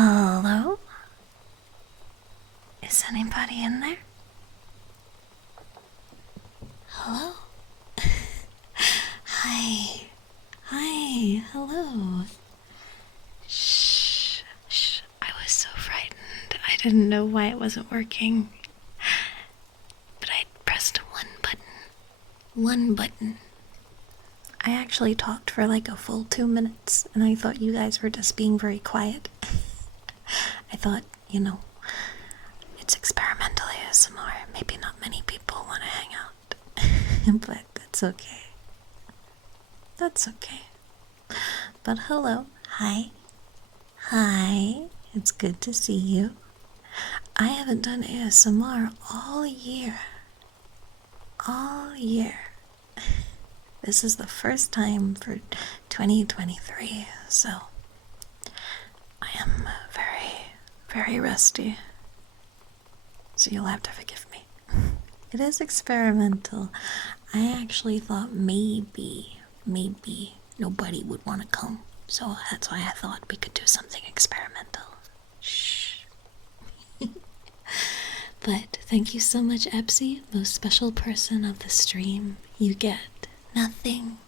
Hello? Is anybody in there? Hello? Hi. Hi. Hello. Shh. Shh. I was so frightened. I didn't know why it wasn't working. But I pressed one button. One button. I actually talked for like a full 2 minutes, and I thought you guys were just being very quiet. I thought, it's experimental ASMR. Maybe not many people want to hang out. But that's okay. That's okay. But hello. Hi. Hi. It's good to see you. I haven't done ASMR all year. All year. This is the first time for 2023, so I am very, very rusty. So you'll have to forgive me. It is experimental. I actually thought maybe nobody would want to come. So that's why I thought we could do something experimental. Shh. But thank you so much, Epsy, most special person of the stream. You get nothing,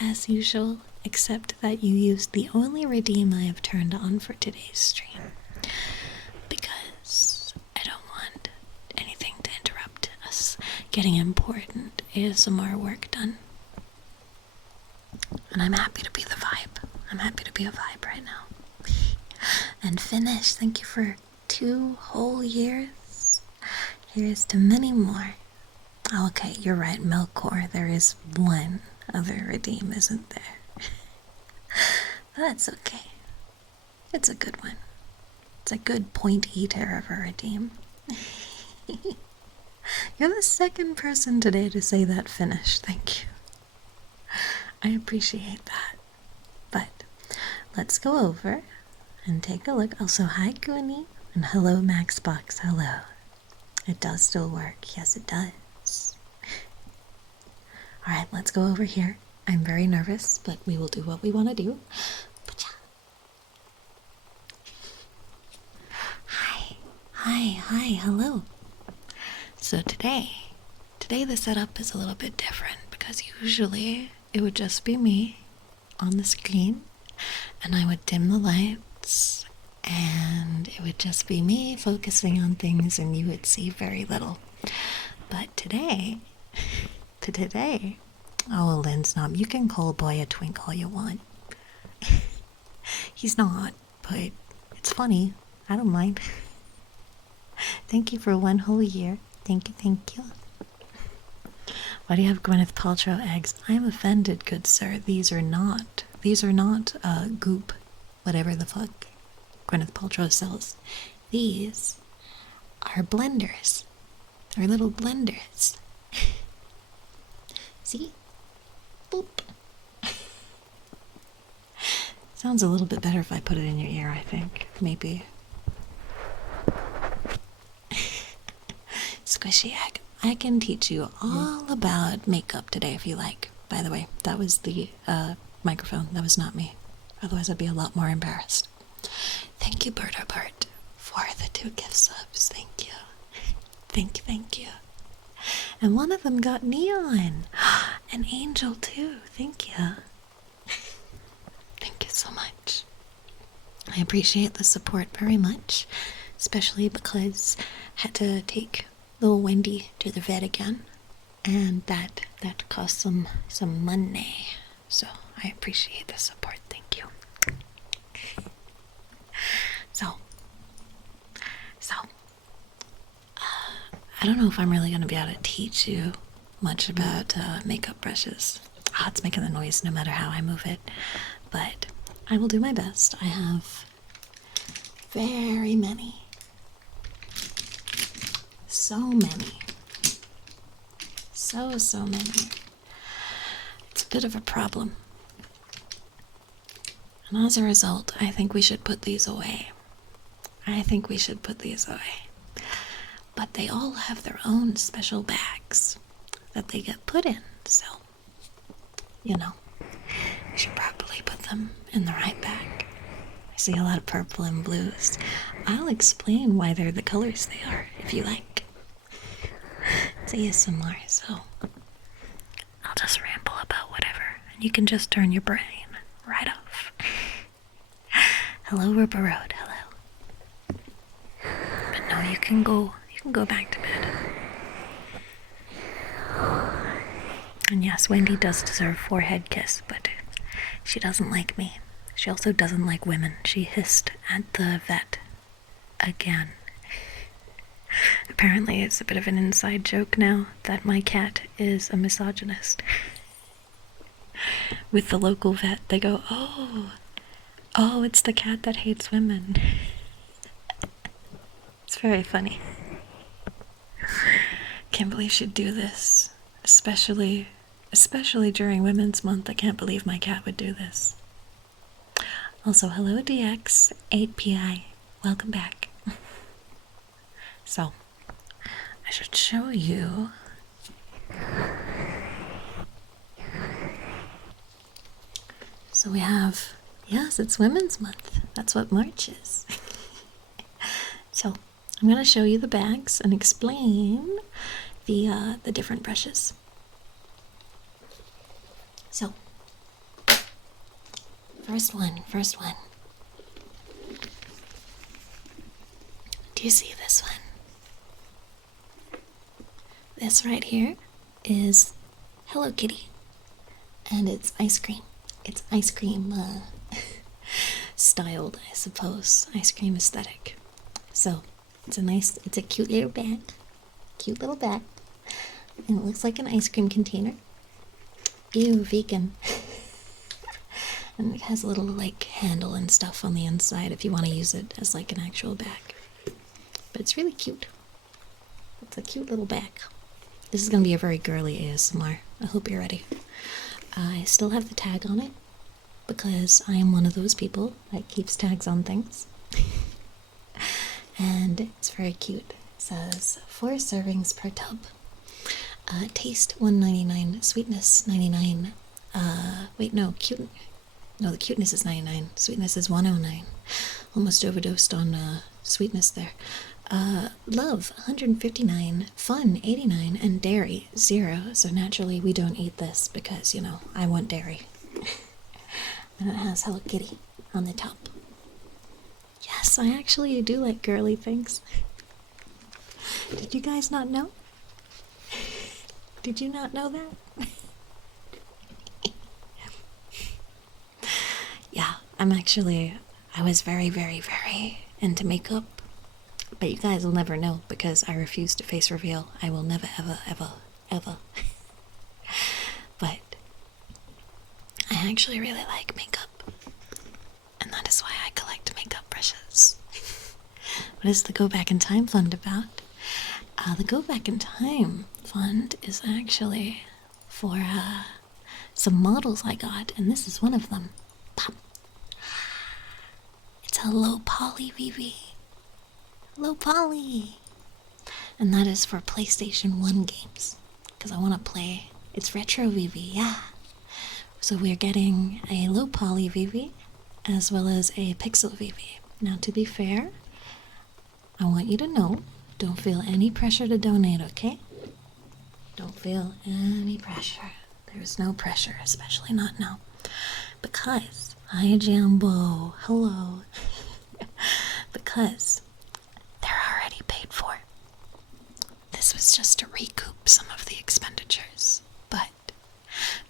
as usual, except that you used the only redeem I have turned on for today's stream. Because I don't want anything to interrupt us getting important ASMR work done. And I'm happy to be the vibe. I'm happy to be a vibe right now. And Finish, thank you for 2 whole years. Here's to many more. Oh, okay, you're right, Melkor. There is one other redeem, isn't there? That's okay. It's a good one. It's a good point eater of a redeem. You're the second person today to say that, Finish. Thank you. I appreciate that. But let's go over and take a look. Also, hi, Goonie. And hello, Maxbox. Hello. It does still work. Yes, it does. Alright, let's go over here. I'm very nervous, but we will do what we want to do. Hi, hello. So today the setup is a little bit different because usually it would just be me on the screen and I would dim the lights and it would just be me focusing on things and you would see very little. But today, oh, Linsnop, you can call boy a twink all you want. He's not, but it's funny. I don't mind. Thank you for 1 whole year. Thank you. Why do you have Gwyneth Paltrow eggs? I am offended, good sir. These are not goop, whatever the fuck Gwyneth Paltrow sells. These are blenders. They're little blenders. See? Boop. Sounds a little bit better if I put it in your ear, I think. Maybe. Squishy egg. I can teach you all about makeup today if you like. By the way, that was the microphone. That was not me. Otherwise, I'd be a lot more embarrassed. Thank you, Berta Bert, for the 2 gift subs. Thank you. Thank you. And one of them got neon. An angel, too. Thank you. Thank you so much. I appreciate the support very much, especially because I had to take little Wendy to the vet again, and that cost some money. So I appreciate the support. Thank you. So I don't know if I'm really going to be able to teach you much about makeup brushes. It's making the noise no matter how I move it, but I will do my best. I have very many. So many. So many. It's a bit of a problem. And as a result, I think we should put these away. But they all have their own special bags that they get put in, so, we should probably put them in the right bag. I see a lot of purple and blues. I'll explain why they're the colors they are, if you like. It's ASMR, so I'll just ramble about whatever, and you can just turn your brain right off. Hello, Rubber Road, hello. But no, you can go back to bed. And yes, Wendy does deserve a forehead kiss, but she doesn't like me. She also doesn't like women. She hissed at the vet again. Apparently it's a bit of an inside joke now that my cat is a misogynist. With the local vet, they go, oh, it's the cat that hates women. It's very funny. Can't believe she'd do this. Especially during Women's Month. I can't believe my cat would do this. Also, hello DX, 8PI. Welcome back. So, I should show you. So we have, yes, it's Women's Month. That's what March is. So, I'm going to show you the bags and explain the different brushes. So, first one. Do you see this one? This right here is Hello Kitty, and it's ice cream. It's ice cream styled, I suppose. Ice cream aesthetic. So, it's a cute little bag. Cute little bag. And it looks like an ice cream container. Ew, vegan. And it has a little, like, handle and stuff on the inside if you want to use it as, like, an actual bag. But it's really cute. It's a cute little bag. This is going to be a very girly ASMR. I hope you're ready. I still have the tag on it because I am one of those people that keeps tags on things. And it's very cute. It says 4 servings per tub. Taste $1.99, sweetness $99. The cuteness is $99, sweetness is $109. Almost overdosed on sweetness there. Love $159, fun $89, and dairy $0. So naturally we don't eat this because, you know, I want dairy. And it has Hello Kitty on the top. Yes, I actually do like girly things. Did you guys not know? Did you not know that? Yeah, I was very, very, very into makeup. But you guys will never know because I refuse to face reveal. I will never, ever, ever, ever. But I actually really like makeup. And that is why I collect makeup brushes. What is the Go Back in Time Fund about? The Go Back in Time Fund is actually for some models I got, and this is one of them. Pop. It's a low poly Vivi. Low poly. And that is for PlayStation 1 games. Because I want to play. It's retro Vivi, yeah. So we're getting a low poly Vivi as well as a pixel Vivi. Now, to be fair, I want you to know, don't feel any pressure to donate, okay? Don't feel any pressure. There's no pressure, especially not now. Because, hi Jambo, hello. Because they're already paid for. This was just to recoup some of the expenditures. But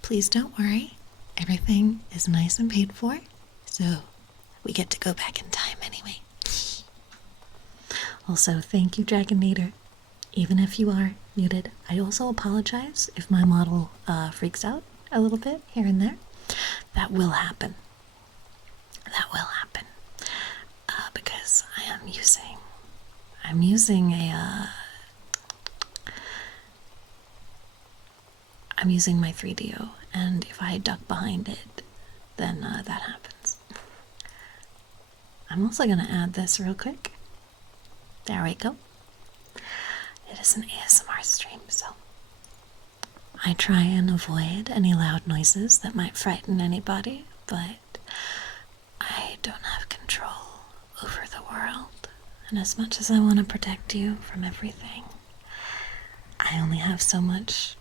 please don't worry, everything is nice and paid for, so we get to go back in time anyway. Also, thank you, Dragonator. Even if you are muted, I also apologize if my model freaks out a little bit here and there. That will happen. That will happen. Because I'm using my 3DO, and if I duck behind it, then that happens. I'm also gonna add this real quick. There we go. It is an ASMR stream, so I try and avoid any loud noises that might frighten anybody, but I don't have control And as much as I want to protect you from everything, I only have so much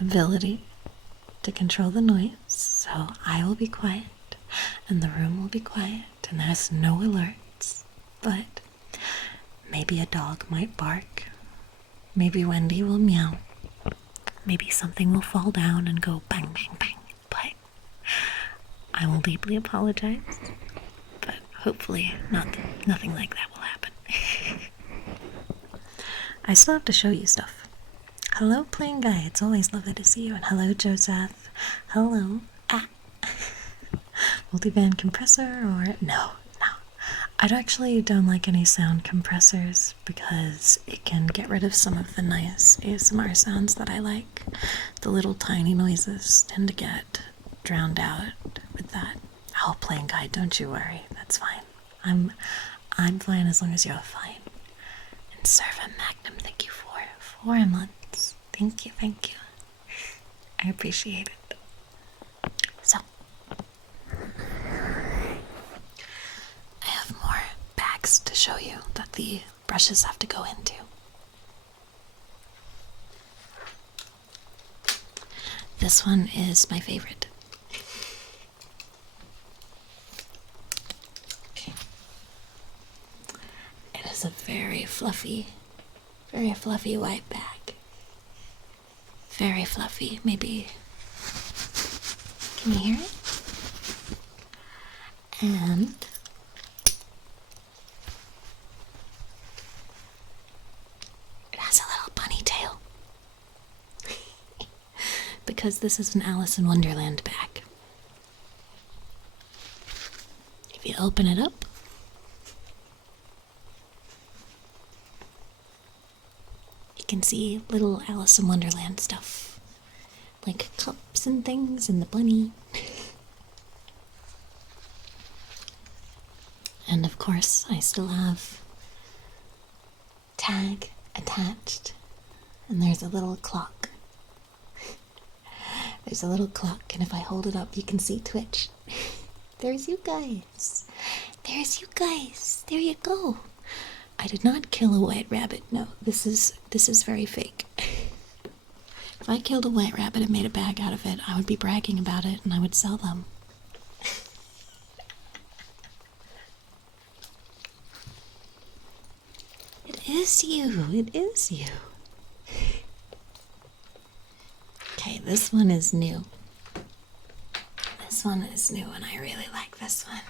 ability to control the noise, so I will be quiet, and the room will be quiet, and there's no alerts. But maybe a dog might bark, maybe Wendy will meow, maybe something will fall down and go bang, bang, bang. But I will deeply apologize, but hopefully nothing like that will happen. I still have to show you stuff. Hello, Plain Guy. It's always lovely to see you. And hello, Joseph. Hello. Multiband compressor or... No. I actually don't like any sound compressors because it can get rid of some of the nice ASMR sounds that I like. The little tiny noises tend to get drowned out with that. Oh, Plain Guy, don't you worry. That's fine. I'm fine as long as you're fine. And Serva Magnum, thank you for 4 months. Thank you. I appreciate it. So, I have more bags to show you that the brushes have to go into. This one is my favorite. Okay. It is a very fluffy white bag. Very fluffy, maybe. Can you hear it? And it has a little bunny tail. Because this is an Alice in Wonderland bag. If you open it up, you can see little Alice in Wonderland stuff. Like cups and things and the bunny. And of course, I still have tag attached. And there's a little clock. There's a little clock, and if I hold it up, you can see Twitch. There's you guys. There's you guys. There you go. I did not kill a white rabbit. No, this is very fake. If I killed a white rabbit and made a bag out of it, I would be bragging about it and I would sell them. It is you. It is you. Okay, this one is new. This one is new and I really like this one.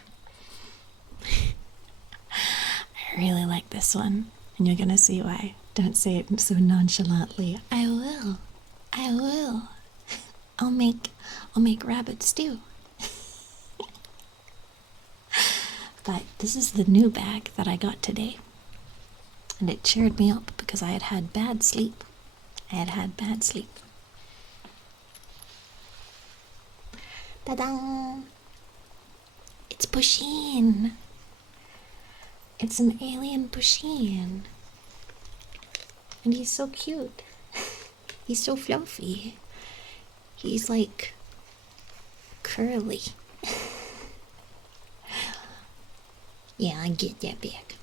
I really like this one. And you're gonna see why. Don't say it so nonchalantly. I will. I'll make rabbit stew. But this is the new bag that I got today. And it cheered me up because I had bad sleep. Ta-da! It's Pusheen. It's an alien Pusheen. And he's so cute. He's so fluffy. He's like curly. Yeah, I get that bag.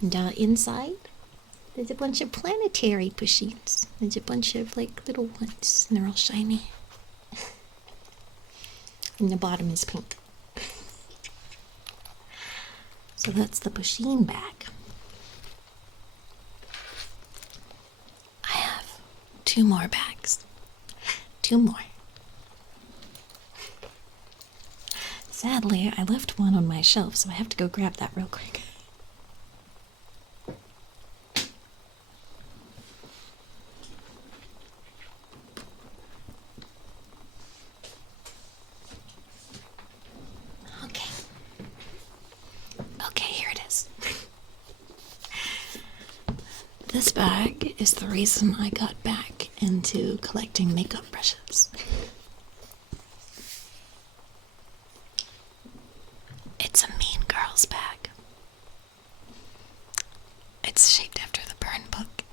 And inside, there's a bunch of planetary Pusheens. There's a bunch of like little ones, and they're all shiny. And the bottom is pink. So that's the Pusheen bag. I have 2 more bags. 2 more. Sadly, I left one on my shelf, so I have to go grab that real quick. Okay, here it is. This bag is the reason I got back into collecting makeup brushes. It's a Mean Girls bag. It's shaped after the burn book.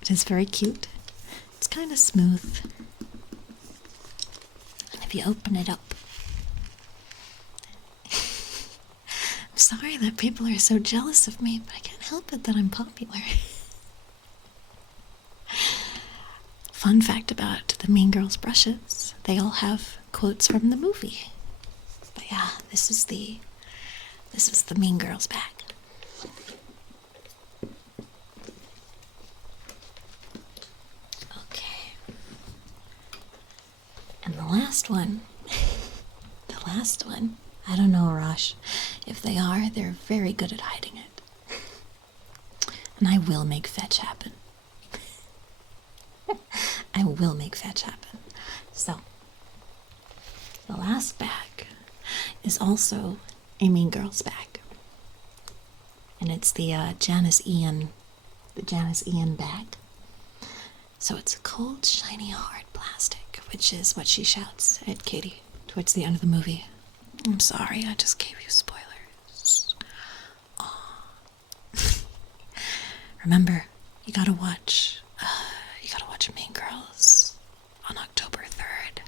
It is very cute. It's kind of smooth. And if you open it up, I'm sorry that people are so jealous of me, but I can't help it that I'm popular. Fun fact about the Mean Girls brushes, they all have quotes from the movie. But yeah, this is the Mean Girls bag. Okay. And the last one, I don't know, Arash. If they are, they're very good at hiding it. And I will make fetch happen. I will make fetch happen. So, the last bag is also a Mean Girls bag. And it's the Janice Ian bag. So it's a cold, shiny, hard plastic, which is what she shouts at Katie towards the end of the movie. I'm sorry, I just gave you spoilers. Remember, you gotta watch Mean Girls on October 3rd,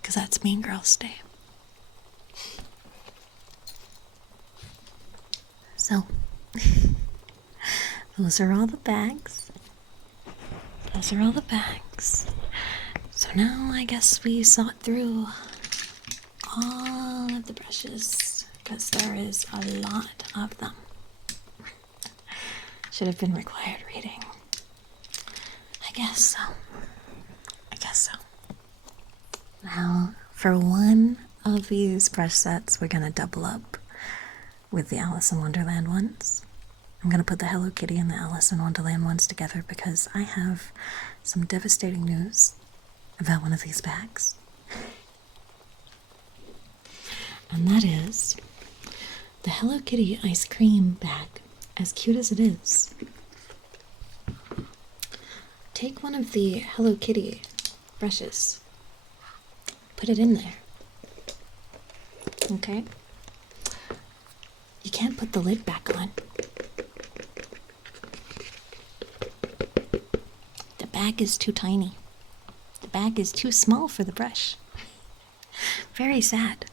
because that's Mean Girls Day. So, those are all the bags. So now I guess we sort through all of the brushes, because there is a lot of them. Should have been required reading. I guess so. Now, for one of these brush sets, we're gonna double up with the Alice in Wonderland ones. I'm gonna put the Hello Kitty and the Alice in Wonderland ones together because I have some devastating news about one of these bags. And that is the Hello Kitty ice cream bag. As cute as it is, take one of the Hello Kitty brushes, put it in there, okay? You can't put the lid back on. The bag is too tiny. The bag is too small for the brush. Very sad.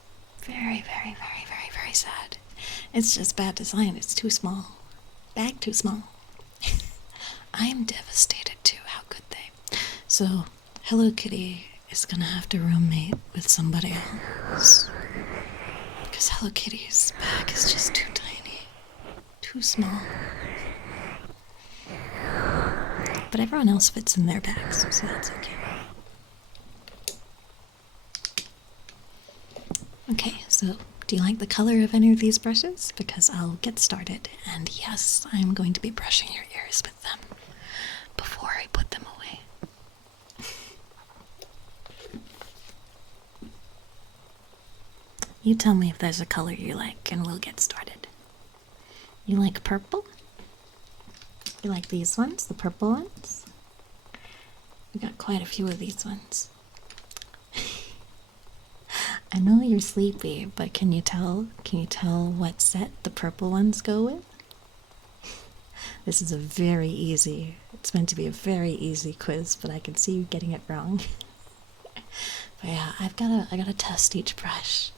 Very, very, very, very, very sad. It's just bad design. It's too small. Bag too small. I'm devastated too. How could they? So, Hello Kitty is gonna have to roommate with somebody else. Because Hello Kitty's bag is just too tiny. Too small. But everyone else fits in their bags, so that's okay. Okay, so do you like the color of any of these brushes? Because I'll get started, and yes, I'm going to be brushing your ears with them before I put them away. You tell me if there's a color you like, and we'll get started. You like purple? You like these ones, the purple ones? We got quite a few of these ones. I know you're sleepy, but can you tell what set the purple ones go with? This is it's meant to be a very easy quiz, but I can see you getting it wrong. But yeah, I gotta test each brush.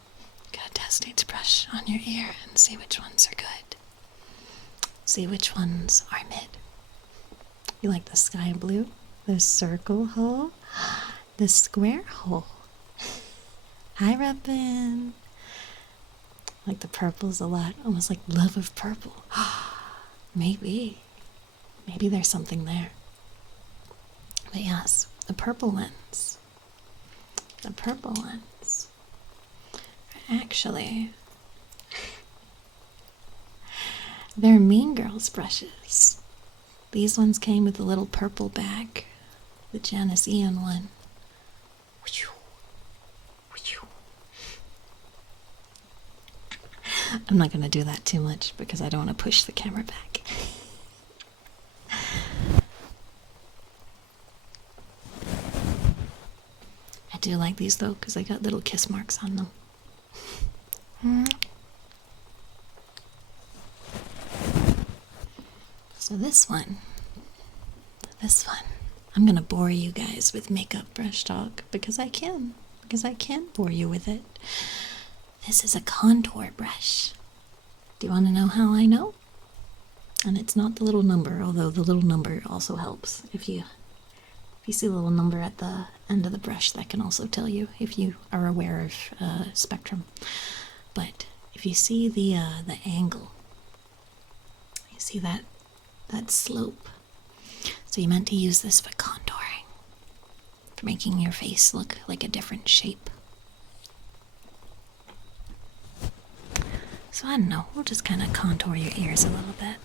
Gotta test each brush on your ear and see which ones are good. See which ones are mid. You like the sky blue, the circle hole, the square hole. Hi, Robin. I like the purples a lot, almost like love of purple. Maybe there's something there. But yes, the purple ones are actually, they're Mean Girls brushes. These ones came with a little purple bag, the Janice Ian one. I'm not going to do that too much because I don't want to push the camera back. I do like these though because they got little kiss marks on them. So this one, I'm going to bore you guys with makeup brush talk because I can bore you with it. This is a contour brush. Do you want to know how I know? And it's not the little number, although the little number also helps. If you see the little number at the end of the brush, that can also tell you if you are aware of spectrum. But if you see the angle, you see that slope. So you meant to use this for contouring, for making your face look like a different shape. So I don't know, we'll just kind of contour your ears a little bit.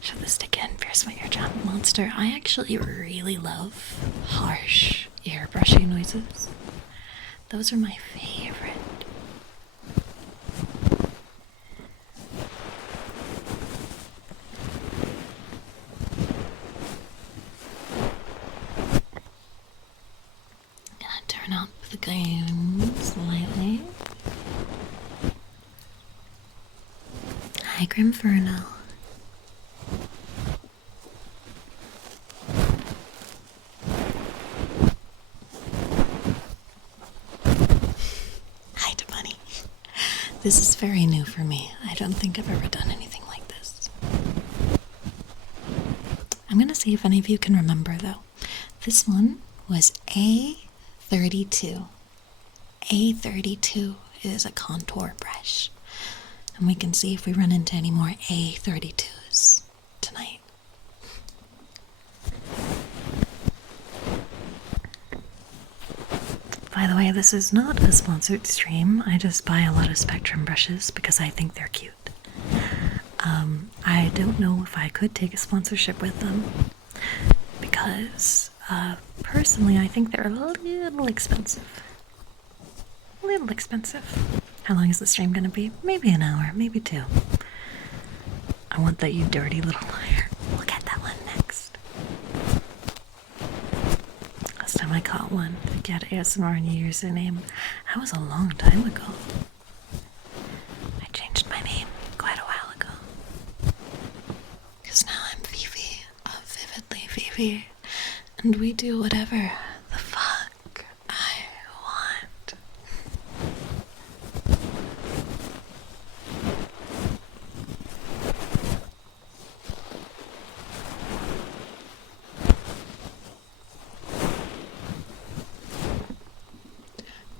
Show the stick in, Fierce My Ear Giant Monster. I actually really love harsh ear brushing noises. Those are my favorite. Gonna turn up the gain slightly. Hi, Grimferno. Hi to Bunny. This is very new for me. I don't think I've ever done anything like this. I'm gonna see if any of you can remember though. This one was A32. A32 is a contour brush. And we can see if we run into any more A32s tonight. By the way, this is not a sponsored stream. I just buy a lot of Spectrum brushes because I think they're cute. I don't know if I could take a sponsorship with them because personally I think they're a little expensive. A little expensive. How long is the stream gonna be? Maybe an hour, maybe 2. I want that, you dirty little liar. We'll get that one next. Last time I caught one, get ASMR and your username. That was a long time ago. I changed my name quite a while ago. Because now I'm Vivi of Vividly Vivi, and we do whatever the fuck I want.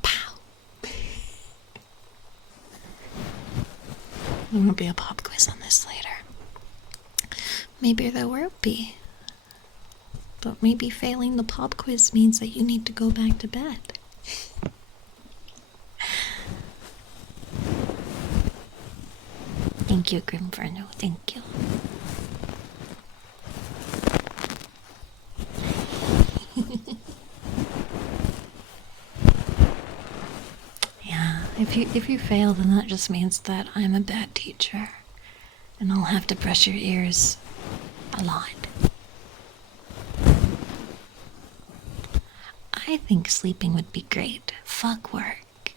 Pow! There won't be a pop quiz on this later. Maybe there will be. But maybe failing the pop quiz means that you need to go back to bed. Thank you, Grimferno. Thank you. Yeah, if you fail, then that just means that I'm a bad teacher. And I'll have to brush your ears a lot. I think sleeping would be great. Fuck work.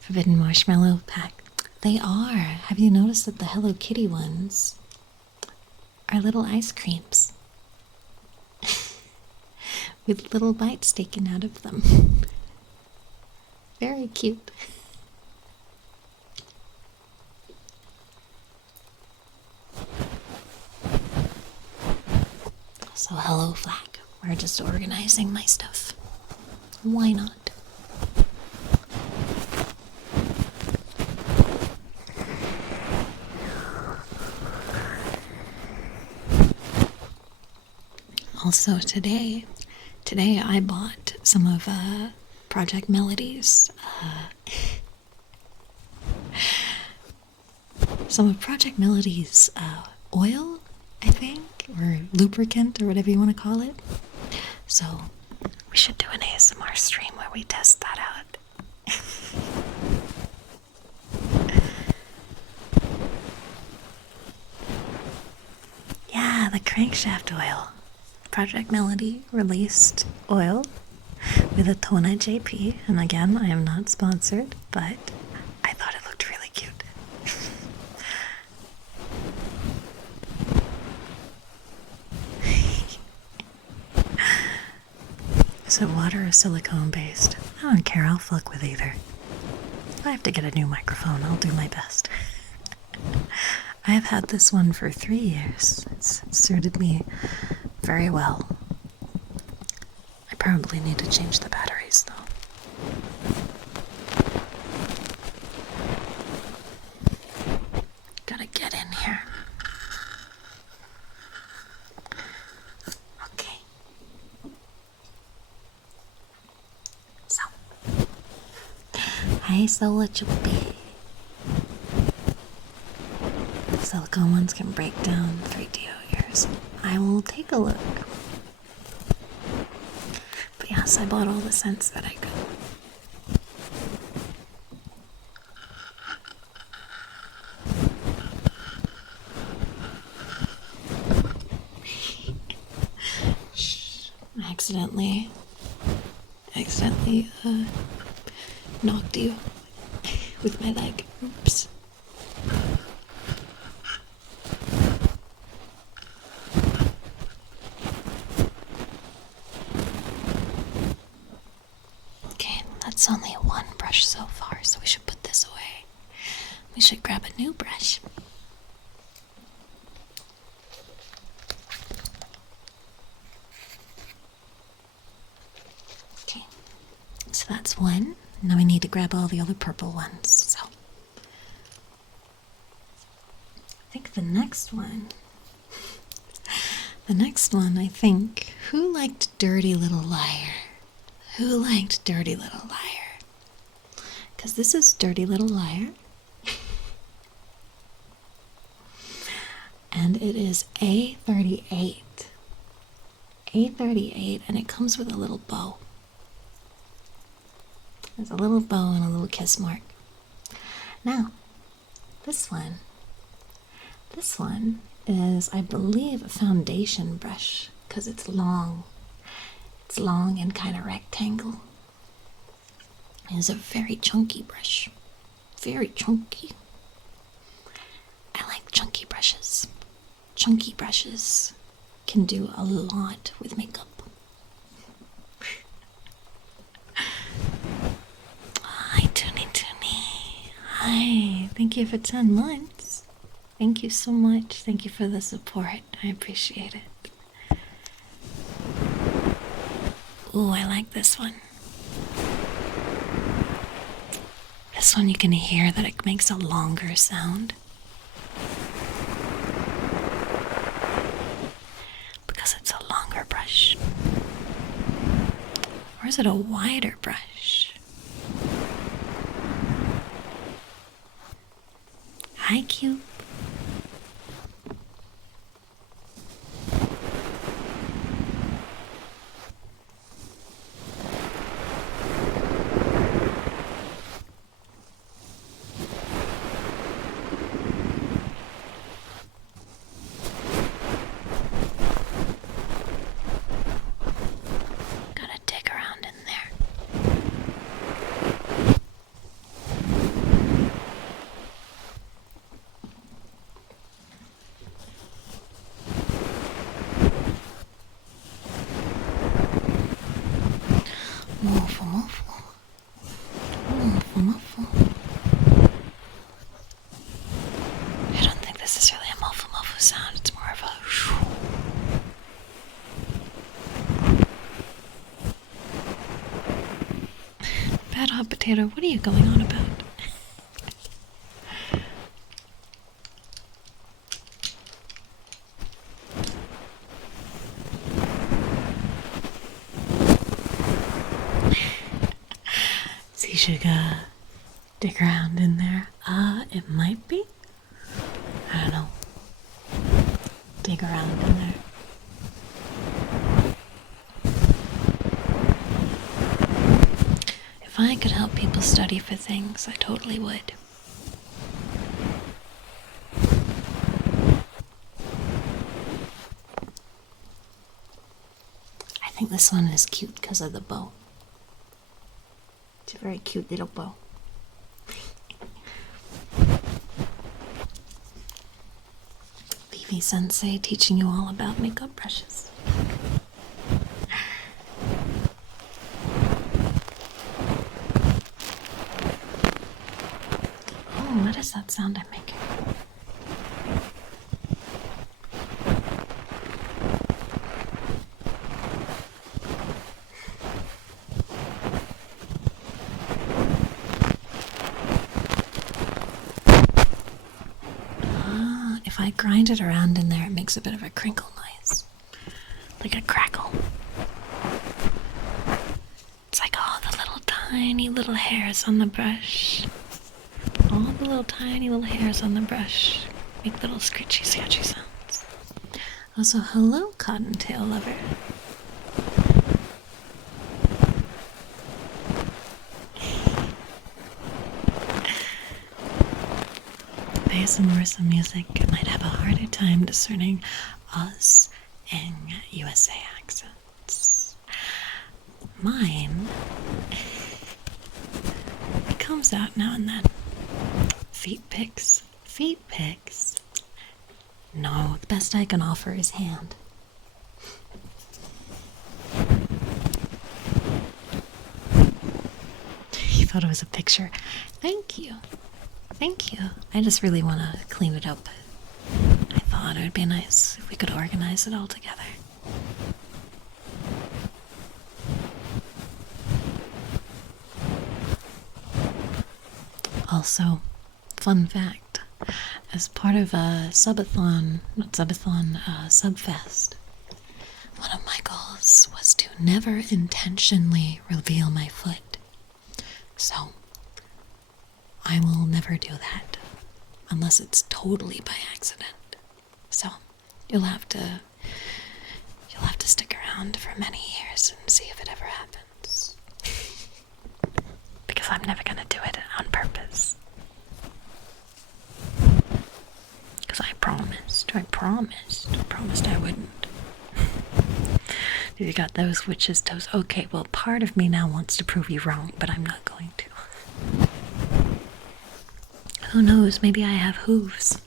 Forbidden Marshmallow Pack. They are. Have you noticed that the Hello Kitty ones are little ice creams? With little bites taken out of them. Very cute. So hello, Flag. We're just organizing my stuff. Why not? Also today I bought some of Project Melody's oil, I think, or lubricant, or whatever you want to call it. So we should do an ASMR stream where we test that out. Yeah, the crankshaft oil. Project Melody released oil with a Tona JP, and again, I am not sponsored, but I thought it looked really cute. Is it water or silicone based? I don't care, I'll fuck with either. If I have to get a new microphone, I'll do my best. I have had this one for 3 years. It's suited me very well. I probably need to change the batteries though. Gotta get in here. Okay. So. Hi, Sola Chuppy. Silicone ones can break down 3D ears. I will take a look. But yes, I bought all the scents that I could. I accidentally knocked you with my leg. Oops. Okay, that's only one brush so far, so we should put this away. We should grab a new brush. Okay, so that's one. Now we need to grab all the other purple ones, so. I think the next one, I think, who liked Dirty Little Liar? Who liked Dirty Little Liar? Because this is Dirty Little Liar. And it is A38. A38, and it comes with a little bow. There's a little bow and a little kiss mark. Now, this one is, I believe, a foundation brush because it's long. It's long and kind of rectangle. It's a very chunky brush. Very chunky. I like chunky brushes. Chunky brushes can do a lot with makeup. Hi, Toonie Toonie. Hi, thank you for 10 months. Thank you so much. Thank you for the support. I appreciate it. Ooh, I like this one. This one you can hear that it makes a longer sound. Because it's a longer brush. Or is it a wider brush? Hi, Cube. I don't think this is really a muffle sound, it's more of a Bad Hot Potato, what are you going on about? So you should dig around in there. It might be. I don't know. Dig around in there. If I could help people study for things, I totally would. I think this one is cute because of the bow. It's a very cute little bow. Vivi Sensei teaching you all about makeup brushes. is that sound I'm making? If I grind it around in there, it makes a bit of a crinkle noise. Like a crackle. It's like all the little tiny little hairs on the brush. All the little tiny little hairs on the brush make little scratchy, scratchy sounds. Also, hello, cottontail lover. ASMR music might have a harder time discerning Oz and USA accents. Mine, it comes out now and then. Feet pics. Feet pics. No, the best I can offer is hand. You thought it was a picture. Thank you. Thank you. I just really want to clean it up. I thought it would be nice if we could organize it all together. Also, fun fact, as part of a subathon, subfest, one of my goals was to never intentionally reveal my foot. So, I will never do that unless it's totally by accident. So, you'll have to stick around for many years and see if it ever happens. Because I'm never gonna do it on purpose. Because I promised I wouldn't. You got those witch's toes. Okay, well, part of me now wants to prove you wrong, but I'm not going to. Who knows, maybe I have hooves.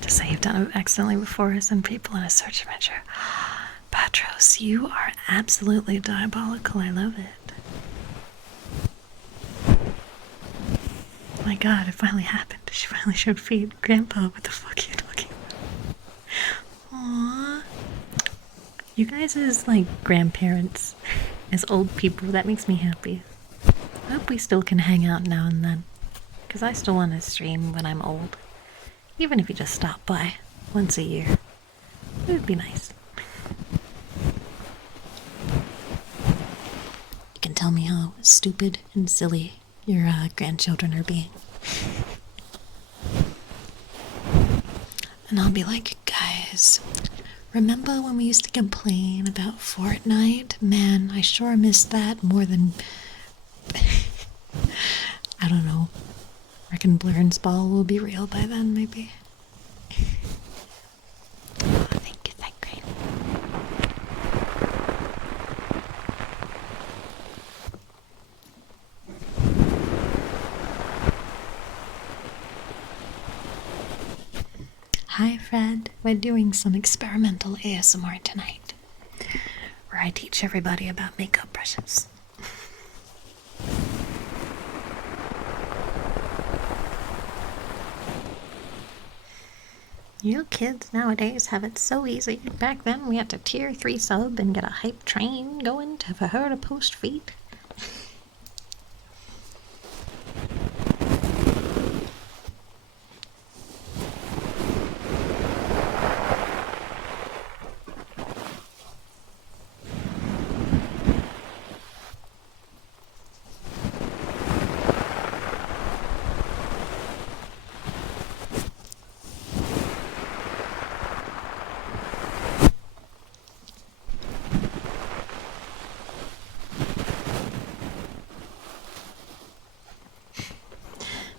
To say you've done it accidentally before, send people in a search adventure. Patros, you are absolutely diabolical. I love it. My god, it finally happened. She finally showed feet. Grandpa, what the fuck are you talking about? Aww. You guys as, like, grandparents, as old people, that makes me happy. I hope we still can hang out now and then. Because I still want to stream when I'm old. Even if you just stop by once a year. It would be nice. You can tell me how stupid and silly your grandchildren are being. And I'll be like, guys, remember when we used to complain about Fortnite? Man, I sure missed that more than... I don't know. Reckon Blurren's Ball will be real by then, maybe. Oh, thank you, thank you. Hi, Fred. We're doing some experimental ASMR tonight, where I teach everybody about makeup brushes. You kids nowadays have it so easy. Back then we had to tier 3 sub and get a hype train going for her to post feet.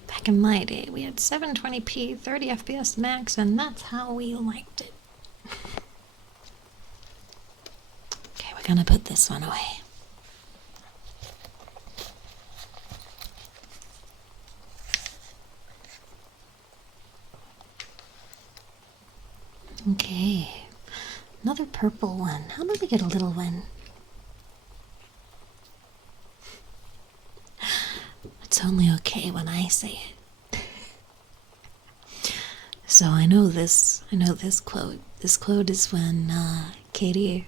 Back in my day, we had 720p, 30 FPS max, and that's how we liked it. Okay, we're gonna put this one away. Another purple one. How do we get a little one? It's only okay when I say it. So I know this quote. This quote is when Katie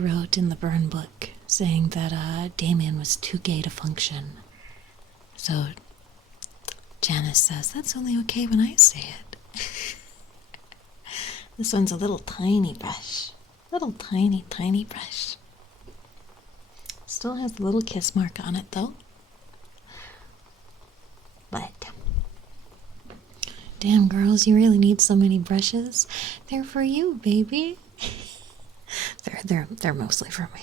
wrote in the burn book saying that Damien was too gay to function. So Janice says, that's only okay when I say it. This one's a little tiny brush. Little tiny brush. Still has a little kiss mark on it though. But damn girls, you really need so many brushes. They're for you, baby. They're mostly for me.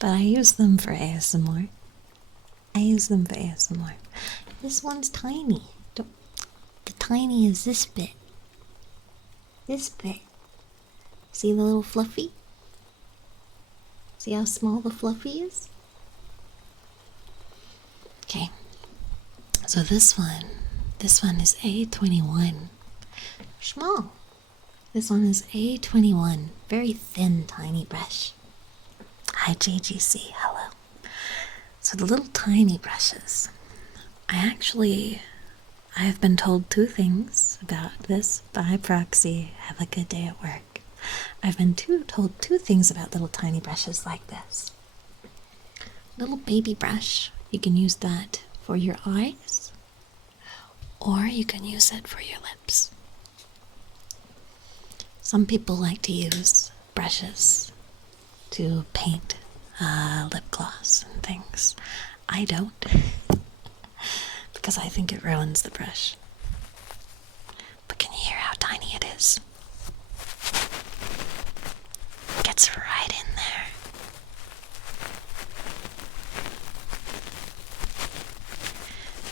But I use them for ASMR. This one's tiny. The tiny is this bit. This bit. See the little fluffy? See how small the fluffy is? Okay. So this one is A21. Small. This one is A21. Very thin, tiny brush. Hi, JGC. Hello. So the little tiny brushes. I have been told two things about this by proxy. Have a good day at work. I've been told two things about little tiny brushes like this. Little baby brush. You can use that for your eyes, or you can use it for your lips. Some people like to use brushes to paint lip gloss and things. I don't, because I think it ruins the brush. But can you hear how tiny it is? It gets right in there.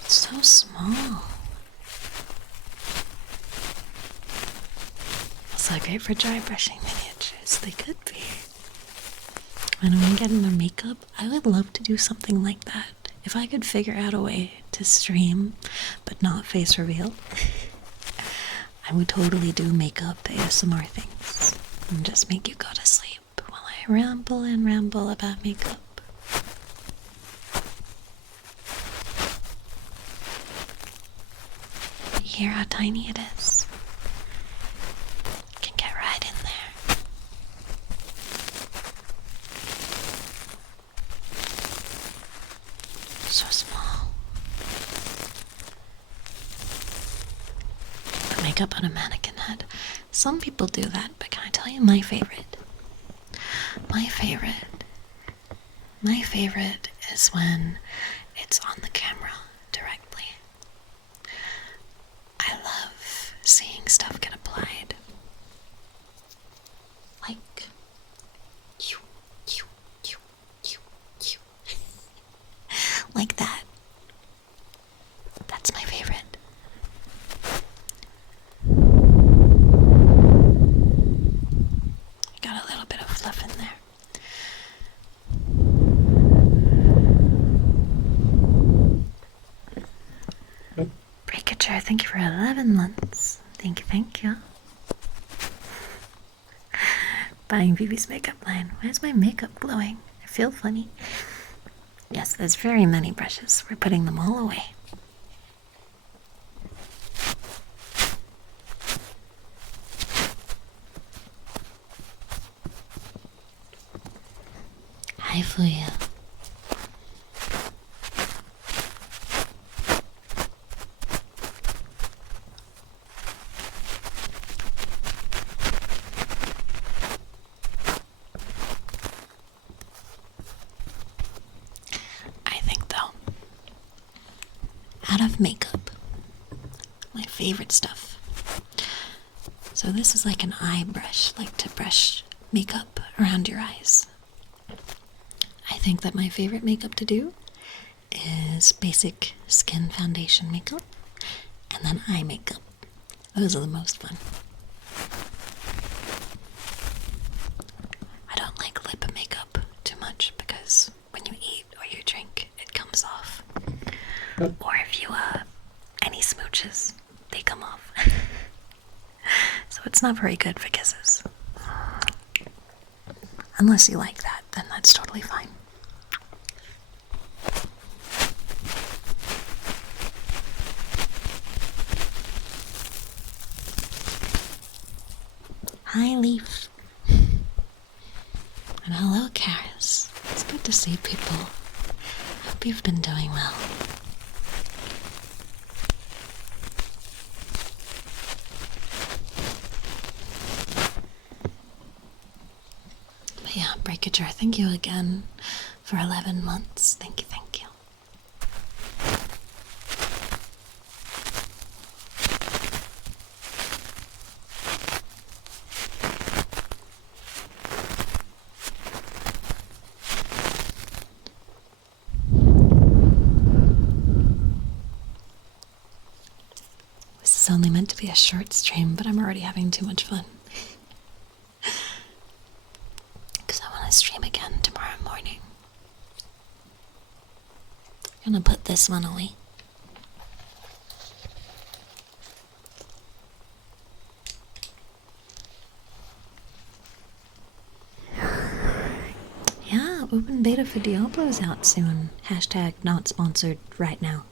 It's so small. It's not great for dry brushing miniatures. They could be. When we get in their makeup, I would love to do something like that. If I could figure out a way to stream, but not face reveal, I would totally do makeup ASMR things and just make you go to sleep while I ramble and ramble about makeup. You hear how tiny it is? It can get right in there. So small. Put makeup on a mannequin head. Some people do that, but can I tell you my favorite? My favorite is when it's on the camera directly. I love seeing stuff get applied. Like, like that. That's my favorite. Got a little bit of fluff in there. Breakature, thank you for 11 months. Thank you. Buying Vivi's makeup line. Why is my makeup glowing? I feel funny. Yes, there's very many brushes. We're putting them all away. Hi, Fuya. Out of makeup, my favorite stuff. So this is like an eye brush, like to brush makeup around your eyes. I think that my favorite makeup to do is basic skin foundation makeup and then eye makeup. Those are the most fun. I don't like lip makeup too much because when you eat or you drink, it comes off. Or if you any smooches, they come off. So it's It's not very good for kisses. Unless you like that, then that's totally fine. Hi, Leaf. And hello, Karis. It's good to see people. Hope you've been doing well. But yeah, Breakager, thank you again for 11 months. Thank you, thank you. This is only meant to be a short stream, but I'm already having too much fun. Because I want to stream again tomorrow morning. I'm gonna put this one away. Yeah, open beta for Diablo's out soon. Hashtag not sponsored right now.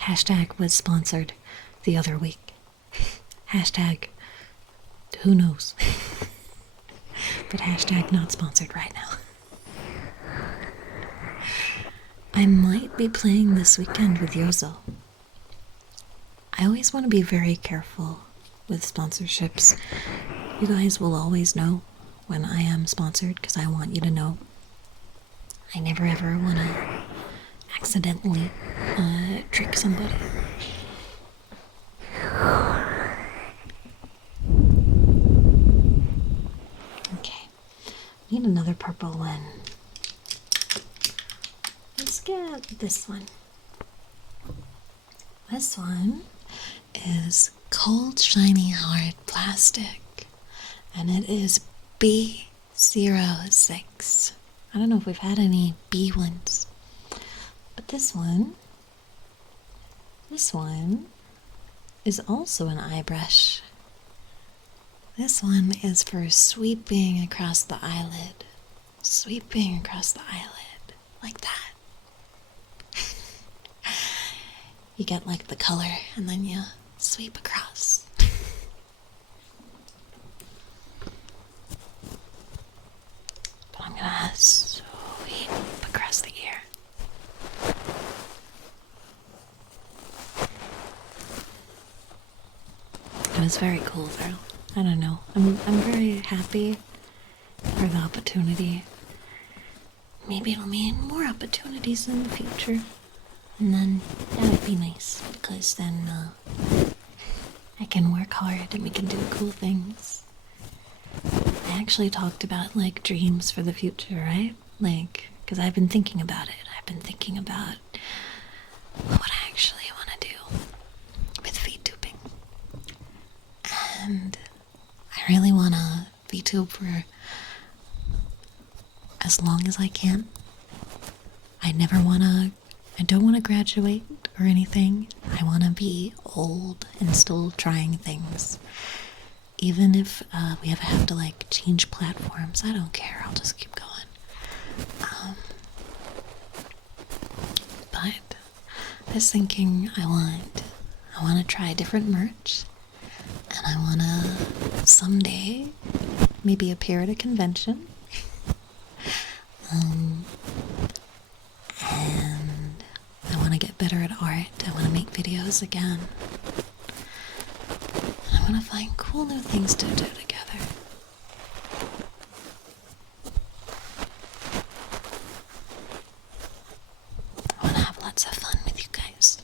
Hashtag was sponsored the other week. Hashtag who knows. But hashtag not sponsored right now. I might be playing this weekend with Yozo. I always want to be very careful with sponsorships. You guys will always know when I am sponsored because I want you to know. I never ever want to accidentally trick somebody. Okay, need another purple one. Let's get this one. This one is cold, shiny, hard plastic, and it is B06. I don't know if we've had any B ones, but this one is also an eye brush. This one is for sweeping across the eyelid. Sweeping across the eyelid, like that. You get like the color and then you sweep across. But I'm gonna sweep across the ear. It was very cool though. I don't know. I'm very happy for the opportunity. Maybe it'll mean more opportunities in the future. And then that would be nice because then I can work hard and we can do cool things. I actually talked about like dreams for the future, right? Like, because I've been thinking about it. I've been thinking about what I actually want to do with VTubing. And I really want to VTube for as long as I can. I don't want to graduate or anything. I want to be old and still trying things. Even if we ever have to like change platforms, I don't care. I'll just keep going. But I was thinking I want to try different merch, and I want to someday maybe appear at a convention. And I want to get better at art. I want to make videos again. And I want to find cool new things to do together. I want to have lots of fun with you guys.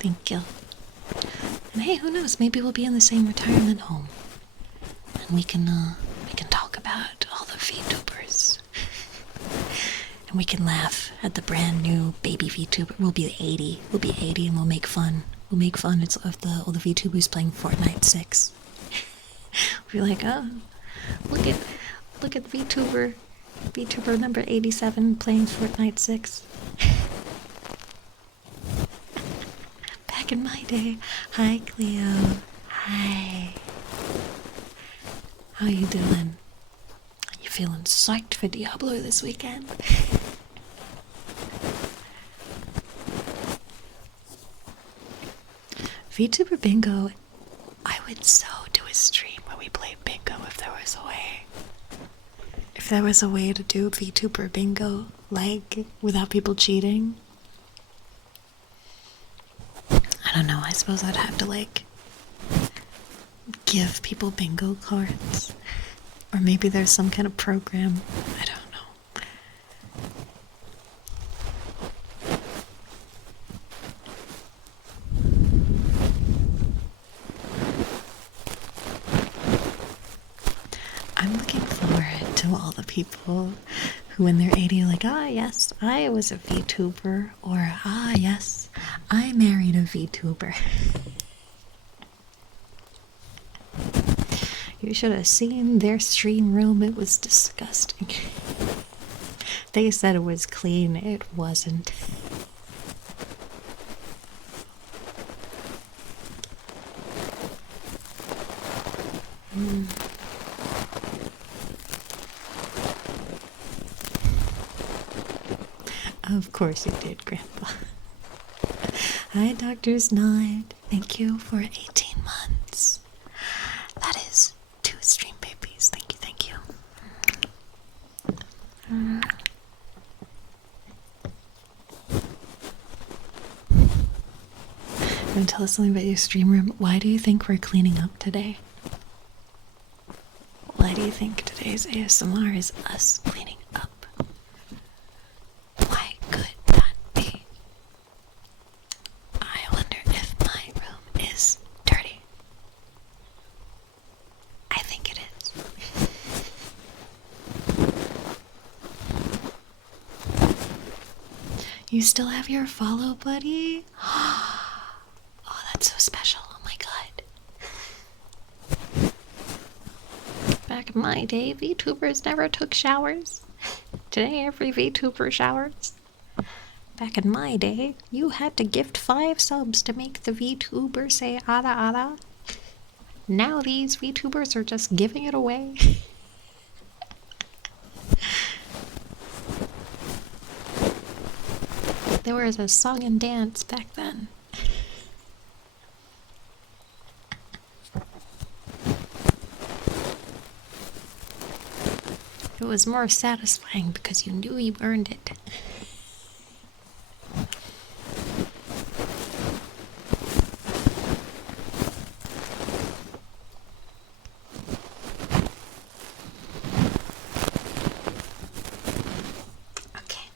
Thank you. And hey, who knows? Maybe we'll be in the same retirement home, and we can talk about all the VTubers, and we can laugh at the brand new baby VTuber. We'll be 80. We'll be 80, and we'll make fun. We'll make fun. It's of all the VTubers playing Fortnite 6. Be like, oh, look at VTuber number 87 playing Fortnite 6. Back in my day. Hi, Cleo. Hi. How you doing? You feeling psyched for Diablo this weekend? VTuber Bingo. I would so do a stream where we play bingo if there was a way. If there was a way to do VTuber Bingo, like, without people cheating. I don't know, I suppose I'd have to, like, give people bingo cards. Or maybe there's some kind of program. I don't know. I'm looking forward to all the people who when they're 80 are like, ah yes, I was a VTuber, or ah yes, I married a VTuber. You should have seen their stream room, it was disgusting. They said it was clean, it wasn't. Of course you did, Grandpa. Hi, Doctor's Night. Thank you for 18 months. That is 2 stream babies. Thank you, thank you. You want to tell us something about your stream room? Why do you think we're cleaning up today? Why do you think today's ASMR is us cleaning up? Why could that be? I wonder if my room is dirty. I think it is. You still have your follow, buddy? Oh, that's so special. Oh my god. Back in my day, VTubers never took showers. Today, every VTuber showers. Back in my day, you had to gift 5 subs to make the VTuber say ada ada. Now these VTubers are just giving it away. There was a song and dance back then. It was more satisfying because you knew you earned it. Okay.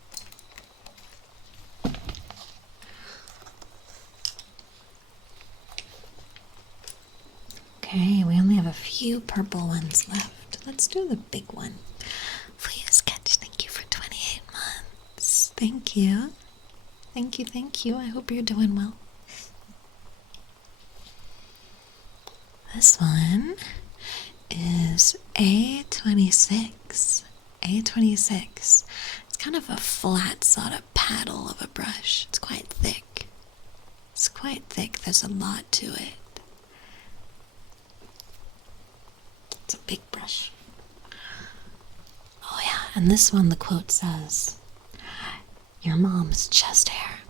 Okay, we only have a few purple ones left. Let's do the big one. Please catch, thank you for 28 months. Thank you. Thank you, thank you. I hope you're doing well. This one is A26. A26. It's kind of a flat sort of paddle of a brush. It's quite thick. It's quite thick. There's a lot to it. It's a big brush. Oh yeah, and this one the quote says, "Your mom's chest hair."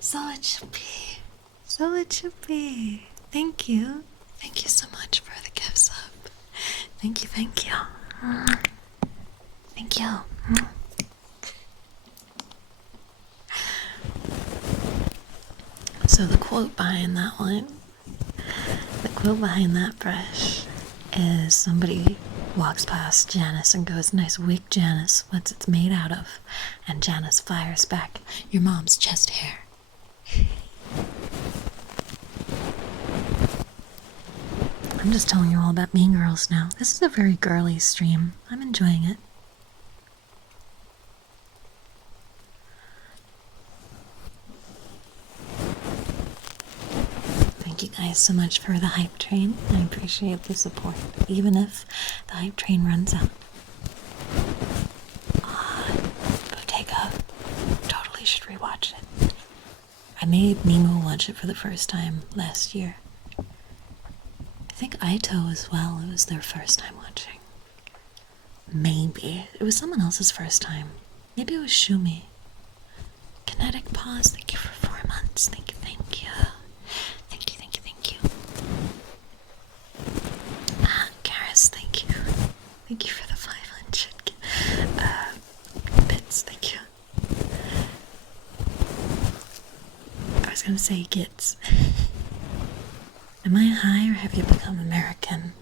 So it should be. So it should be. Thank you. Thank you so much for the gift sub. Thank you, thank you. Thank you. So the quote behind that one, the quote behind that brush is somebody walks past Janice and goes, "Nice wig, Janice. What's it made out of?" And Janice fires back, "Your mom's chest hair." I'm just telling you all about Mean Girls now. This is a very girly stream. I'm enjoying it. Thank you guys so much for the hype train. I appreciate the support, even if the hype train runs out. Bottega, totally should rewatch it. I made Nemo watch it for the first time last year. I think Aito as well, it was their first time watching. Maybe. It was someone else's first time. Maybe it was Shumi. Kinetic Pause, thank you for 4 months. Thank you, thank you. Thank you, thank you, thank you. Karis, thank you. Thank you for the 500 bits, thank you. I was gonna say gits. Am I high or have you become American?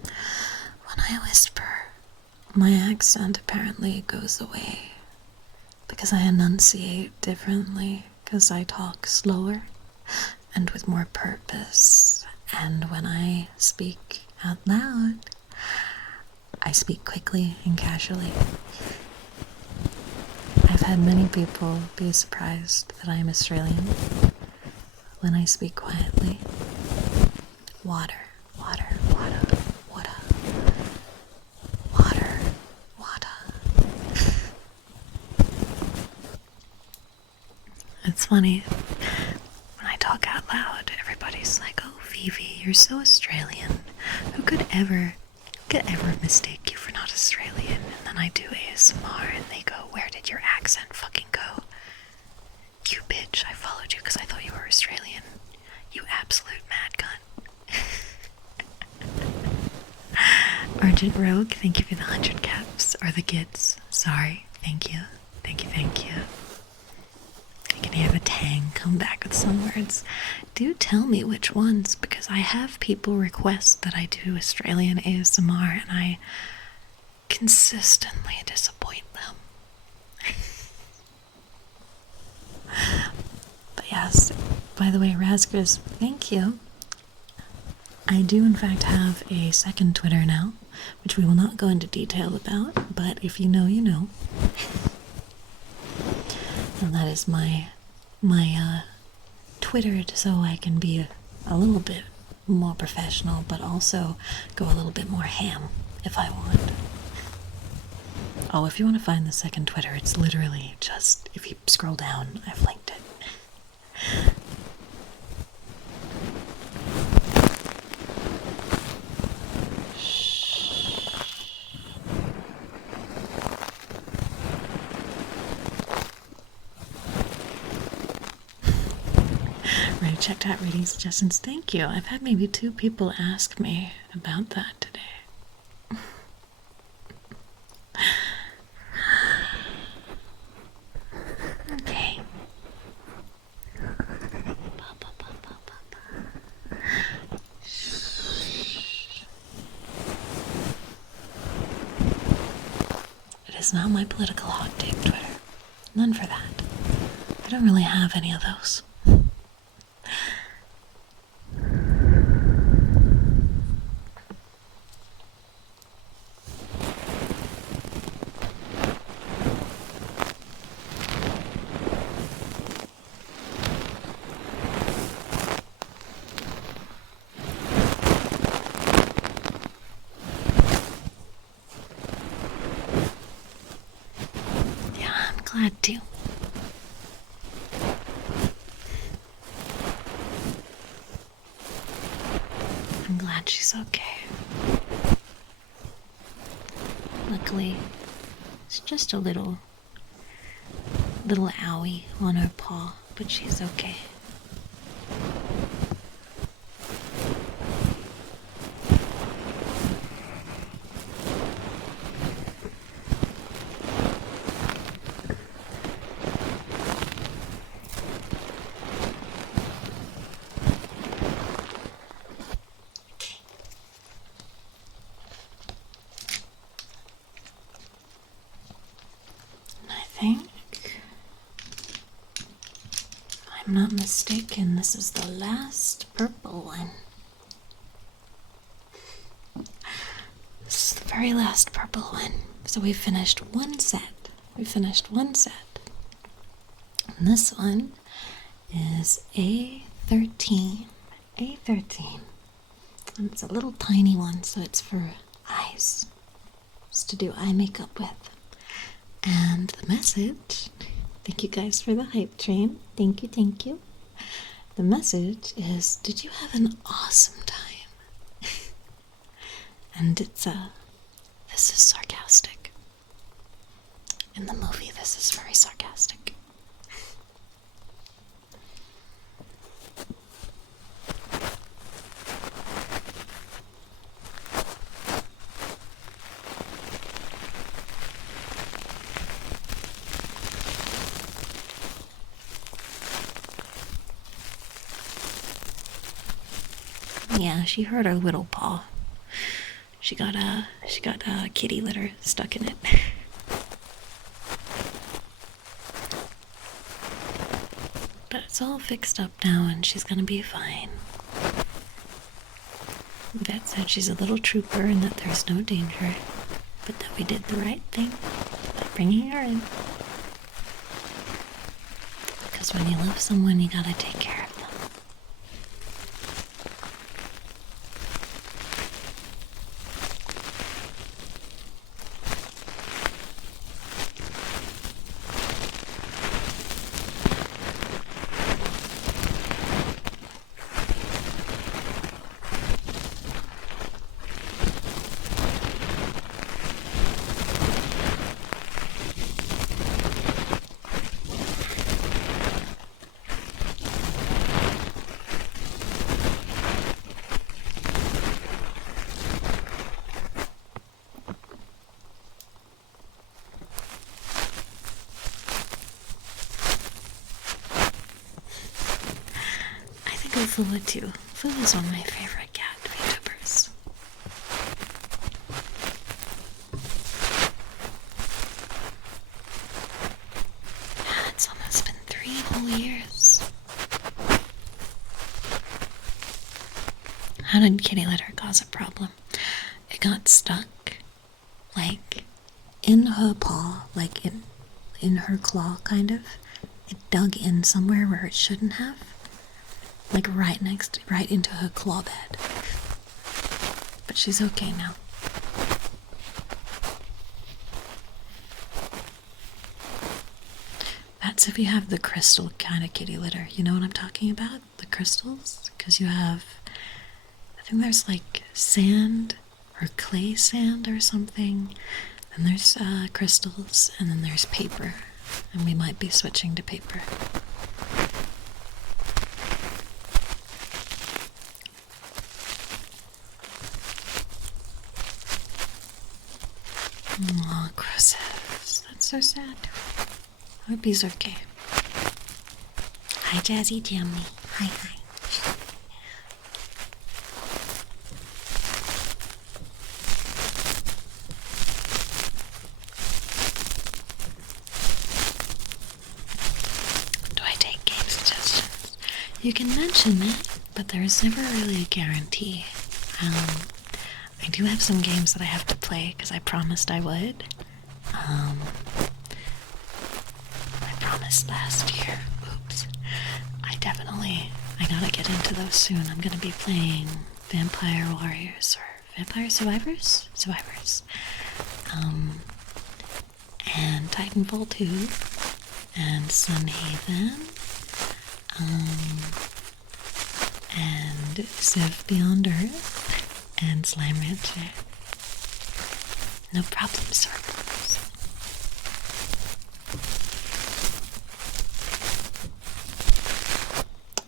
When I whisper, my accent apparently goes away because I enunciate differently, because I talk slower and with more purpose. And when I speak out loud, I speak quickly and casually. I've had many people be surprised that I am Australian when I speak quietly. Water, water, water, water, water, water. It's funny, when I talk out loud, everybody's like, oh, Vivi, you're so Australian. Who could ever mistake you for not Australian? And then I do ASMR and they go, where did your accent fucking go? You bitch, I followed you because I thought you were Australian. You absolute mad cunt. Argent Rogue, thank you for the 100 caps, or the gits, sorry, thank you, thank you, thank you. I can hear the tang come back with some words. Do tell me which ones, because I have people request that I do Australian ASMR, and I consistently disappoint them. But yes, by the way, Razgers, thank you. I do in fact have a second Twitter now, which we will not go into detail about, but if you know, you know. And that is my Twitter, so I can be a little bit more professional, but also go a little bit more ham if I want. Oh, if you want to find the second Twitter, it's literally just, if you scroll down, I've linked it. Right, checked out reading suggestions. Thank you. I've had maybe 2 people ask me about that today. Okay. It is not my political hot take Twitter. None for that. I don't really have any of those. Glad to. I'm glad she's okay. Luckily, it's just a little owie on her paw, but she's okay. I'm not mistaken, this is the last purple one. This is the very last purple one. So we finished one set. And this one is A13 A13. And it's a little tiny one, so it's for eyes. It's to do eye makeup with. And the message, thank you guys for the hype train. Thank you, thank you. The message is, did you have an awesome time? And it's, this is sarcastic. In the movie, this is very sarcastic. Yeah, she hurt her little paw. She got kitty litter stuck in it. But it's all fixed up now and she's gonna be fine. The vet said she's a little trooper and that there's no danger, but that we did the right thing by bringing her in. Because when you love someone, you gotta take care of them. Fuwa too. Fuwa's one of my favorite cat VTubers. Yeah, it's almost been 3 whole years. How did kitty litter cause a problem? It got stuck, like, in her paw, like in her claw, kind of. It dug in somewhere where it shouldn't have. Like right into her claw bed. But she's okay now. That's if you have the crystal kind of kitty litter. You know what I'm talking about? The crystals? Because you have, I think there's like sand or clay sand or something. And there's crystals, and then there's paper. And we might be switching to paper. Aw, Crosses. That's so sad. I hope he's okay. Hi, Jazzy Jammy. Hi, hi. Do I take game suggestions? You can mention it, but there's never really a guarantee. I do have some games that I have to play because I promised I would. I promised last year. Oops. I gotta get into those soon. I'm gonna be playing Vampire Warriors or Vampire Survivors? Survivors. And Titanfall 2 and Sunhaven. And Civ Beyond Earth. And Slime Rancher. No problem, sir.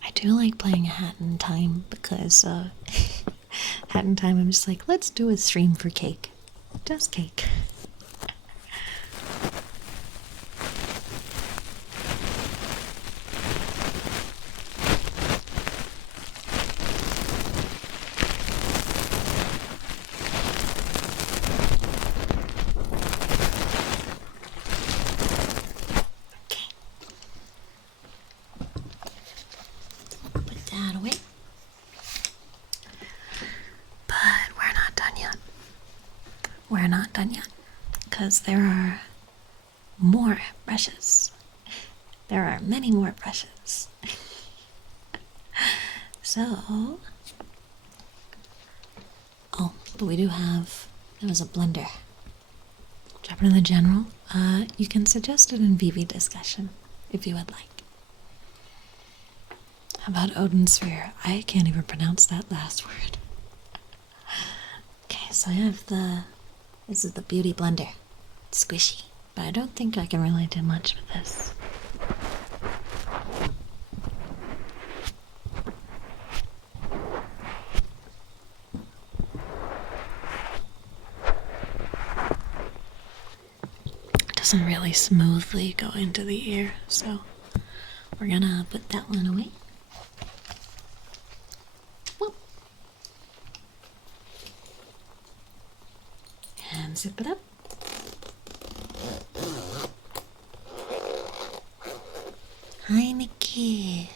I do like playing Hat in Time because, Hat in Time, I'm just like, let's do a stream for cake. Just cake. We're not done yet, because there are more brushes. There are many more brushes. So, oh, but we do have, there was a blender. Drop it in the general. You can suggest it in Vivi discussion if you would like. How about Odin Sphere? I can't even pronounce that last word. Okay, so I have this is the beauty blender. It's squishy, but I don't think I can really do much with this. It doesn't really smoothly go into the ear, so we're gonna put that one away. Whoop. And zip it up. Hi, Nikki.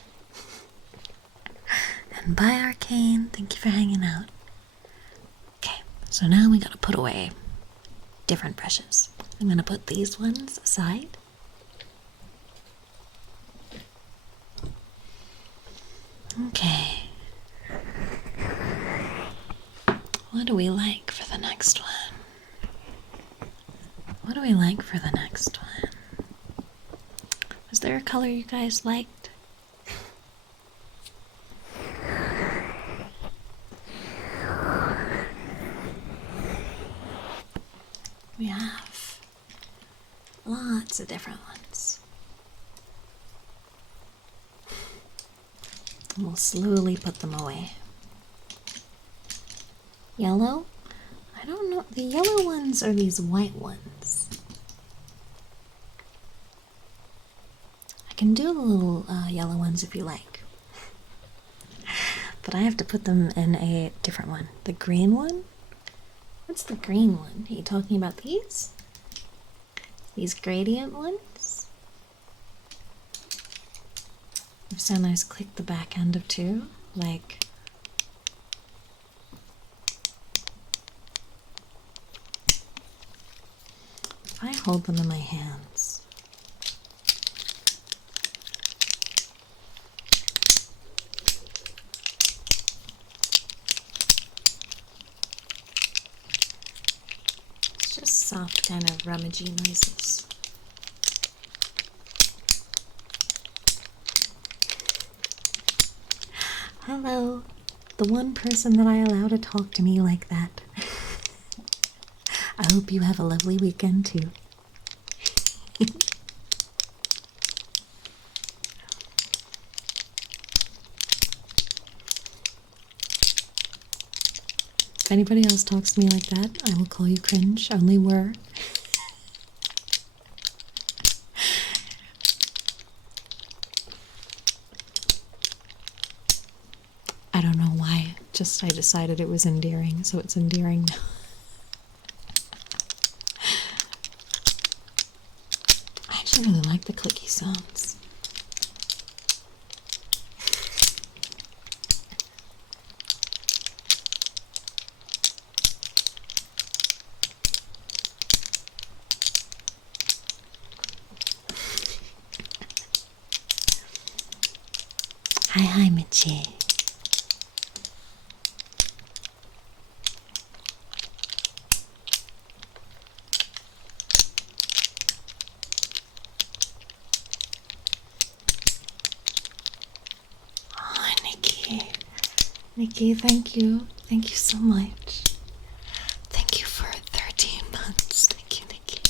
And bye, Arcane. Thank you for hanging out. Okay, so now we gotta put away different brushes. I'm gonna put these ones aside. Okay. What do we like for the next one? What do we like for the next one? Was there a color you guys liked? We have lots of different ones. And we'll slowly put them away. Yellow? I don't know. The yellow ones are these white ones. I can do the little yellow ones if you like. But I have to put them in a different one. The green one? What's the green one? Are you talking about these? These gradient ones? If sometimes click the back end of two, like if I hold them in my hands. It's just soft kind of rummaging noises. Hello, the one person that I allow to talk to me like that. I hope you have a lovely weekend too. If anybody else talks to me like that, I will call you cringe. Only were. I don't know why. Just I decided it was endearing, so it's endearing now. I actually really like the clicky sounds. Hi, Michi. Oh, Nikki. Nikki, thank you. Thank you so much. Thank you for 13 months. Thank you, Nikki.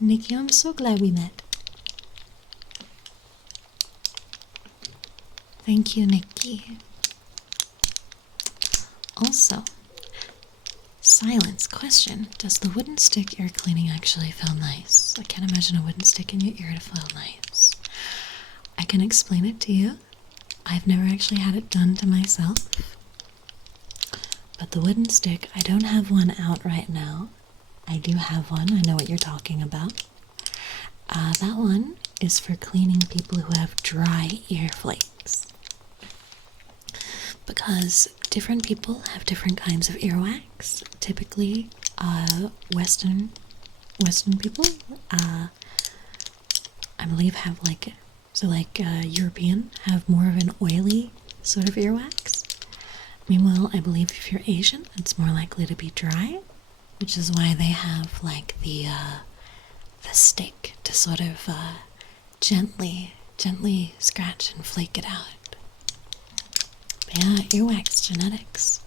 Nikki, I'm so glad we met. Thank you, Nikki. Also, silence question. Does the wooden stick ear cleaning actually feel nice? I can't imagine a wooden stick in your ear to feel nice. I can explain it to you. I've never actually had it done to myself. But the wooden stick, I don't have one out right now. I do have one. I know what you're talking about. That one is for cleaning people who have dry ear flakes. Because different people have different kinds of earwax. Typically, Western people, I believe, have European have more of an oily sort of earwax. Meanwhile, I believe if you're Asian, it's more likely to be dry, which is why they have like the stick to sort of gently scratch and flake it out. But yeah, earwax genetics.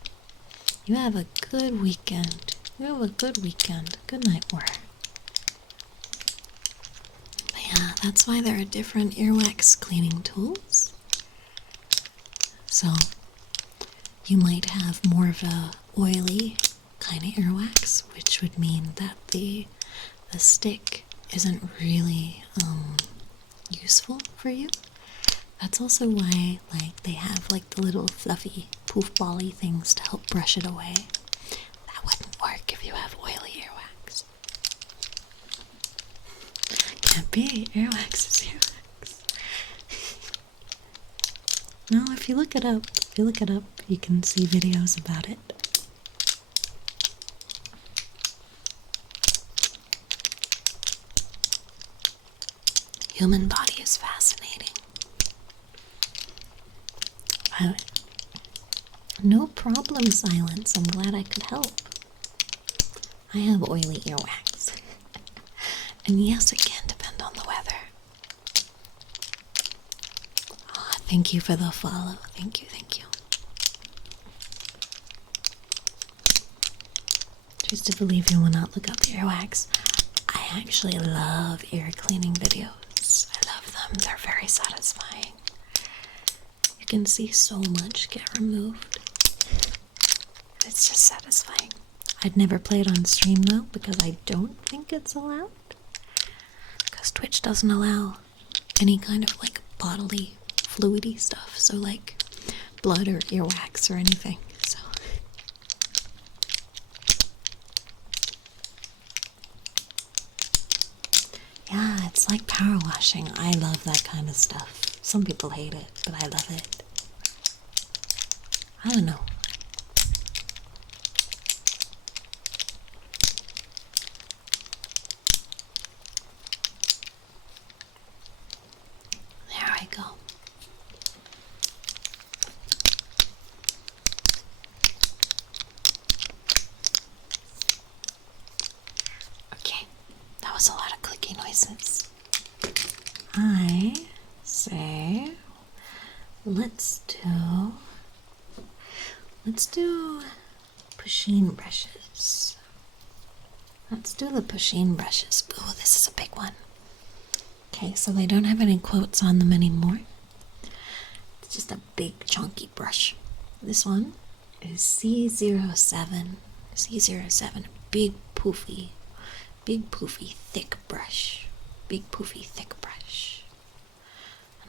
You have a good weekend. You have a good weekend. Good night, War. But yeah, that's why there are different earwax cleaning tools. So you might have more of a oily kind of earwax, which would mean that the stick isn't really useful for you. That's also why like they have like the little fluffy poof bally things to help brush it away. That wouldn't work if you have oily earwax. Can't be. Earwax is earwax. No, if you look it up, you can see videos about it. Human body is fascinating. No problem, Silence. I'm glad I could help. I have oily earwax. And yes, it can depend on the weather. Oh, thank you for the follow. Thank you, thank you. Choose to believe you will not look up earwax. I actually love ear cleaning videos. I love them. They're very satisfying. You can see so much get removed. It's just satisfying. I'd never play it on stream though, because I don't think it's allowed. Because Twitch doesn't allow any kind of like bodily fluidy stuff, so like blood or earwax or anything. So yeah, it's like power washing. I love that kind of stuff. Some people hate it, but I love it. I don't know. There I go. Okay, that was a lot of clicky noises. I say let's do pusheen brushes. Let's do the pusheen brushes. Oh, this is a big one. Okay, so they don't have any quotes on them anymore. It's just a big chunky brush. This one is C07. C07, big poofy, thick brush. Big poofy, thick brush.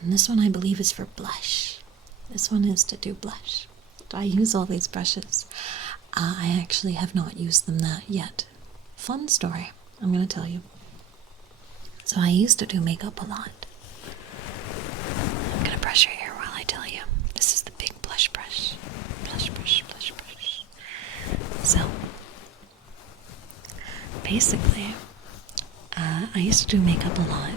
And this one I believe is for blush. This one is to do blush. Do I use all these brushes? I actually have not used them that yet. Fun story, I'm gonna tell you. So I used to do makeup a lot. I'm gonna brush your hair while I tell you. This is the big blush brush. Blush brush, blush brush. So, basically, I used to do makeup a lot.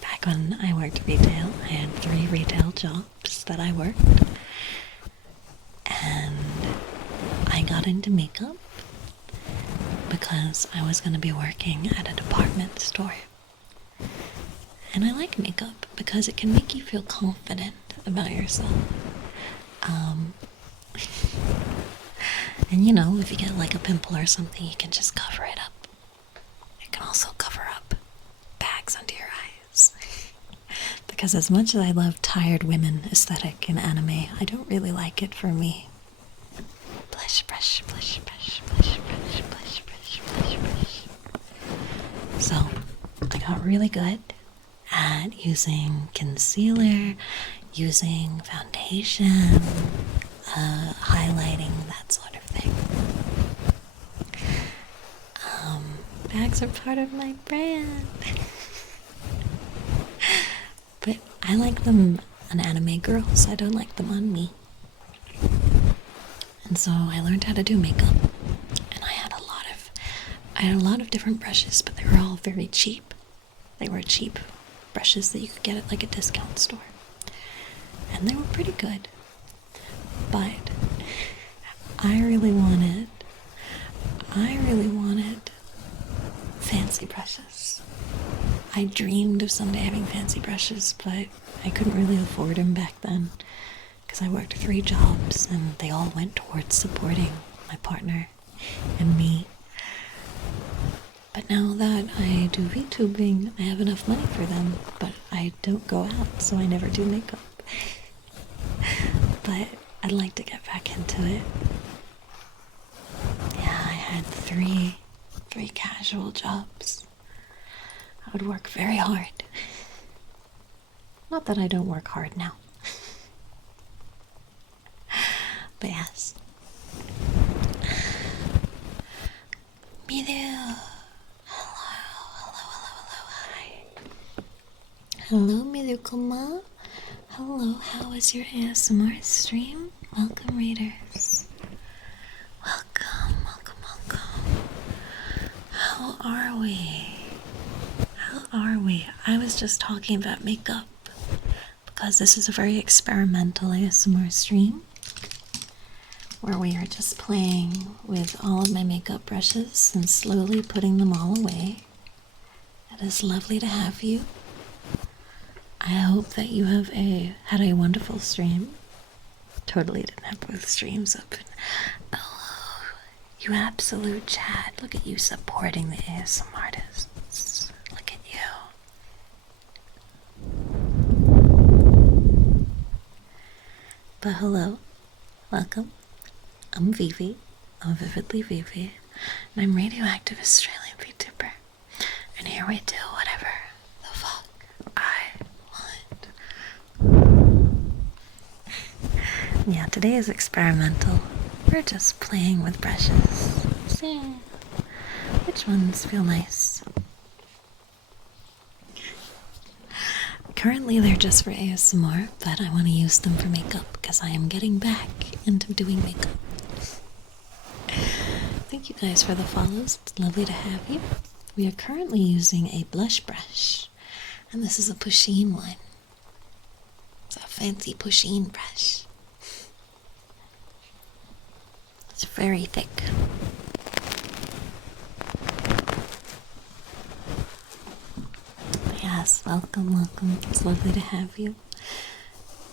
Back when I worked retail, I had 3 retail jobs that I worked. And I got into makeup because I was going to be working at a department store. And I like makeup because it can make you feel confident about yourself. And you know, if you get like a pimple or something, you can just cover it up. It can also cover up bags under your eyes. Because as much as I love tired women aesthetic in anime, I don't really like it for me. Blush brush, blush brush, blush brush, blush brush, blush brush. So, I got really good at using concealer, using foundation, highlighting, that sort of thing. Bags are part of my brand. But I like them on anime girls. I don't like them on me. And so I learned how to do makeup. And I had a lot of different brushes, but they were all very cheap. They were cheap brushes that you could get at like a discount store. And they were pretty good. but I really wanted fancy brushes. I dreamed of someday having fancy brushes, but I couldn't really afford them back then because I worked 3 jobs and they all went towards supporting my partner and me. But now that I do VTubing, I have enough money for them, but I don't go out, so I never do makeup. But I'd like to get back into it. Yeah, I had three casual jobs. I would work very hard. Not that I don't work hard now. But yes. Miru. Hi. Hello, Miru-kuma. Hello, how was your ASMR stream? Welcome, readers. Welcome. How are we? I was just talking about makeup because this is a very experimental ASMR stream where we are just playing with all of my makeup brushes and slowly putting them all away. It is lovely to have you. I hope that you have had a wonderful stream. Totally didn't have both streams open. Oh, you absolute chat. Look at you supporting the ASMR artists. Look at you. But hello. Welcome. I'm Vivi. I'm Vividly Vivi. And I'm Radioactive Australian VTuber. And here we do whatever the fuck I want. Yeah, today is experimental. We're just playing with brushes. See which ones feel nice. Currently they're just for ASMR, but I want to use them for makeup because I am getting back into doing makeup. Thank you guys for the follows. It's lovely to have you. We are currently using a blush brush, and this is a Pusheen one. It's a fancy Pusheen brush. It's very thick. Yes, welcome. It's lovely to have you.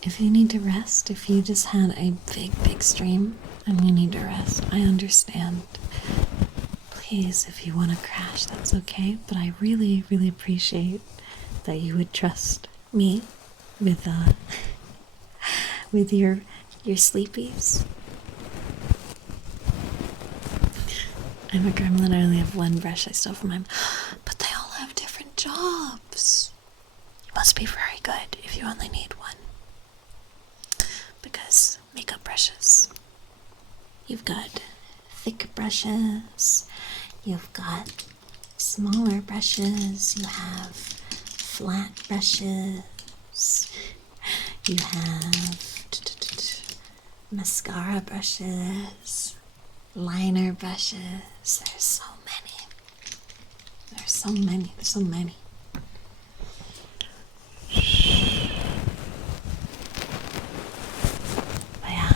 If you need to rest, if you just had a big stream and you need to rest, I understand. Please, if you want to crash, that's okay. But I really appreciate that you would trust me with with your sleepies. I'm a gremlin. I only have one brush I stole from my... But they all have different jobs. You must be very good if you only need one. Because makeup brushes. You've got thick brushes. You've got smaller brushes. You have flat brushes. You have mascara brushes. Liner brushes. There's so many. But yeah,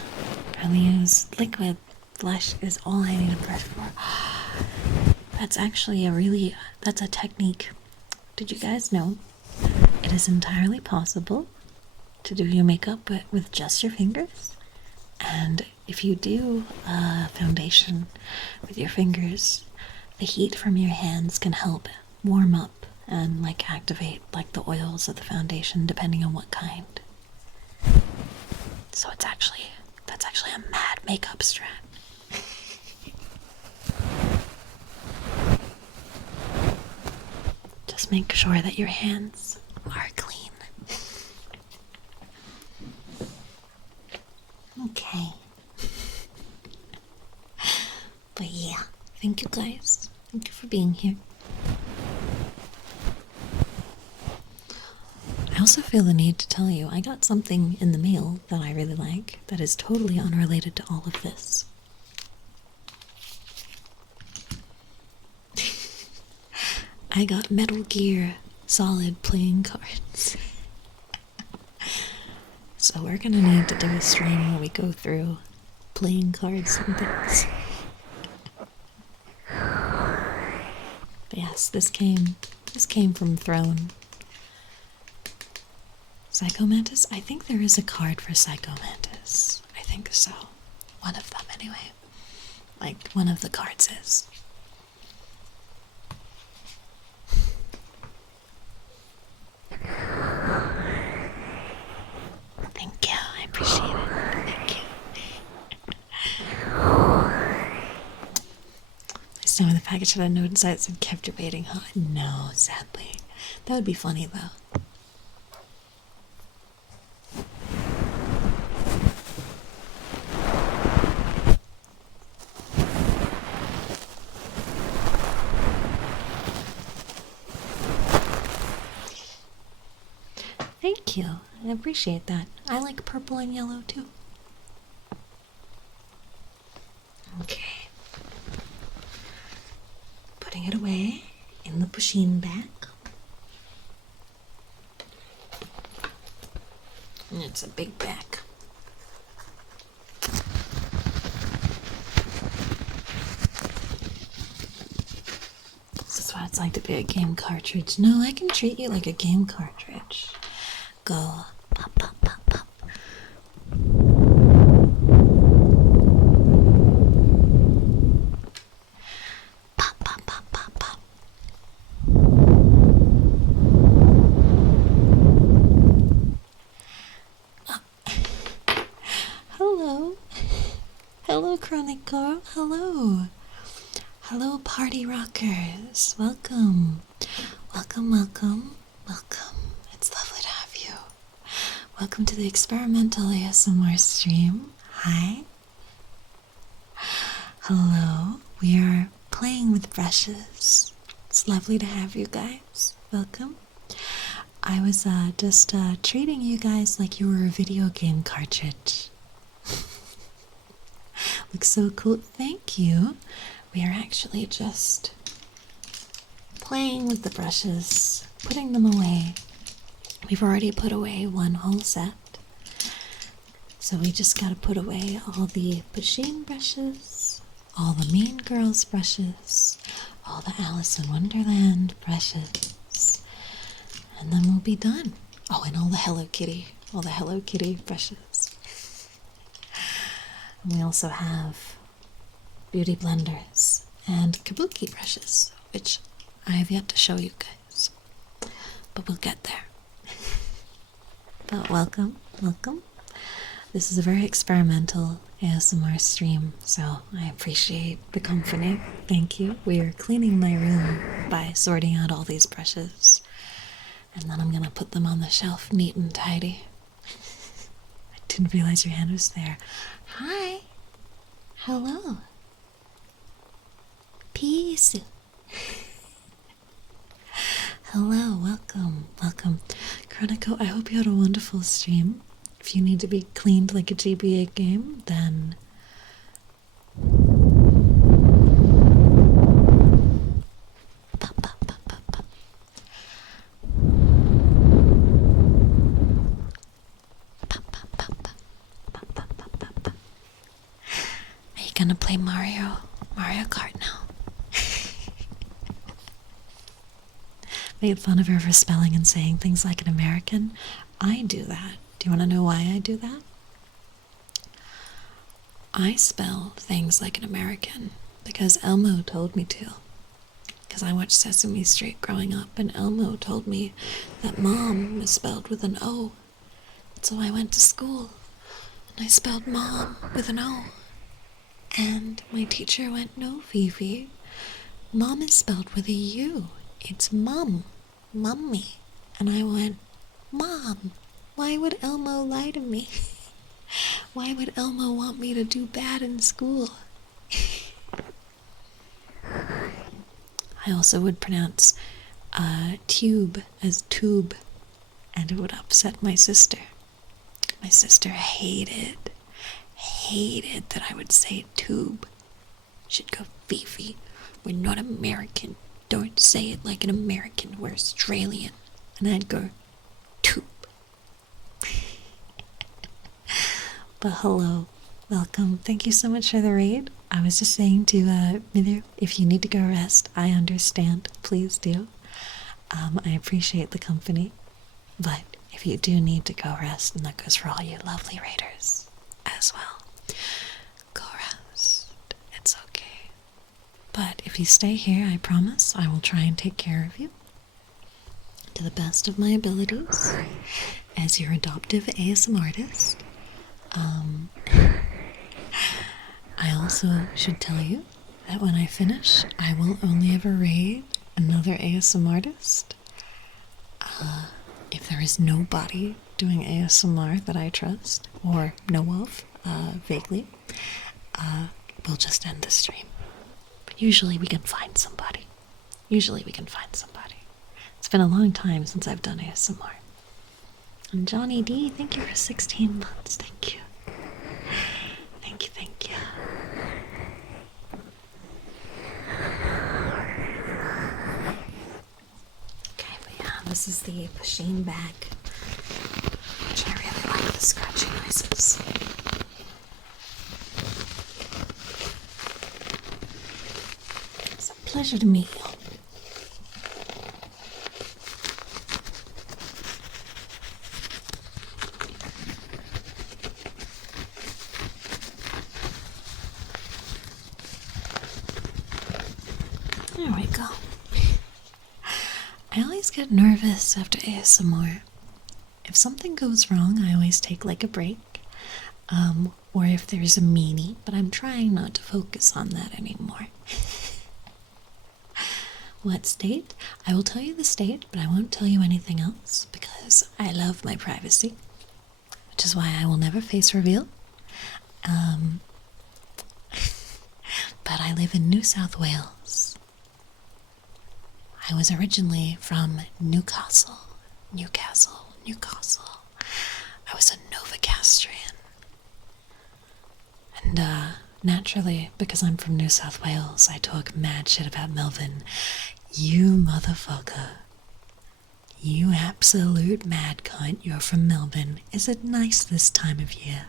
I only use liquid blush is all I need a brush for. That's actually that's a technique. Did you guys know it is entirely possible to do your makeup with just your fingers? And if you do foundation with your fingers, the heat from your hands can help warm up and activate the oils of the foundation depending on what kind. So that's actually a mad makeup strat. Just make sure that your hands are clean. Okay. But yeah, thank you guys. Thank you for being here. I also feel the need to tell you I got something in the mail that I really like that is totally unrelated to all of this. I got Metal Gear Solid playing cards. So we're gonna need to do a stream where we go through playing cards and things. But yes, this came from Throne. Psychomantis? I think there is a card for Psychomantis. I think so. One of them, anyway. Like, one of the cards is. Thank you. I appreciate it. Thank you. I stand with the package had a note inside that said kept debating, huh? No, sadly. That would be funny, though. Thank you. I appreciate that. I like purple and yellow too. Okay. Putting it away in the pusheen bag. And it's a big bag. This is what it's like to be a game cartridge. No, I can treat you like a game cartridge. Go pop, pop, pop, pop. Pop, pop, pop, pop, pop. Oh. Hello. Hello, Chronic Girl. Hello. Hello, party rockers. Welcome. Welcome, welcome, welcome. It's lovely to have you. Welcome to the experimental ASMR stream. Hi. Hello. We are playing with brushes. It's lovely to have you guys. Welcome. I was just treating you guys like you were a video game cartridge. Looks so cool. Thank you. We are actually just playing with the brushes, putting them away. We've already put away one whole set. So we just gotta put away all the Pusheen brushes, all the Mean Girls brushes, all the Alice in Wonderland brushes, and then we'll be done. Oh, and all the Hello Kitty brushes. And we also have beauty blenders and kabuki brushes, which I have yet to show you guys, but we'll get there. But welcome, welcome. This is a very experimental ASMR stream, so I appreciate the company. Thank you. We are cleaning my room by sorting out all these brushes, and then I'm gonna put them on the shelf neat and tidy. I didn't realize your hand was there. Hi. Hello. Peace. Hello, welcome, welcome. Chronico, I hope you had a wonderful stream. If you need to be cleaned like a GBA game, then pop, pop, pop, pop, pop. Pop, pop, pop, pop. Pop, pop, pop, pop, pop. Are you gonna play Mario Kart now? Made fun of her for spelling and saying things like an American. I do that. Do you want to know why I do that? I spell things like an American because Elmo told me to. Because I watched Sesame Street growing up, and Elmo told me that mom was spelled with an O. So I went to school, and I spelled mom with an O. And my teacher went, "No, Vivi, mom is spelled with a U. It's mum, mummy." And I went, "Mom, why would Elmo lie to me? Why would Elmo want me to do bad in school?" I also would pronounce tube as tube, and it would upset my sister. My sister hated that I would say tube. She'd go, "Vivi, we're not American. Don't say it like an American. We're Australian." And I'd go, "Tube." But hello, welcome. Thank you so much for the raid. I was just saying to Mither, if you need to go rest, I understand. Please do. I appreciate the company. But if you do need to go rest, and that goes for all you lovely raiders as well, go rest. It's okay. But if you stay here, I promise I will try and take care of you to the best of my abilities as your adoptive ASM artist. I also should tell you that when I finish, I will only ever raid another ASM artist if there is nobody doing ASMR that I trust or know of vaguely. We'll just end the stream. But usually we can find somebody. It's been a long time since I've done ASMR. And Johnny D, thank you for 16 months. Thank you. Thank you. Okay, but yeah, this is the Pusheen bag, which I really like the scratchy noises. It's a pleasure to meet you. There we go. I always get nervous after ASMR. If something goes wrong, I always take like a break. Or if there's a meanie, but I'm trying not to focus on that anymore. What state? I will tell you the state, but I won't tell you anything else because I love my privacy, which is why I will never face reveal. But I live in New South Wales. I was originally from Newcastle. I was a Novocastrian. And, naturally, because I'm from New South Wales, I talk mad shit about Melbourne. You motherfucker. You absolute mad cunt, you're from Melbourne. Is it nice this time of year?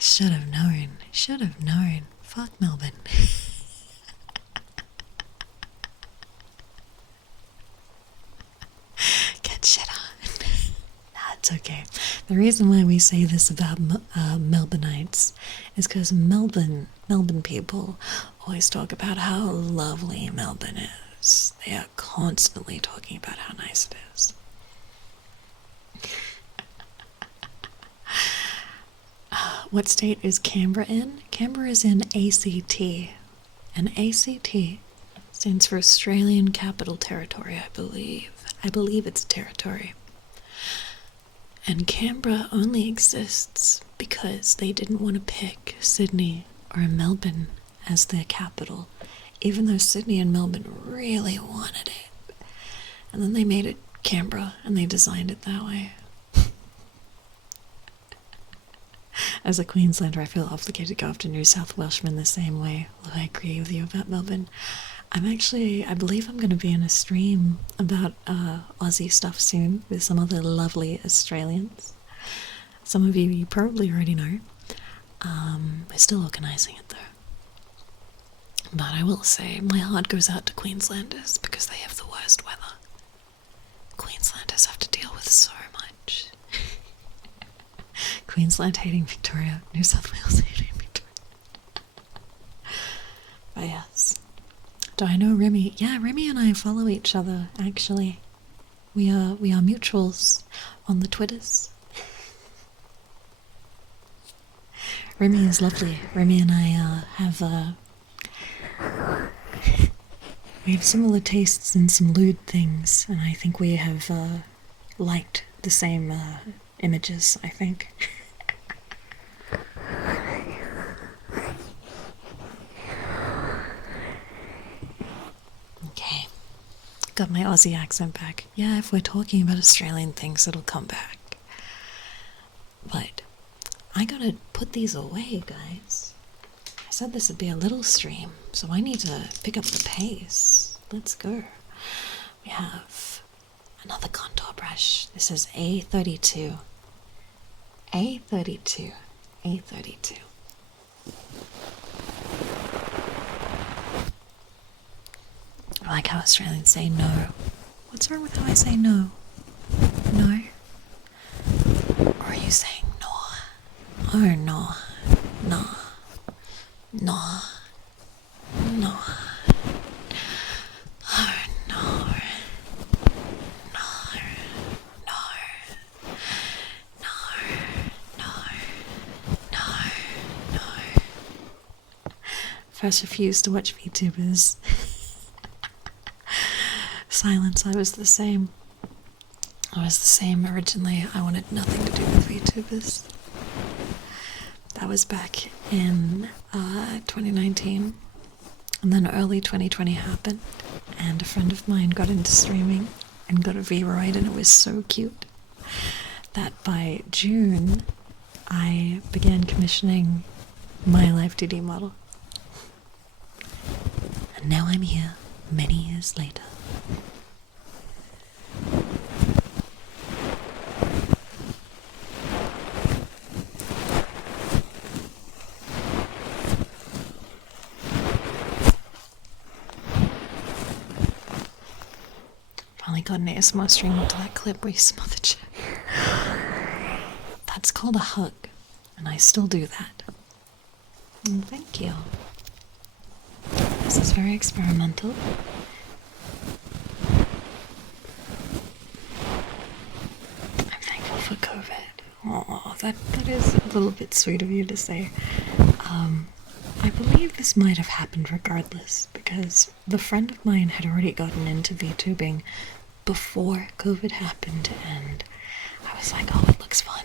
Should have known. Fuck Melbourne. Get shit on. Nah, it's okay. The reason why we say this about Melbourneites is because Melbourne people always talk about how lovely Melbourne is. They are constantly talking about how nice it is. What state is Canberra in? Canberra is in ACT. And ACT stands for Australian Capital Territory, I believe. I believe it's a territory. And Canberra only exists because they didn't want to pick Sydney or Melbourne as their capital, even though Sydney and Melbourne really wanted it. And then they made it Canberra, and they designed it that way. As a Queenslander, I feel obligated to go after New South Welshmen the same way, although I agree with you about Melbourne. I believe I'm going to be in a stream about Aussie stuff soon with some other lovely Australians. Some of you probably already know. We're still organising it though. But I will say, my heart goes out to Queenslanders because they have the worst weather. Queenslanders have to deal with so much. Queensland hating Victoria, New South Wales hating Victoria. But yes. Do I know Remy? Yeah, Remy and I follow each other, actually. We are mutuals on the Twitters. Remy is lovely. Remy and I we have similar tastes in some lewd things, and I think we have liked the same images, I think. Okay. Got my Aussie accent back. Yeah, if we're talking about Australian things, it'll come back. But I gotta put these away, guys. I said this would be a little stream, so I need to pick up the pace. Let's go. We have another contour brush. This is A32. A32. A32. I like how Australians say no. What's wrong with how I say no? No? Or are you saying no? Oh, no. No. No. No. Oh, no. No. No. No. No. No. No. First refused to watch VTubers. Silence, I was the same. I was the same originally. I wanted nothing to do with VTubers. That was back in 2019. And then early 2020 happened. And a friend of mine got into streaming and got a V-Roid, and it was so cute that by June I began commissioning my live 2D model. And now I'm here many years later. Finally got an ASMR stream onto that clip where you smothered shit. That's called a hug, and I still do that. And thank you. This is very experimental. I'm thankful for COVID. Oh, that is a little bit sweet of you to say. I believe this might have happened regardless, because the friend of mine had already gotten into VTubing before COVID happened, and I was like, oh, it looks fun.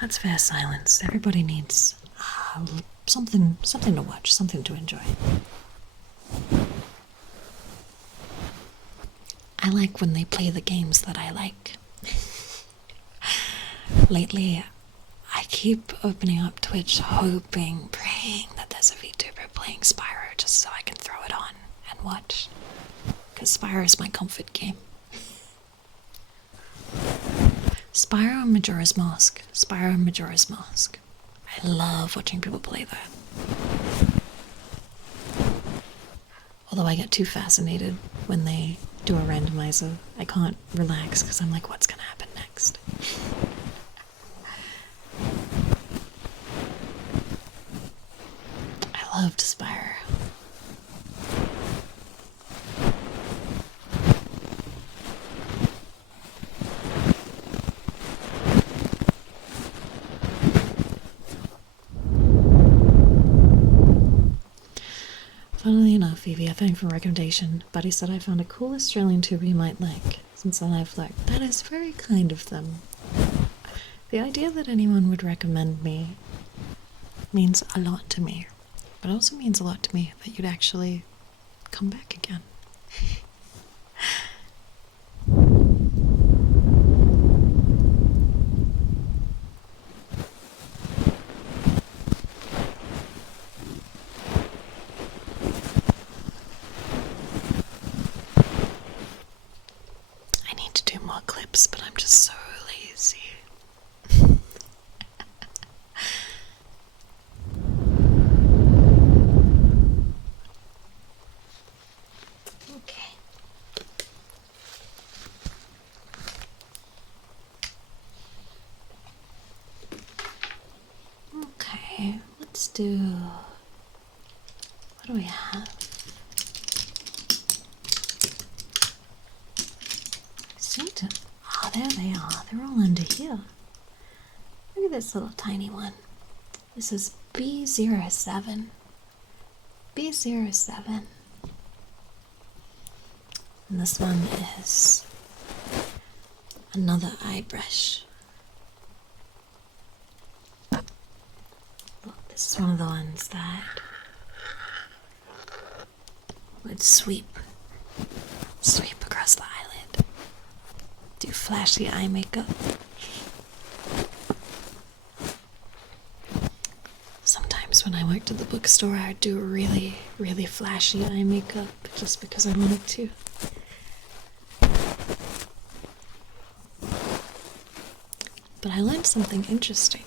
That's fair silence. Everybody needs something to watch, something to enjoy. I like when they play the games that I like. Lately, I keep opening up Twitch hoping, praying that there's a VTuber playing Spyro just so I can throw it on and watch. Because Spyro is my comfort game. Spyro and Majora's Mask. Spyro and Majora's Mask. I love watching people play that. Although I get too fascinated when they do a randomizer. I can't relax because I'm like, what's gonna happen next? I loved Spyro. Funnily enough, Vivi, I thank for a recommendation. Buddy said I found a cool Australian tuber you might like. Since then I've learned that is very kind of them. The idea that anyone would recommend me means a lot to me. But it also means a lot to me that you'd actually come back again. I need to do more clips, but I'm just so lazy. Okay, let's do... what do we have? Ah, there they are. They're all under here. Look at this little tiny one. This is B07. B07. And this one is another eye brush. Look, this is one of the ones that would sweep across the eyelid. Do flashy eye makeup. Sometimes when when I worked at the bookstore, I'd do really, really flashy eye makeup just because I wanted to. But I learned something interesting.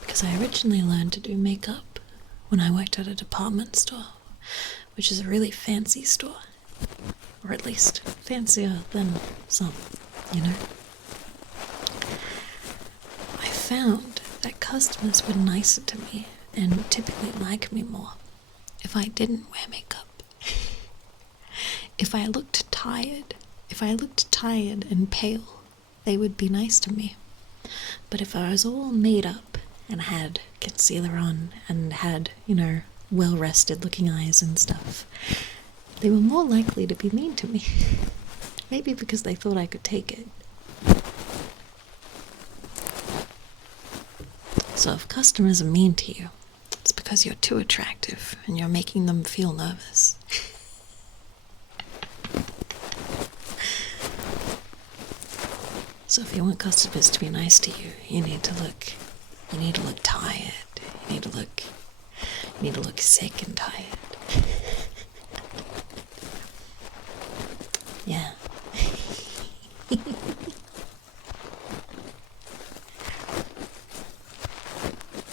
Because I originally learned to do makeup when I worked at a department store, which is a really fancy store. Or at least fancier than some, you know? I found that customers were nicer to me and would typically like me more if I didn't wear makeup. If I looked tired and pale, they would be nice to me. But if I was all made up and had concealer on and had, well-rested looking eyes and stuff, they were more likely to be mean to me. Maybe because they thought I could take it. So if customers are mean to you, it's because you're too attractive and you're making them feel nervous. So if you want customers to be nice to you, you need to look tired. You need to look sick and tired. Yeah.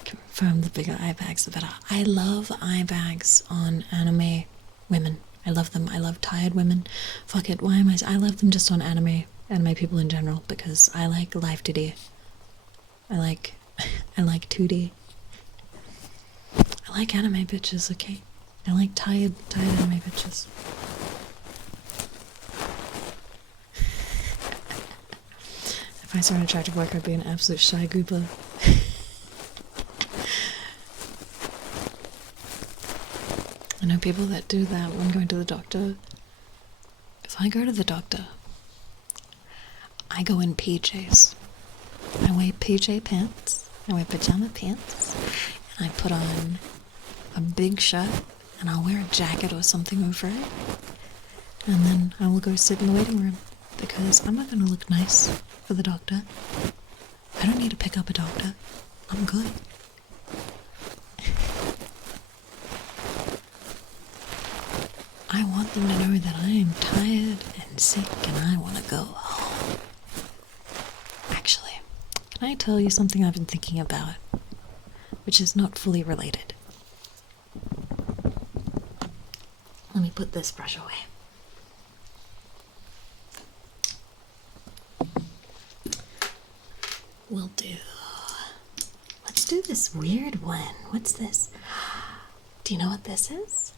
Confirm the bigger eye bags the better. I love eye bags on anime women. I love them. I love tired women. Fuck it, I love them just on anime people in general, because I like live 2D. I like 2D. I like anime bitches, okay? I like tired anime bitches. If I saw an attractive worker, I'd be an absolute shy goober. I know people that do that when going to the doctor. If I go to the doctor, I go in PJs. I wear PJ pants, I wear pajama pants, and I put on a big shirt, and I'll wear a jacket or something over it, and then I will go sit in the waiting room, because I'm not going to look nice for the doctor. I don't need to pick up a doctor. I'm good. I want them to know that I am tired and sick and I want to go home. Actually, can I tell you something I've been thinking about, which is not fully related? Let me put this brush away. Will do. Let's do this weird one. What's this? Do you know what this is?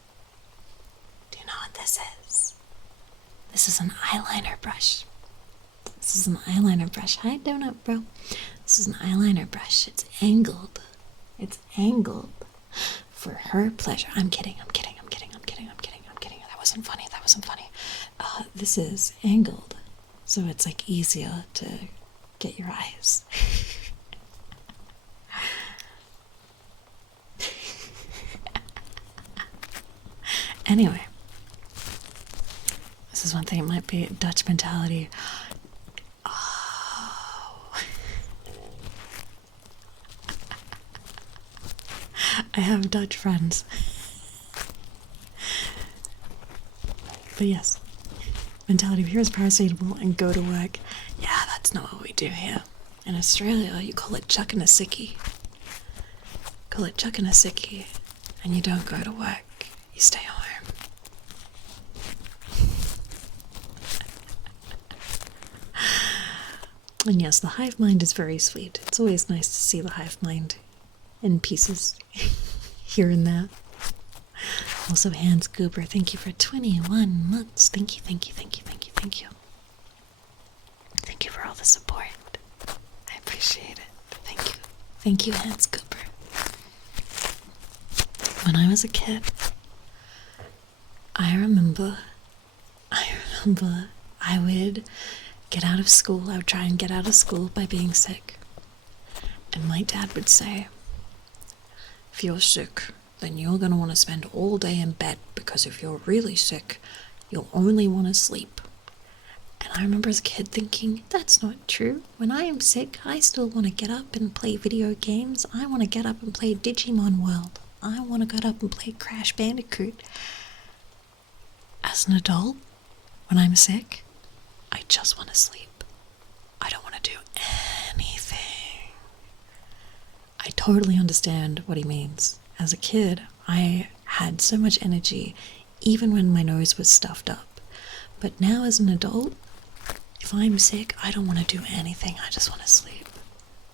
Do you know what this is? This is an eyeliner brush. This is an eyeliner brush. Hi, Donut Bro. This is an eyeliner brush. It's angled. It's angled for her pleasure. I'm kidding. That wasn't funny. This is angled, so it's like easier to get your eyes. Anyway, this is one thing. It might be Dutch mentality. Oh. I have Dutch friends. But yes, mentality of here's paracetamol and go to work. Yeah, that's not what we do here. In Australia, you call it chucking a sickie. And you don't go to work. You stay home. And yes, the hive mind is very sweet. It's always nice to see the hive mind in pieces here and there. Also, Hans Goober, thank you for 21 months. Thank you. Thank you for all the support. I appreciate it. Thank you, Hans Goober. When I was a kid, I remember I would get out of school. I would try and get out of school by being sick. And my dad would say, if you're sick, then you're going to want to spend all day in bed, because if you're really sick, you'll only want to sleep. And I remember as a kid thinking, that's not true. When I am sick, I still want to get up and play video games. I want to get up and play Digimon World. I want to get up and play Crash Bandicoot. As an adult, when I'm sick, I just want to sleep. I don't want to do anything. I totally understand what he means. As a kid, I had so much energy, even when my nose was stuffed up. But now as an adult, if I'm sick, I don't want to do anything. I just want to sleep.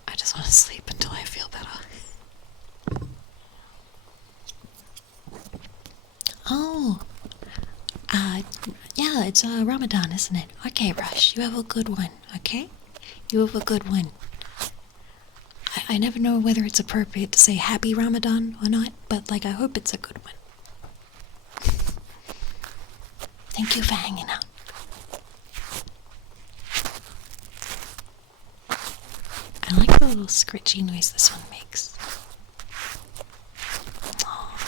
I just want to sleep until I feel better. Oh, yeah, it's Ramadan, isn't it? Okay, Rush, you have a good one, okay? You have a good one. I never know whether it's appropriate to say Happy Ramadan or not, but, I hope it's a good one. Thank you for hanging out. I like the little scritchy noise this one makes. Oh.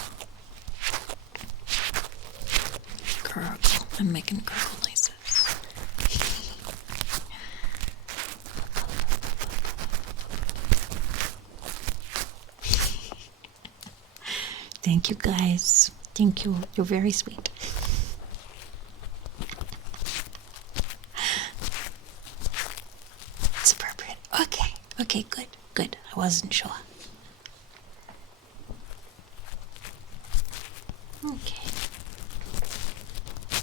Gurgle. I'm making gurgle noises. Thank you, guys. Thank you. You're very sweet. It's appropriate. Okay. Okay, good. Good. I wasn't sure. Okay.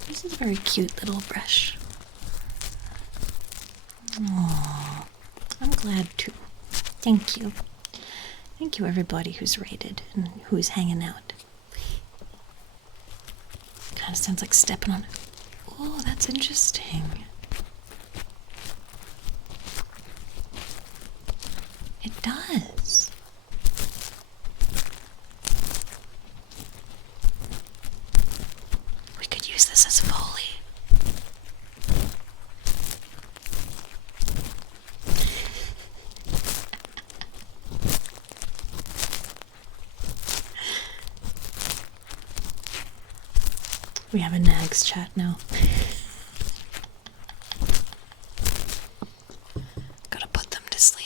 This is a very cute little brush. Aww. I'm glad too. Thank you. Thank you, everybody who's rated and who's hanging out. Kind of sounds like stepping on it. Oh, that's interesting. It does. We could use this as Foley. We have a nags chat now. Gotta put them to sleep.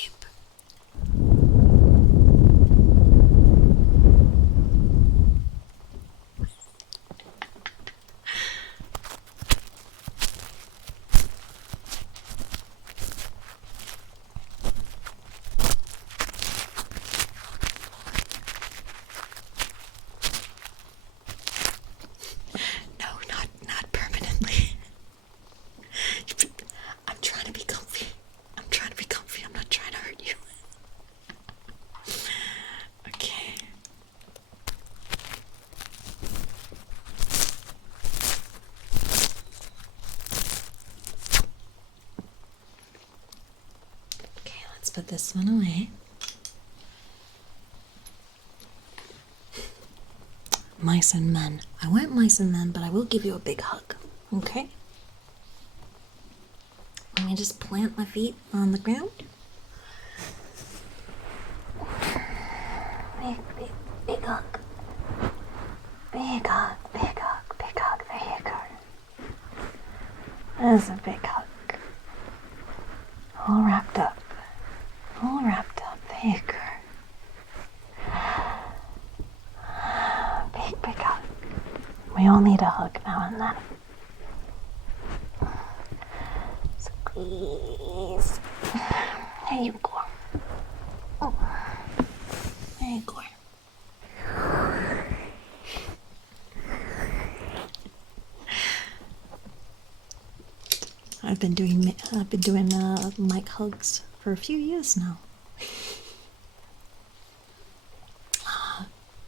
Put this one away. Mice and men. I won't mice and men, but I will give you a big hug. Okay? Let me just plant my feet on the ground. Big hug. Big hug, big hug, big hug. There you go. That's a big hug. All wrapped up. All wrapped up. There you go. Big hug. We all need a hug now and then. Squeeze. There you go. Oh. There you go. I've been doing mic hugs for a few years now.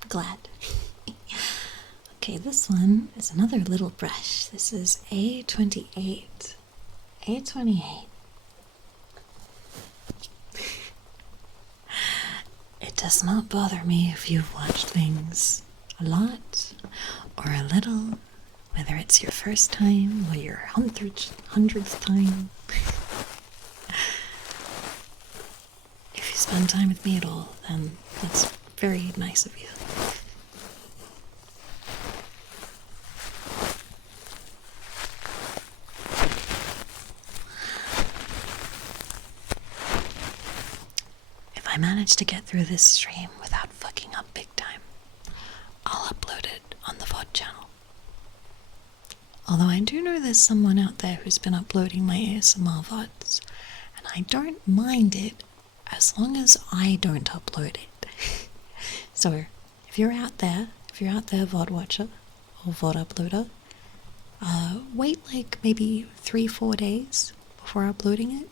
Glad. Okay, this one is another little brush. This is A28. A28. It does not bother me if you've watched things a lot or a little, whether it's your first time or your hundredth time. If you spend time with me at all, then that's very nice of you. manage to get through this stream without fucking up big time, I'll upload it on the VOD channel. Although I do know there's someone out there who's been uploading my ASMR VODs, and I don't mind it as long as I don't upload it. So, if you're out there, VOD watcher or VOD uploader, wait like maybe 3-4 days before uploading it,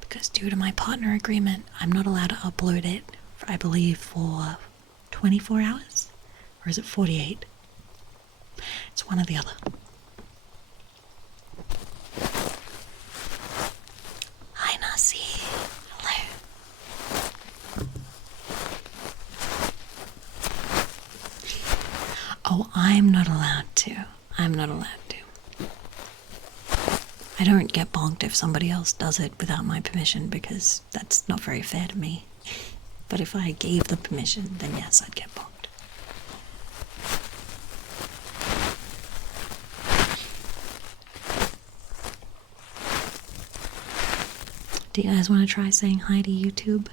because due to my partner agreement, I'm not allowed to upload it, I believe, for 24 hours? Or is it 48? It's one or the other. Hi, Nasi. Hello. Oh, I'm not allowed to. I don't get bonked if somebody else does it without my permission, because that's not very fair to me. But if I gave the permission, then yes, I'd get bonked. Do you guys want to try saying hi to YouTube?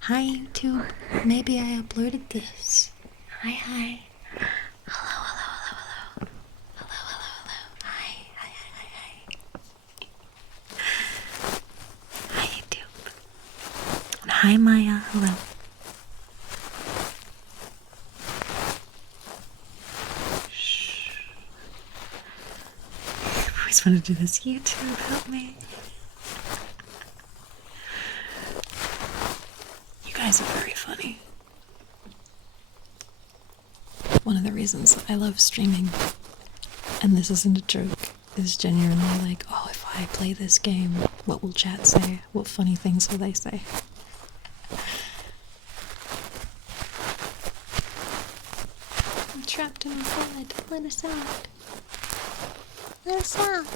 Hi, YouTube. Maybe I uploaded this. Hi. Hello. Hi. Hi, YouTube. And hi, Maya. Hello. Shh. I always want to do this. YouTube, help me. You guys are very funny. One of the reasons I love streaming, and this isn't a joke, is genuinely like, oh, if I play this game, what will chat say? What funny things will they say? I'm trapped in a bed. Let us out. Let us out.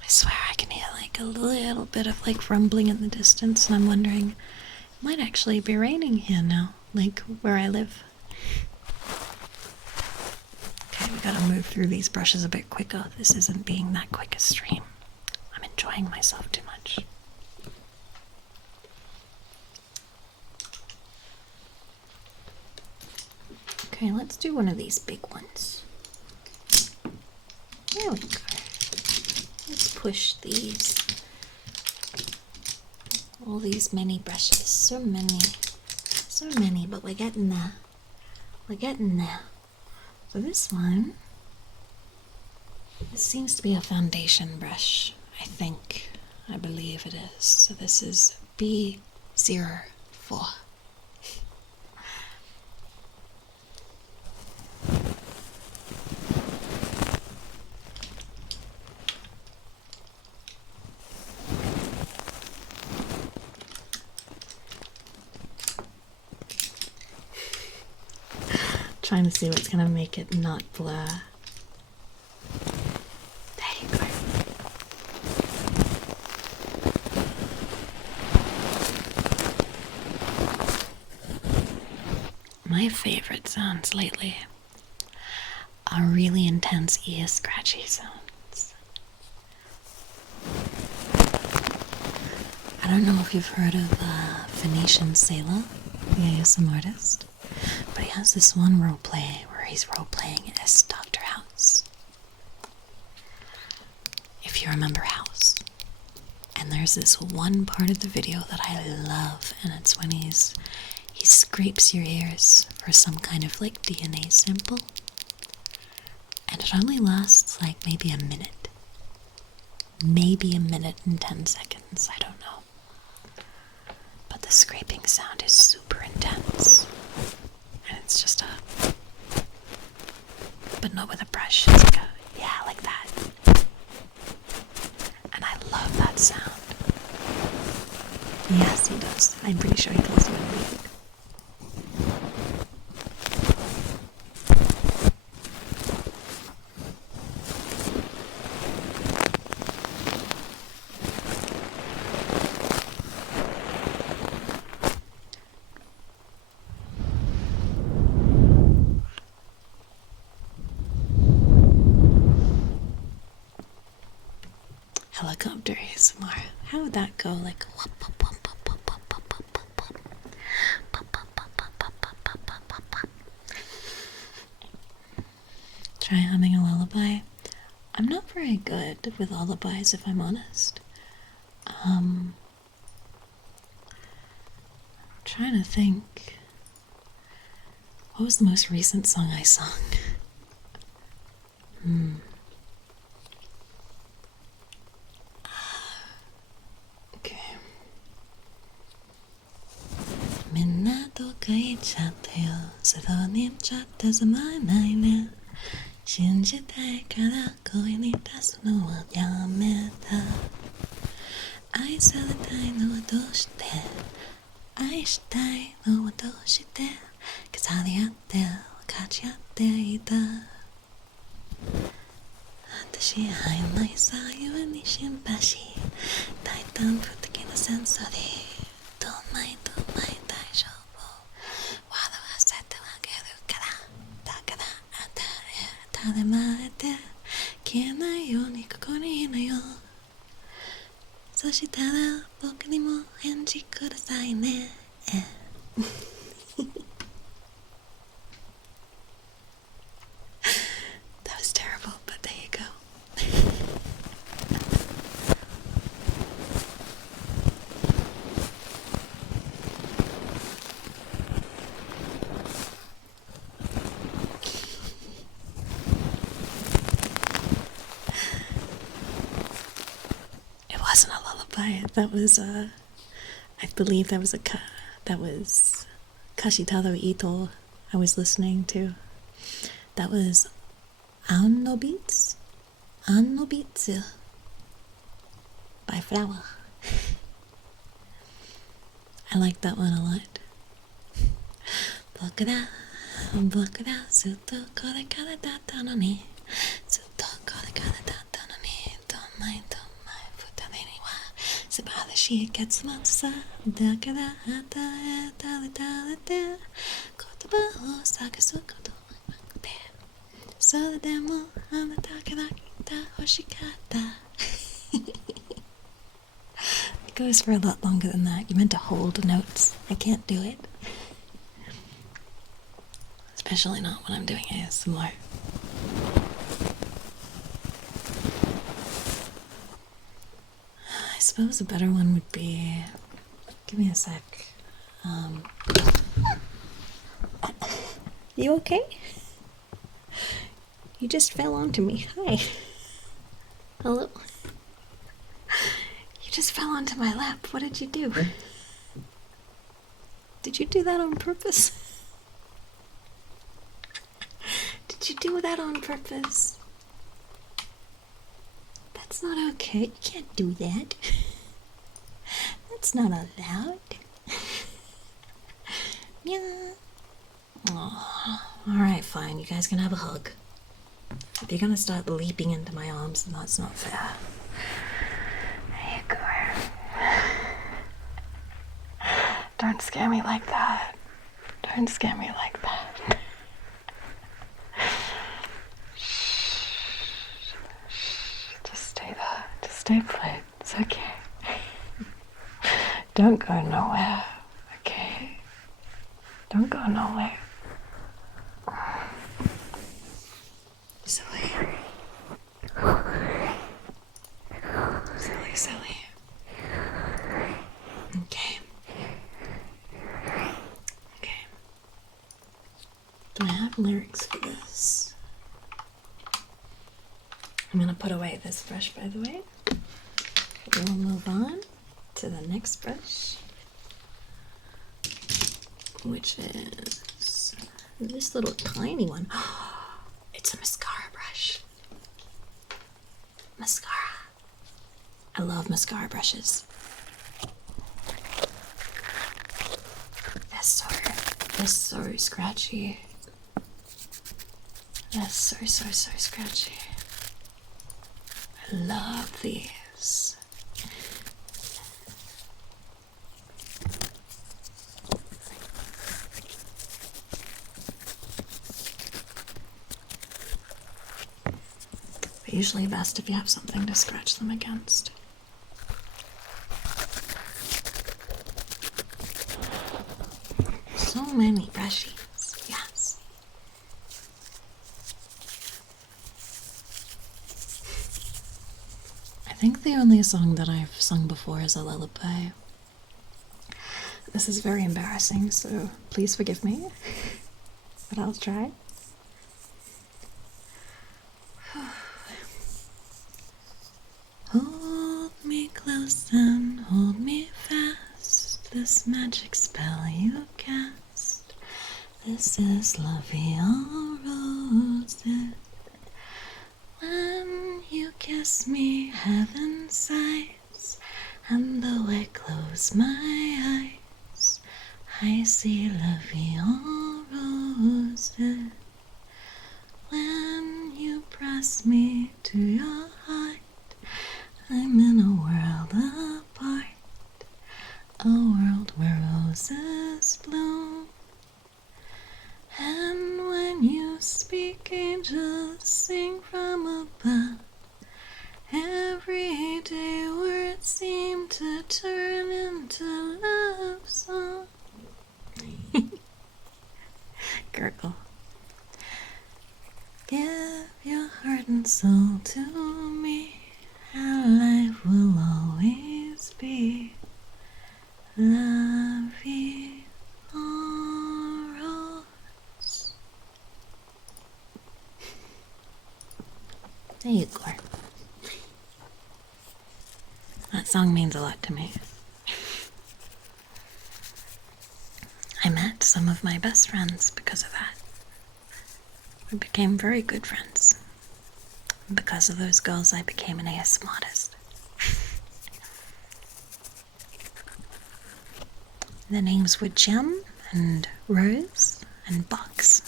I swear I can hear like a little bit of like rumbling in the distance, and I'm wondering, it might actually be raining here now, like where I live. Okay, we gotta move through these brushes a bit quicker. This isn't being that quick a stream. I'm enjoying myself too much. Okay, let's do one of these big ones. There we go. Let's push these. All these many brushes. So many, but we're getting there. So this one, this seems to be a foundation brush, I believe it is. So this is B04. Trying to see what's gonna make it not blur. There you go. My favorite sounds lately are really intense ear scratchy sounds. I don't know if you've heard of Venetian Sailor, the ASMR artist. But he has this one roleplay where he's roleplaying as Dr. House. If you remember House. And there's this one part of the video that I love, and it's when he scrapes your ears for some kind of like DNA sample. And it only lasts like maybe a minute. Maybe a minute and 10 seconds, I don't know. But the scraping sound is super intense. And it's just but not with a brush. It's like like that. And I love that sound. Yes, he does. I'm pretty sure he calls you a weed. would that go? Like try humming a lullaby. I'm not very good with lullabies, if I'm honest. I'm trying to think. What was the most recent song I sung? Okay. みんなどっか行っちゃったよ。外に行っちゃってすまないね。信じたいから声に出すのはやめた。愛されたいのはどうして？愛したいのはどうして？飾り合って分かち合っていた。私曖昧さゆえに心配し、大胆不敵なセンサリー。どんまい大丈夫。笑わせてあげるから。だから当たり前で消えないようにここにいなよ。そしたら僕にも返事くださいね。That was terrible, but there you go. It wasn't a lullaby. That was I believe that was Kashitaro Ito I was listening to. That was Anno Beats by Flower. I like that one a lot. 僕らずっとこれからだったのに、ずっとこれからだったのに、どんまい二人には素晴らしい結末さ。だから与えられて言葉を探すことはなくて、それでもあなたから聞いて欲しかった。It goes for a lot longer than that. You meant to hold notes. I can't do it. Especially not when I'm doing ASMR. I suppose a better one would be... Give me a sec. You okay? You just fell onto me. Hi. Hello. You just fell onto my lap. What did you do? Did you do that on purpose? Did you do that on purpose? That's not okay. You can't do that. That's not allowed. Yeah. Alright, fine. You guys can have a hug. If you're gonna start leaping into my arms, then that's not fair. There you go. Don't scare me like that. Don't scare me like that. Shh. Just stay there. Just stay put. It's okay. Don't go nowhere. Okay? Don't go nowhere. Silly. Silly. Okay. Do I have lyrics for this? I'm gonna put away this brush, by the way. We'll move on to the next brush, which is this little tiny one. It's a mascara brush. Mascara. I love mascara brushes. They're so scratchy. They're so scratchy. I love these. They're usually best if you have something to scratch them against. so many brushies. Yes. I think the only song that I've sung before is a lullaby. This is very embarrassing, so please forgive me. But I'll try. Hold me close and hold me fast. This magic spell you cast. This is La Vie en Rose. When you kiss me, heaven sighs, and though I close my eyes, I see La Vie en Rose. When you press me to your heart, I'm in a world apart, a world where roses bloom. And when you speak, angels sing from above. Every day words seem to turn into love songs. Gurgle. Give your heart and soul to me. Our life will always be La Vie en Rose. There you go. That song means a lot to me. I met some of my best friends because of that. We became very good friends. And because of those girls, I became an AS artist. Their names were Gem and Rose and Bugs.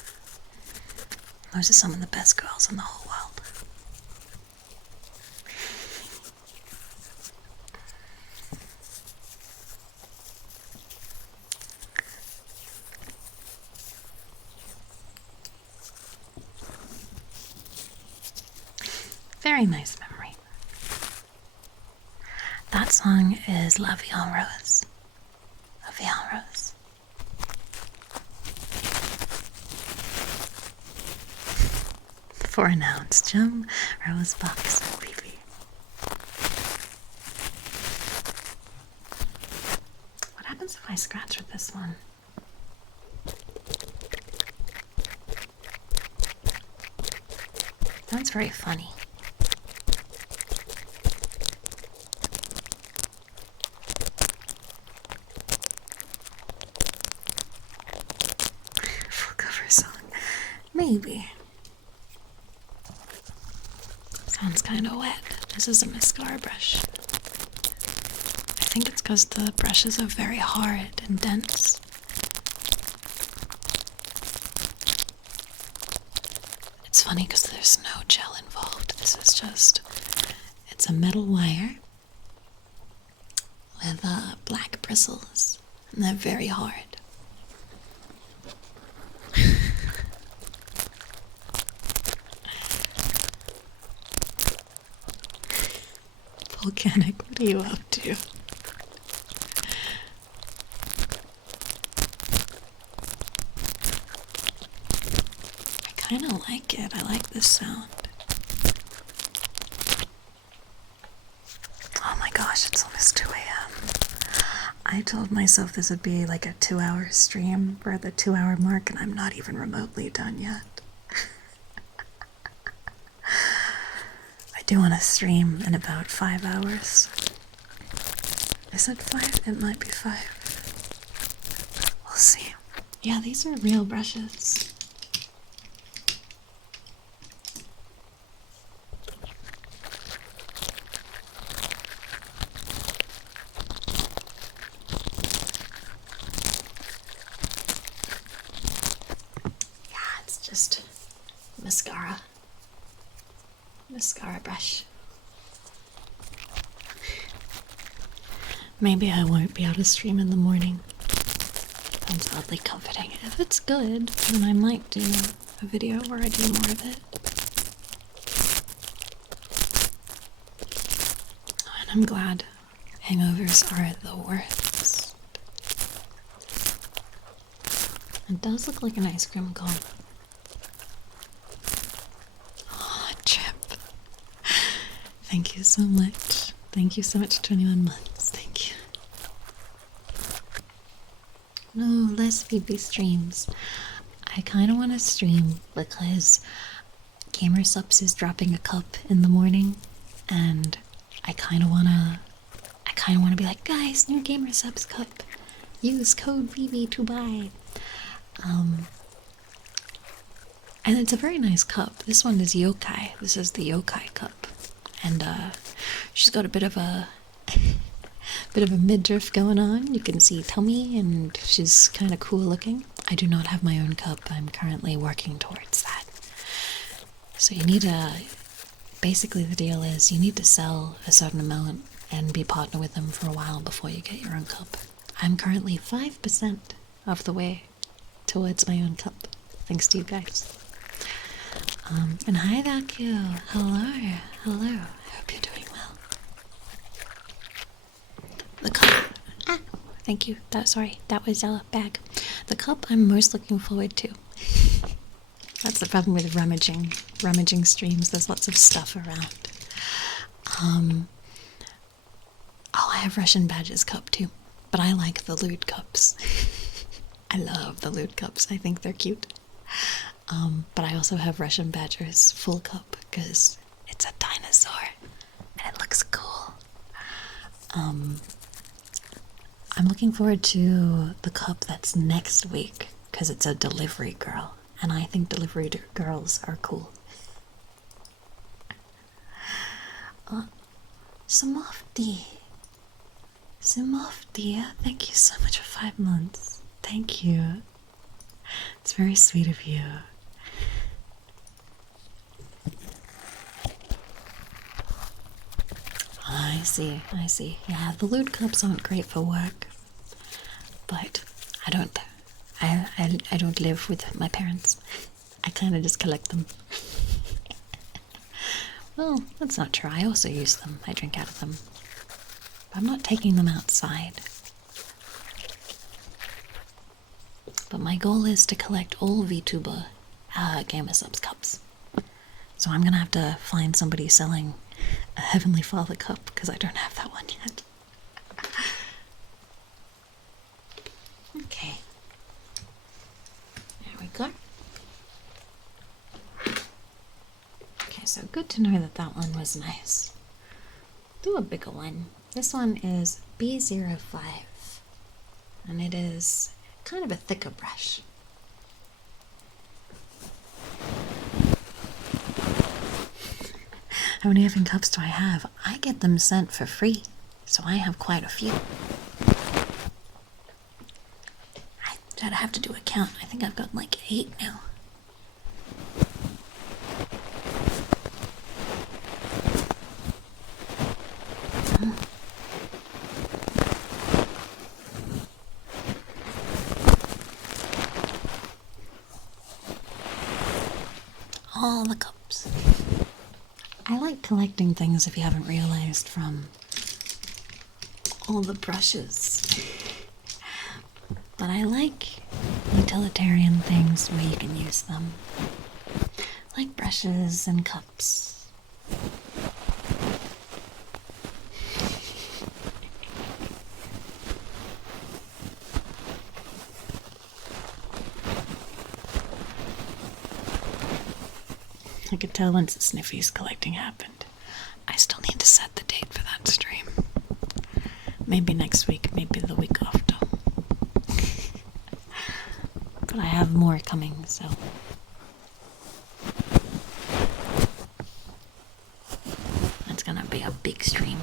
Those are some of the best girls in the whole world. Very nice memory. That song is La Vie en Rose. La Vie en Rose. Four nouns: Gem, Rose, Box, and Vivi. What happens if I scratch with this one? Sounds very funny. Full cover song. Maybe. Sounds kind of wet. This is a mascara brush. I think it's because the brushes are very hard and dense. It's funny because there's no gel involved. This is just, it's a metal wire with black bristles, and they're very hard. Volcanic, what are you up to? I kind of like it. I like this sound. Oh my gosh, it's almost 2 a.m. I told myself this would be like a 2-hour stream. We're at the 2-hour mark and I'm not even remotely done yet. I do want to stream in about 5 hours. Is it 5? It might be 5. We'll see. Yeah, these are real brushes. Yeah, it's just mascara brush. Maybe I won't be able to stream in the morning. Sounds oddly comforting. If it's good, then I might do a video where I do more of it. And I'm glad hangovers are the worst. It does look like an ice cream cone. Oh, Chip. Thank you so much. Thank you so much, 21 months. Thank you. No, less Vivi streams. I kind of want to stream because Gamer Subs is dropping a cup in the morning, and I kind of want to be like, guys, new Gamer Subs cup. Use code Vivi to buy. And it's a very nice cup. This one is yokai. This is the yokai cup, and she's got a bit of a midriff going on. You can see tummy, and she's kind of cool looking. I do not have my own cup. I'm currently working towards that. So you need to, basically the deal is you need to sell a certain amount and be partner with them for a while before you get your own cup. I'm currently 5% of the way towards my own cup, thanks to you guys. And hi Vacu, hello, hello, I hope you're doing well. The cup, thank you, that was a bag. The cup I'm most looking forward to. That's the problem with rummaging streams, there's lots of stuff around. Oh, I have Russian Badger's cup too, but I like the loot cups. I love the loot cups, I think they're cute. But I also have Russian Badger's full cup because it's a dinosaur and it looks cool. I'm looking forward to the cup that's next week because it's a delivery girl, and I think delivery girls are cool. Samofti, thank you so much for 5 months. Thank you. It's very sweet of you. I see. Yeah, the loot cups aren't great for work, but I don't live with my parents. I kind of just collect them. Well, that's not true. I also use them. I drink out of them. But I'm not taking them outside. But my goal is to collect all VTuber Gamer Subs cups. So I'm gonna have to find somebody selling a Heavenly Father cup because I don't have that one yet. Okay. There we go. Okay, so good to know that that one was nice. Do a bigger one. This one is B05, and it is kind of a thicker brush. How many effing cups do I have? I get them sent for free, so I have quite a few. I'd have to do a count. I think I've got like 8 now. All the cups. I like collecting things, if you haven't realized, from all the brushes. But I like utilitarian things where you can use them. Like brushes and cups. I could tell once the Sniffies collecting happened. I still need to set the date for that stream. Maybe next week, maybe the week after. But I have more coming, so. That's gonna be a big stream.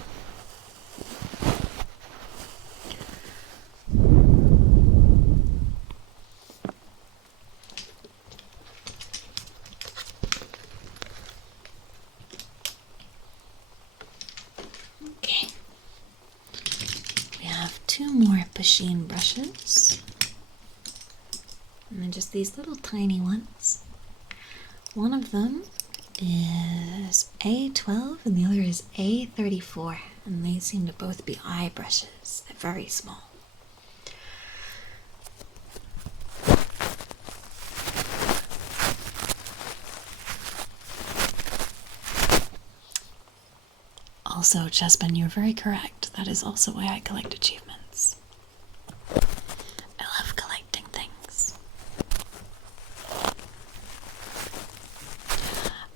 Okay. We have 2 more Pasheen brushes. And then just these little tiny ones. One of them is A12 and the other is A34. And they seem to both be eye brushes. They're very small. Also, Chespin, you're very correct. That is also why I collect achievements. I love collecting things.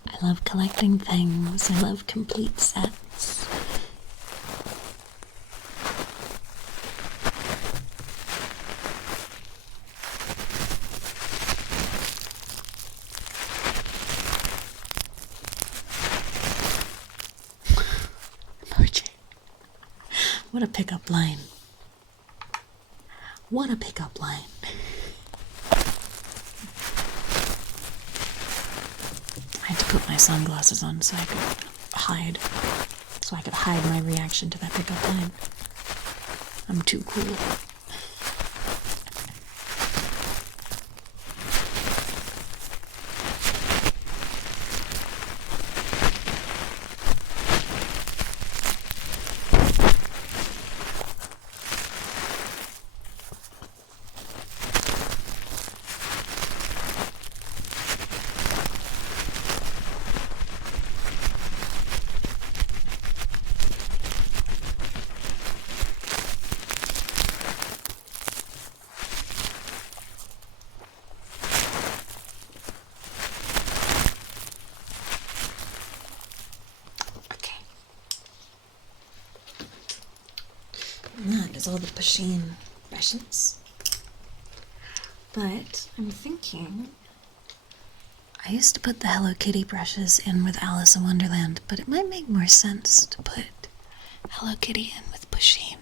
I love collecting things. I love complete sets. What a pickup line. What a pickup line. I had to put my sunglasses on so I could hide. So I could hide my reaction to that pickup line. I'm too cool. And that is all the Pusheen brushes. But I'm thinking, I used to put the Hello Kitty brushes in with Alice in Wonderland, but it might make more sense to put Hello Kitty in with Pusheen.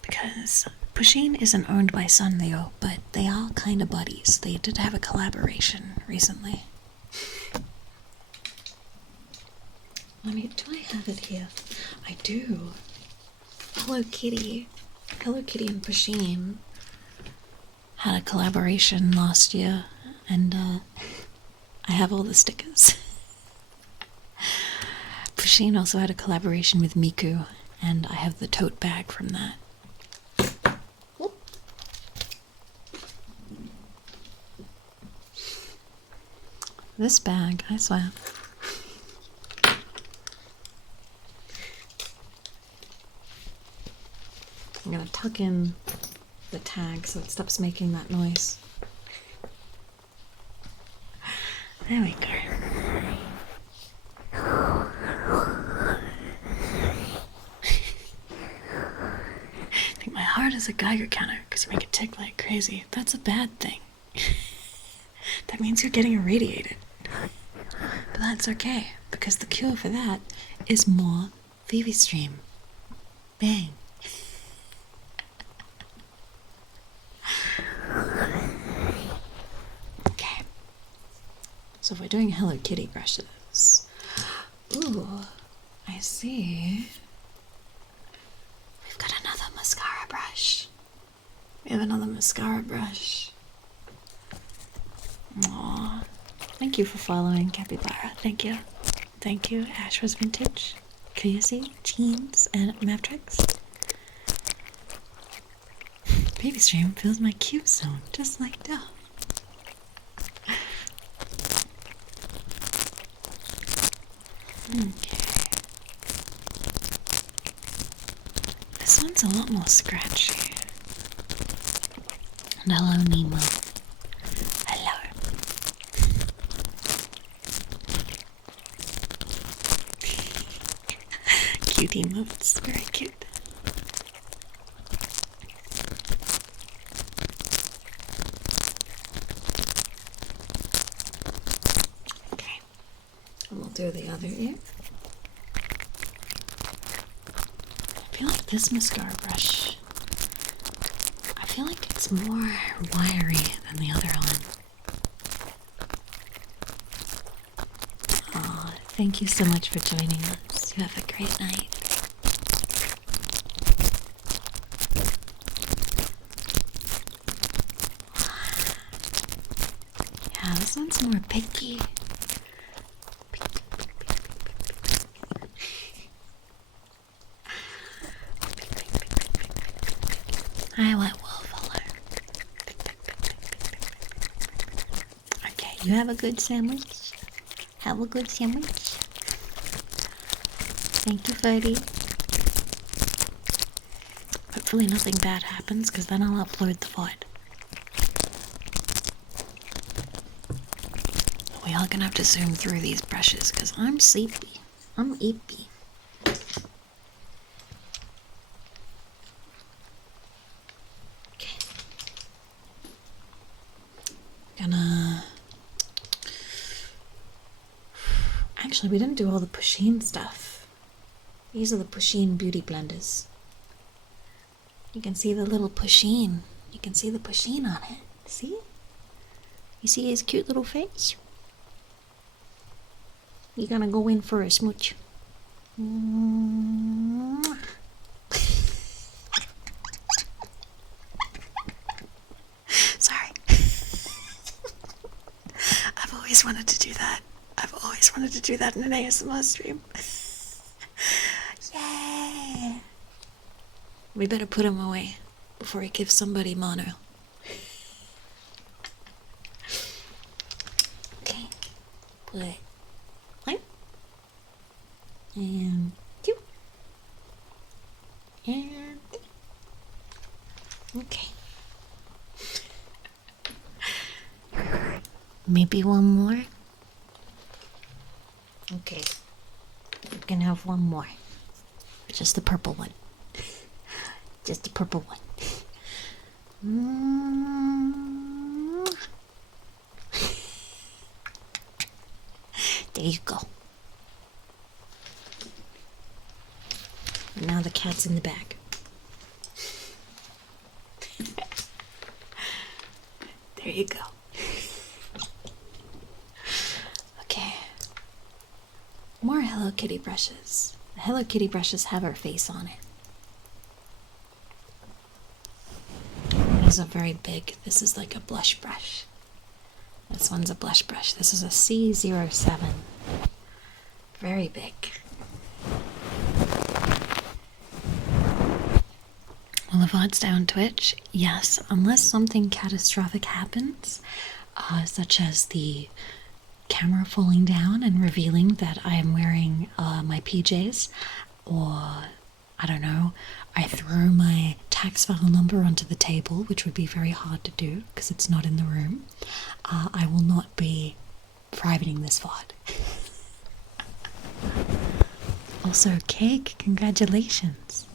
Because Pusheen isn't owned by Sanrio, but they are kind of buddies. They did have a collaboration recently. Do I have it here? I do. Hello Kitty and Pusheen had a collaboration last year, and I have all the stickers. Pusheen also had a collaboration with Miku, and I have the tote bag from that. Whoop. This bag, I swear. I'm gonna tuck in the tag so it stops making that noise. There we go. I think my heart is a Geiger counter because you make it tick like crazy. That's a bad thing. That means you're getting irradiated. But that's okay, because the cure for that is more Vivi stream. Bang. Okay. So if we're doing Hello Kitty brushes. Ooh, I see. We've got another mascara brush. We have another mascara brush. Aww. Thank you for following, Capybara. Thank you. Thank you, Ash was Vintage, Kuyasi, Teens, and Matrix. Baby Stream fills my cute zone, just like Duff. Okay. This one's a lot more scratchy. And hello, Nemo. Hello. Cute emotes, very cute. Okay, and we'll do the other ear. I feel like this mascara brush, I feel like it's more wiry than the other one. Aw, thank you so much for joining us. You have a great night. Yeah, this one's more picky. Hi, White Wolf. Hello. Okay, you have a good sandwich. Have a good sandwich. Thank you, Ferdy. Hopefully nothing bad happens, because then I'll upload the VOD. We are gonna have to zoom through these brushes, because I'm sleepy. I'm eepy. Okay. Gonna... Actually, we didn't do all the Pusheen stuff. These are the Pusheen beauty blenders. You can see the little Pusheen. You can see the Pusheen on it. See? You see his cute little face? You're gonna go in for a smooch. Sorry. I've always wanted to do that. I've always wanted to do that in an ASMR stream. Yay! We better put him away before he gives somebody mono. Okay. Put one. And two. And okay. Maybe one more. Okay. You can have one more. Just the purple one. Just the purple one. There you go. And now the cat's in the bag. There you go. Okay. More Hello Kitty brushes. The Hello Kitty brushes have her face on it. These are very big. This is like a blush brush. This one's a blush brush. This is a C07. Very big. Will the VOD stay on Twitch? Yes, unless something catastrophic happens, such as the camera falling down and revealing that I am wearing my PJs, or I don't know, I throw my tax file number onto the table, which would be very hard to do because it's not in the room. I will not be privating this VOD. Also, Cake, congratulations.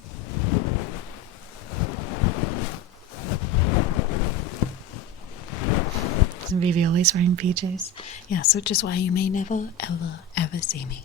Isn't Vivi always wearing PJs? Yes, which is why you may never, ever, ever see me.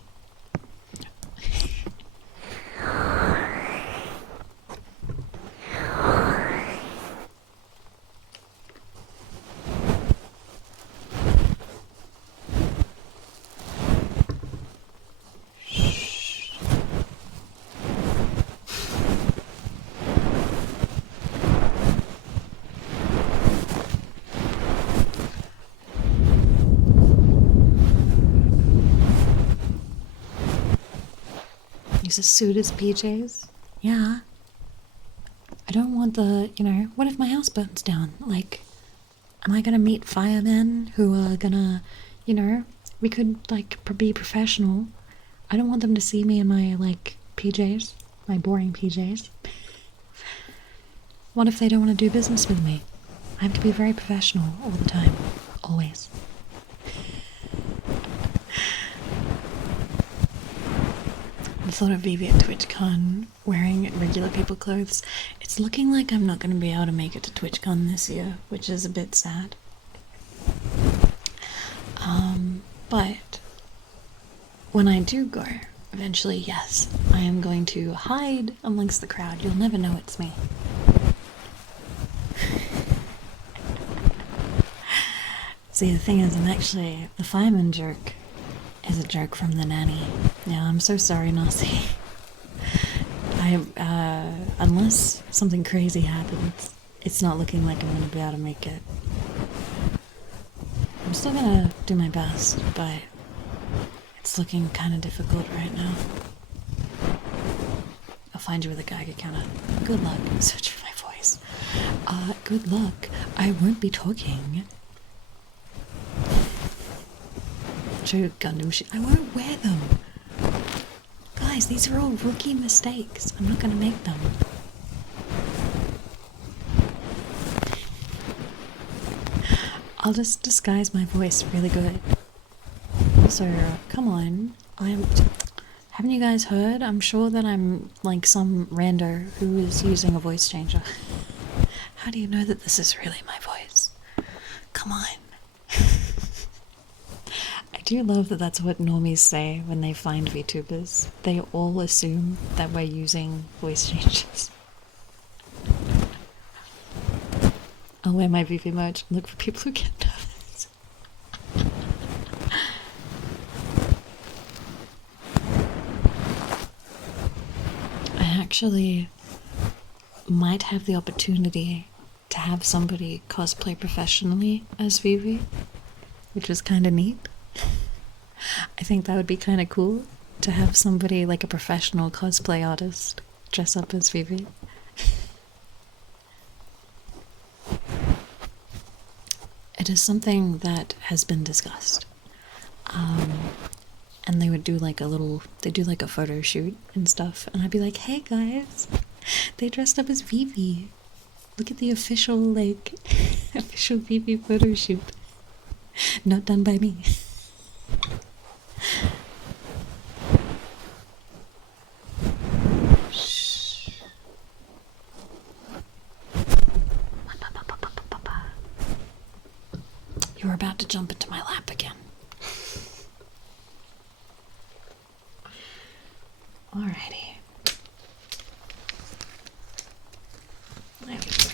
Use a suit as PJs? Yeah. I don't want the, what if my house burns down? Like, am I gonna meet firemen who are gonna, we could, be professional. I don't want them to see me in my, PJs, my boring PJs. What if they don't want to do business with me? I have to be very professional all the time. Always. The thought of Vivi at TwitchCon wearing regular people clothes, it's looking like I'm not going to be able to make it to TwitchCon this year, which is a bit sad. But when I do go, eventually, yes, I am going to hide amongst the crowd. You'll never know it's me. See, the thing is, the fireman joke is a joke from The Nanny. Yeah, I'm so sorry, Nasi. Unless something crazy happens, it's not looking like I'm going to be able to make it. I'm still going to do my best, but it's looking kind of difficult right now. I'll find you with a Geiger counter. Good luck. Search for my voice. Good luck. I won't be talking. True Gundam shit. I won't wear them. God Guys, these are all rookie mistakes. I'm not gonna make them. I'll just disguise my voice really good. So, come on. Haven't you guys heard? I'm sure that I'm like some rando who is using a voice changer. How do you know that this is really my voice? Come on. I do love that that's what normies say when they find VTubers. They all assume that we're using voice changes. I'll wear my Vivi merch and look for people who get nervous. I actually might have the opportunity to have somebody cosplay professionally as Vivi, which is kind of neat. I think that would be kind of cool to have somebody like a professional cosplay artist dress up as Vivi. It is something that has been discussed. And they would do like a photo shoot and stuff, and I'd be like, hey guys, they dressed up as Vivi. Look at the official official Vivi photo shoot. Not done by me. Shh. You're about to jump into my lap again. Alrighty. There we go.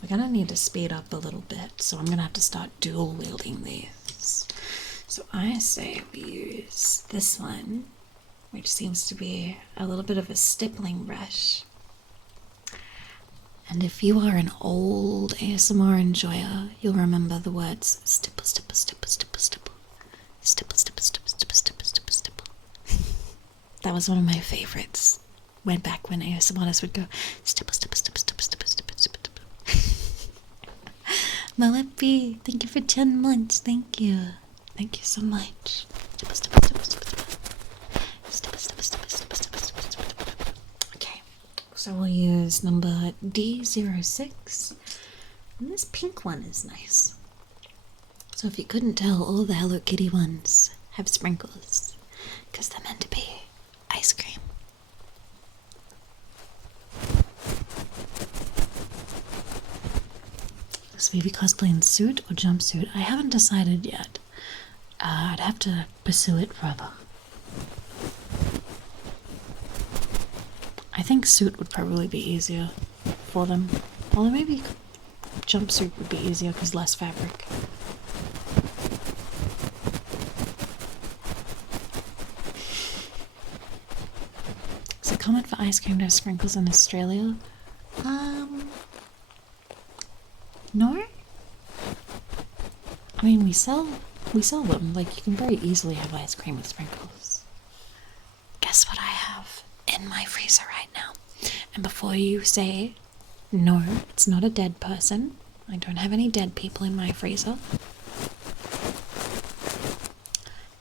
We're gonna need to speed up a little bit, so I'm gonna have to start dual wielding these. So I say we use this one, which seems to be a little bit of a stippling brush. And if you are an old ASMR enjoyer, you'll remember the words stipple, stipple, stipple, stipple, stipple. Stipple, stipple, stipple, stipple, stipple, stipple, stipple. That was one of my favorites. Went back when ASMR artists would go stipple, stipple, stipple, stipple, stipple, stipple, stipple, stipple. Malepi, thank you for 10 months. Thank you. Thank you so much. Stipple, stipple, stipple, stipple, stipple. Stipple, stipple, stipple, stipple, stipple, stipple, stipple, stipple. Okay. So we'll use number D06. And this pink one is nice. So if you couldn't tell, all the Hello Kitty ones have sprinkles, because they're meant to be ice cream. This Vivi cosplay in suit or jumpsuit? I haven't decided yet. I'd have to pursue it further. I think suit would probably be easier for them. Although maybe jumpsuit would be easier because less fabric. Is it common for ice cream to have sprinkles in Australia? No? I mean, we sell them. Like, you can very easily have ice cream with sprinkles. Guess what I have in my freezer right now? And before you say, no, it's not a dead person. I don't have any dead people in my freezer.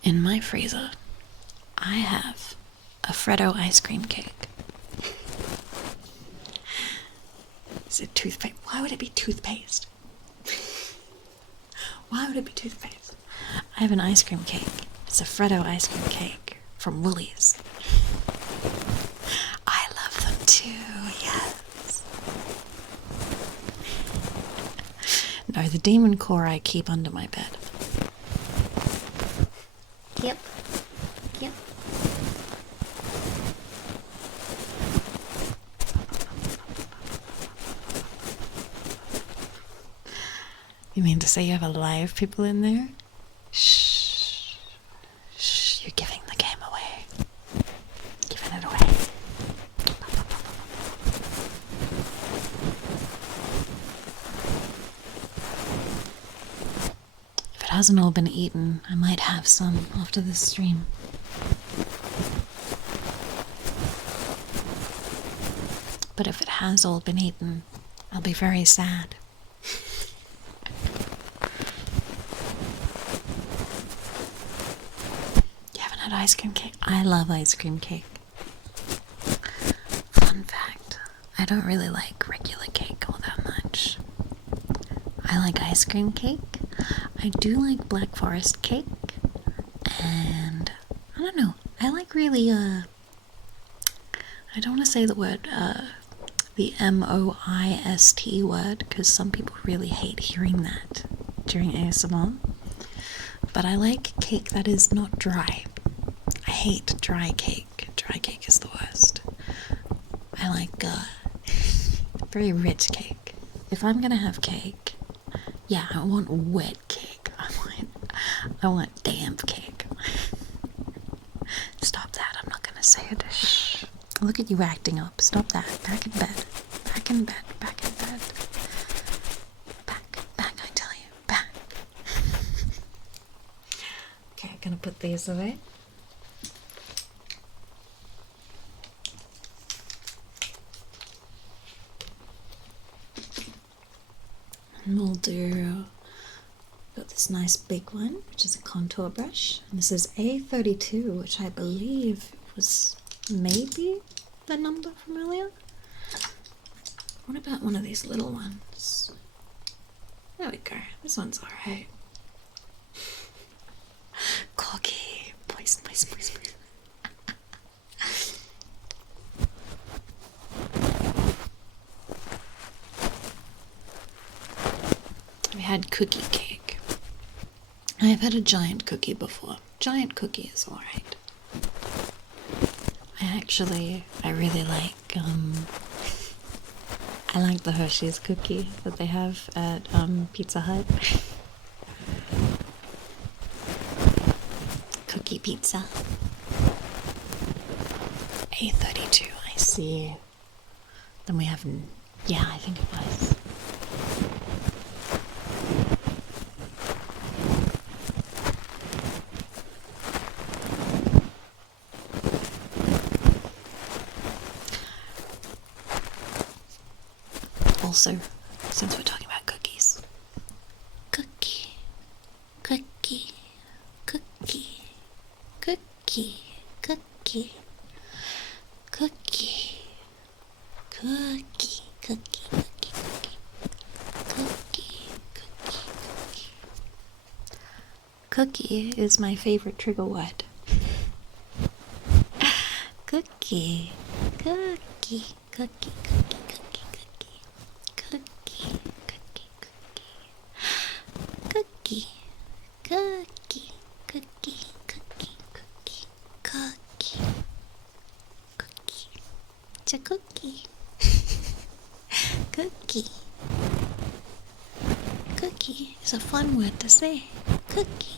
In my freezer, I have a Freddo ice cream cake. Is it toothpaste? Why would it be toothpaste? Why would it be toothpaste? I have an ice cream cake. It's a Freddo ice cream cake from Woolies. I love them too, yes. No, the demon core I keep under my bed. Yep. Yep. You mean to say you have a live people in there? Shh. Shh, you're giving the game away. Giving it away. If it hasn't all been eaten, I might have some after this stream. But if it has all been eaten, I'll be very sad. had ice cream cake. I love ice cream cake. Fun fact, I don't really like regular cake all that much. I like ice cream cake. I do like Black Forest cake. And I don't know, I like really, I don't want to say the word, the MOIST word, because some people really hate hearing that during ASMR. But I like cake that is not dry. I hate dry cake. Dry cake is the worst. I like very rich cake. If I'm gonna have cake, yeah, I want wet cake. I want damp cake. Stop that. I'm not gonna say it. Shh. Look at you acting up. Stop that. Back in bed. Back in bed. Back in bed. Back, I tell you. Back. Okay, I'm gonna put these away. And we'll do, got this nice big one, which is a contour brush. And this is A32, which I believe was maybe the number from earlier. What about one of these little ones? There we go. This one's alright. Corky. Moist. We had cookie cake. I have had a giant cookie before. Giant cookie is alright. I really like, I like the Hershey's cookie that they have at Pizza Hut. Cookie pizza. A32, I see. Then we have, yeah, I think it was. Also, since we're talking about cookies, cookie, cookie, cookie, cookie, cookie, cookie, cookie, cookie, cookie, cookie, cookie. Cookie is my favorite trigger word. Cookie, cookie, cookie, cookie. It's a cookie. Cookie. Cookie is a fun word to say. Cookie.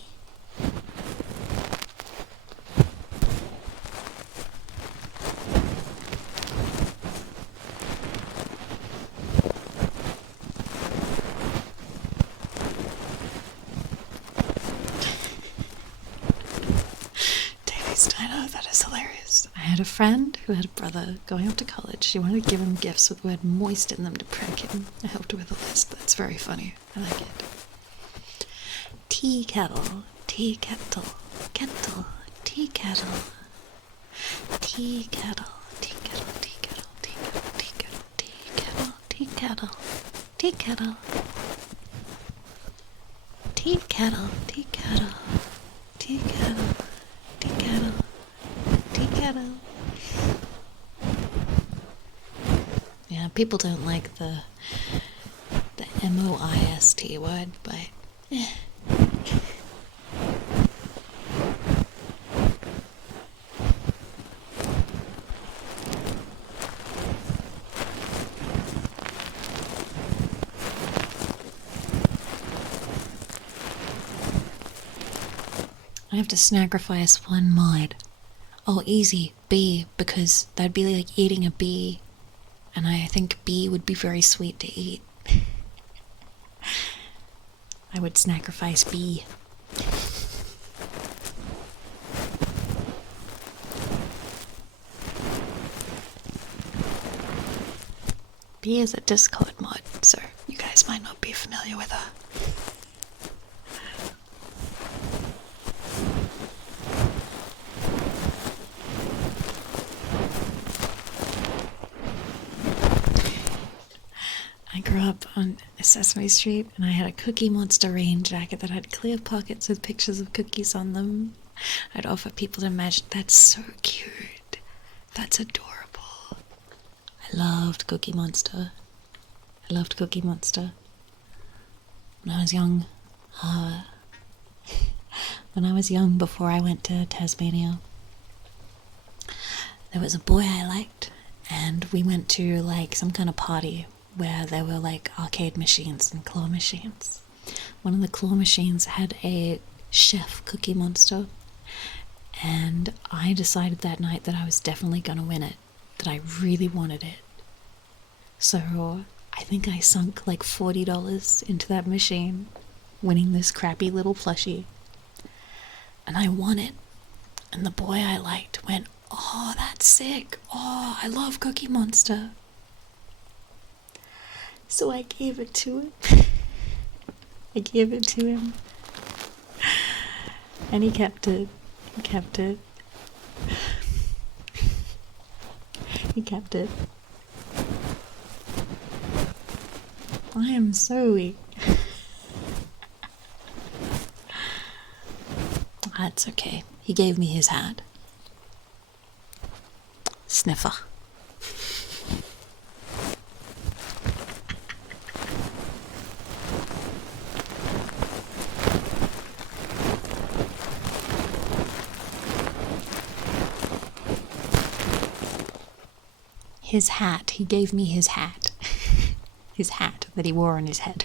That is hilarious. I had a friend who had a brother going off to college. She wanted to give him gifts with the word moist in them to prank him. I helped her with a list. That's very funny. I like it. Tea kettle, tea kettle, kettle, tea kettle, tea kettle, tea kettle, tea kettle, tea kettle, tea kettle, tea kettle, tea kettle, tea kettle, tea kettle, tea kettle, tea kettle. Yeah, people don't like the MOIST word, but I have to sacrifice one mod. Oh, easy, bee, because that'd be like eating a bee, and I think bee would be very sweet to eat. I would sacrifice bee. Bee is a Discord mod, so you guys might not be familiar with her. I grew up on Sesame Street, and I had a Cookie Monster rain jacket that had clear pockets with pictures of cookies on them. I'd offer people to imagine. That's so cute. That's adorable. I loved Cookie Monster. I loved Cookie Monster. When I was young, before I went to Tasmania, there was a boy I liked, and we went to like some kind of party where there were like arcade machines and claw machines. One of the claw machines had a chef Cookie Monster, and I decided that night that I was definitely gonna win it, that I really wanted it. So I think I sunk like $40 into that machine, winning this crappy little plushie. And I won it. And the boy I liked went, "Oh, that's sick. Oh, I love Cookie Monster." So I gave it to him. I gave it to him. And he kept it. He kept it. He kept it. I am so weak. That's okay. He gave me his hat. Sniffer. His hat. He gave me his hat. His hat that he wore on his head.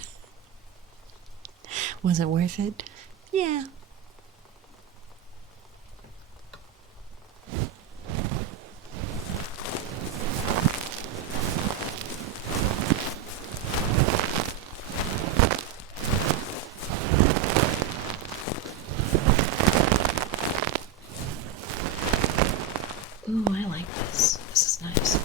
Was it worth it? Yeah. Ooh, I like this. This is nice.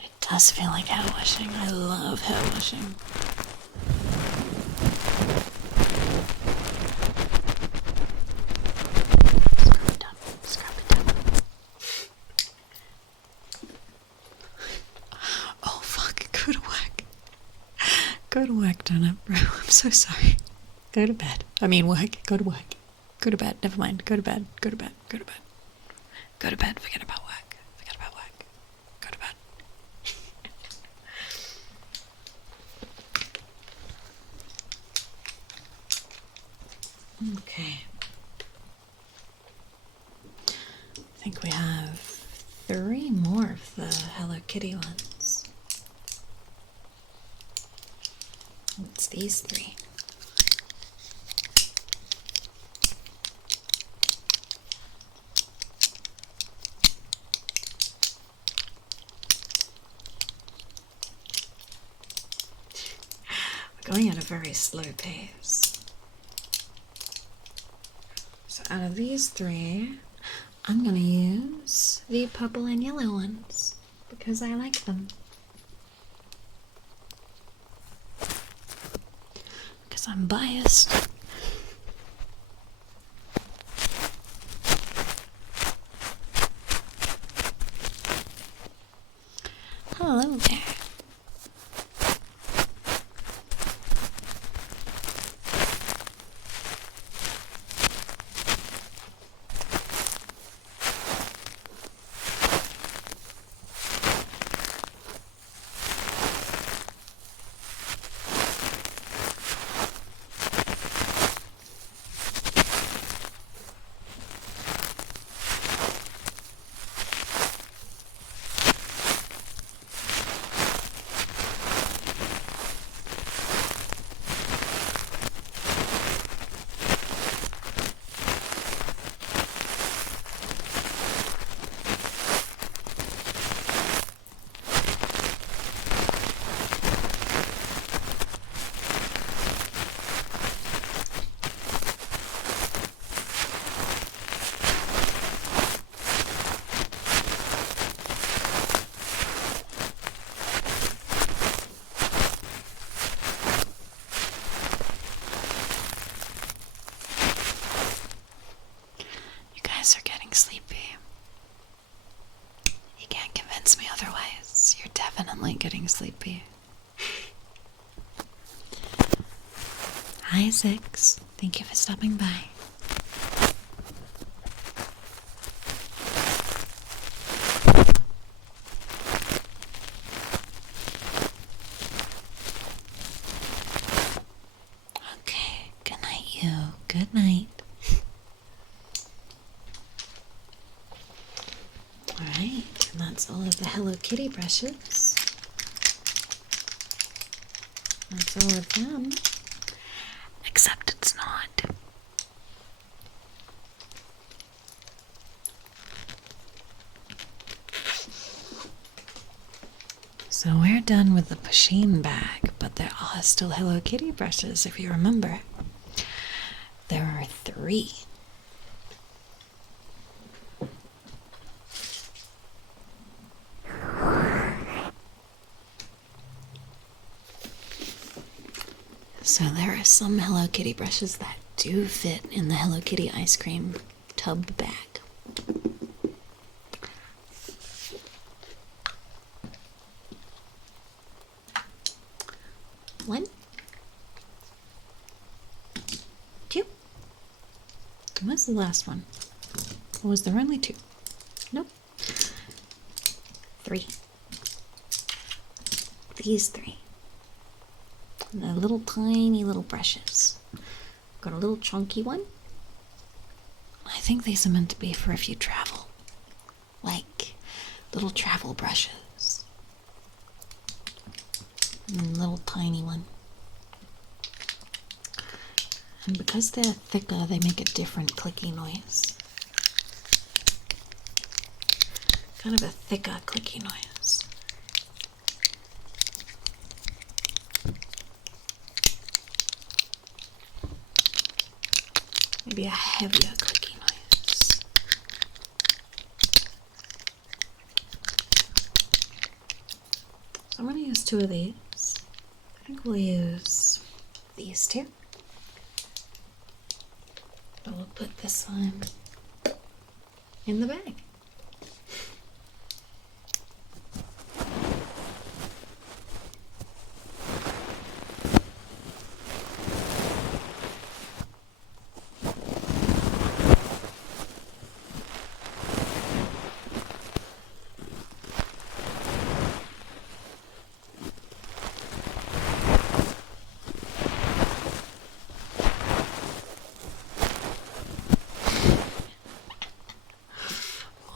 It does feel like hair washing. I love hair washing. Scrub it down. Scrub it down. Oh fuck, go to work. Go to work, don't it, bro? I'm so sorry. Go to bed. I mean work. Go to work. Go to bed. Never mind. Go to bed. Go to bed. Go to bed. Go to bed. Forget about work. Forget about work. Go to bed. Okay. I think we have 3 more of the Hello Kitty ones. It's these 3. We're going at a very slow pace. So out of these 3, I'm gonna use the purple and yellow ones because I like them. Because I'm biased. Hello there. definitely getting sleepy. Hi, Six. Thank you for stopping by. Okay, good night, you. Good night. Alright, and that's all of the Hello Kitty brushes. That's all of them. Except it's not. So we're done with the Pusheen bag, but there are still Hello Kitty brushes, if you remember. There are 3. So there are some Hello Kitty brushes that do fit in the Hello Kitty ice cream tub bag. One, 2. And what's the last one? Or was there only 2? Nope. 3. These 3. And they're little tiny little brushes. Got a little chunky one. I think these are meant to be for if you travel. Like little travel brushes. And a little tiny one. And because they're thicker, they make a different clicky noise. Kind of a thicker clicky noise. Maybe a heavier clicky noise. So I'm going to use 2 of these. I think we'll use these 2. But we'll put this one in the bag.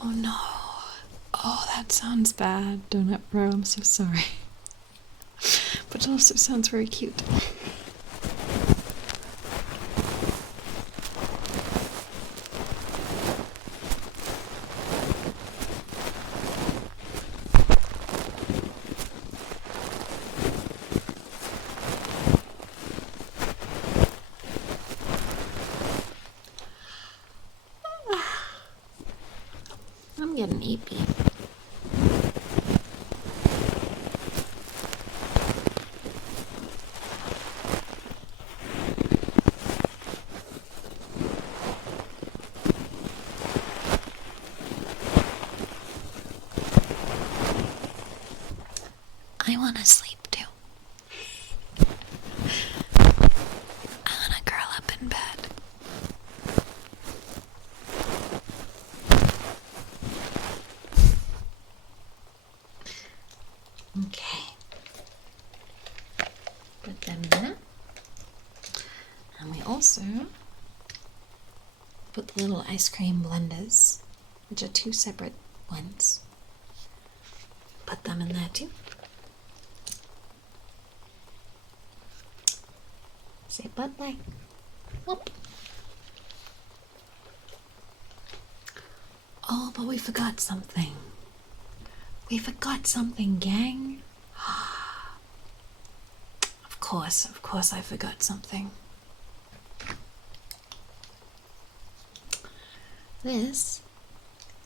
Oh no. Oh, that sounds bad, Donut Bro. I'm so sorry. But it also sounds very cute. I'm getting eepy. I want to sleep too. I want to curl up in bed. Okay. Put them in there. And we also put the little ice cream blenders, which are 2 separate ones. Put them in there too. Say bye-bye. Whoop. Oh, but we forgot something. We forgot something, gang. Of course I forgot something. This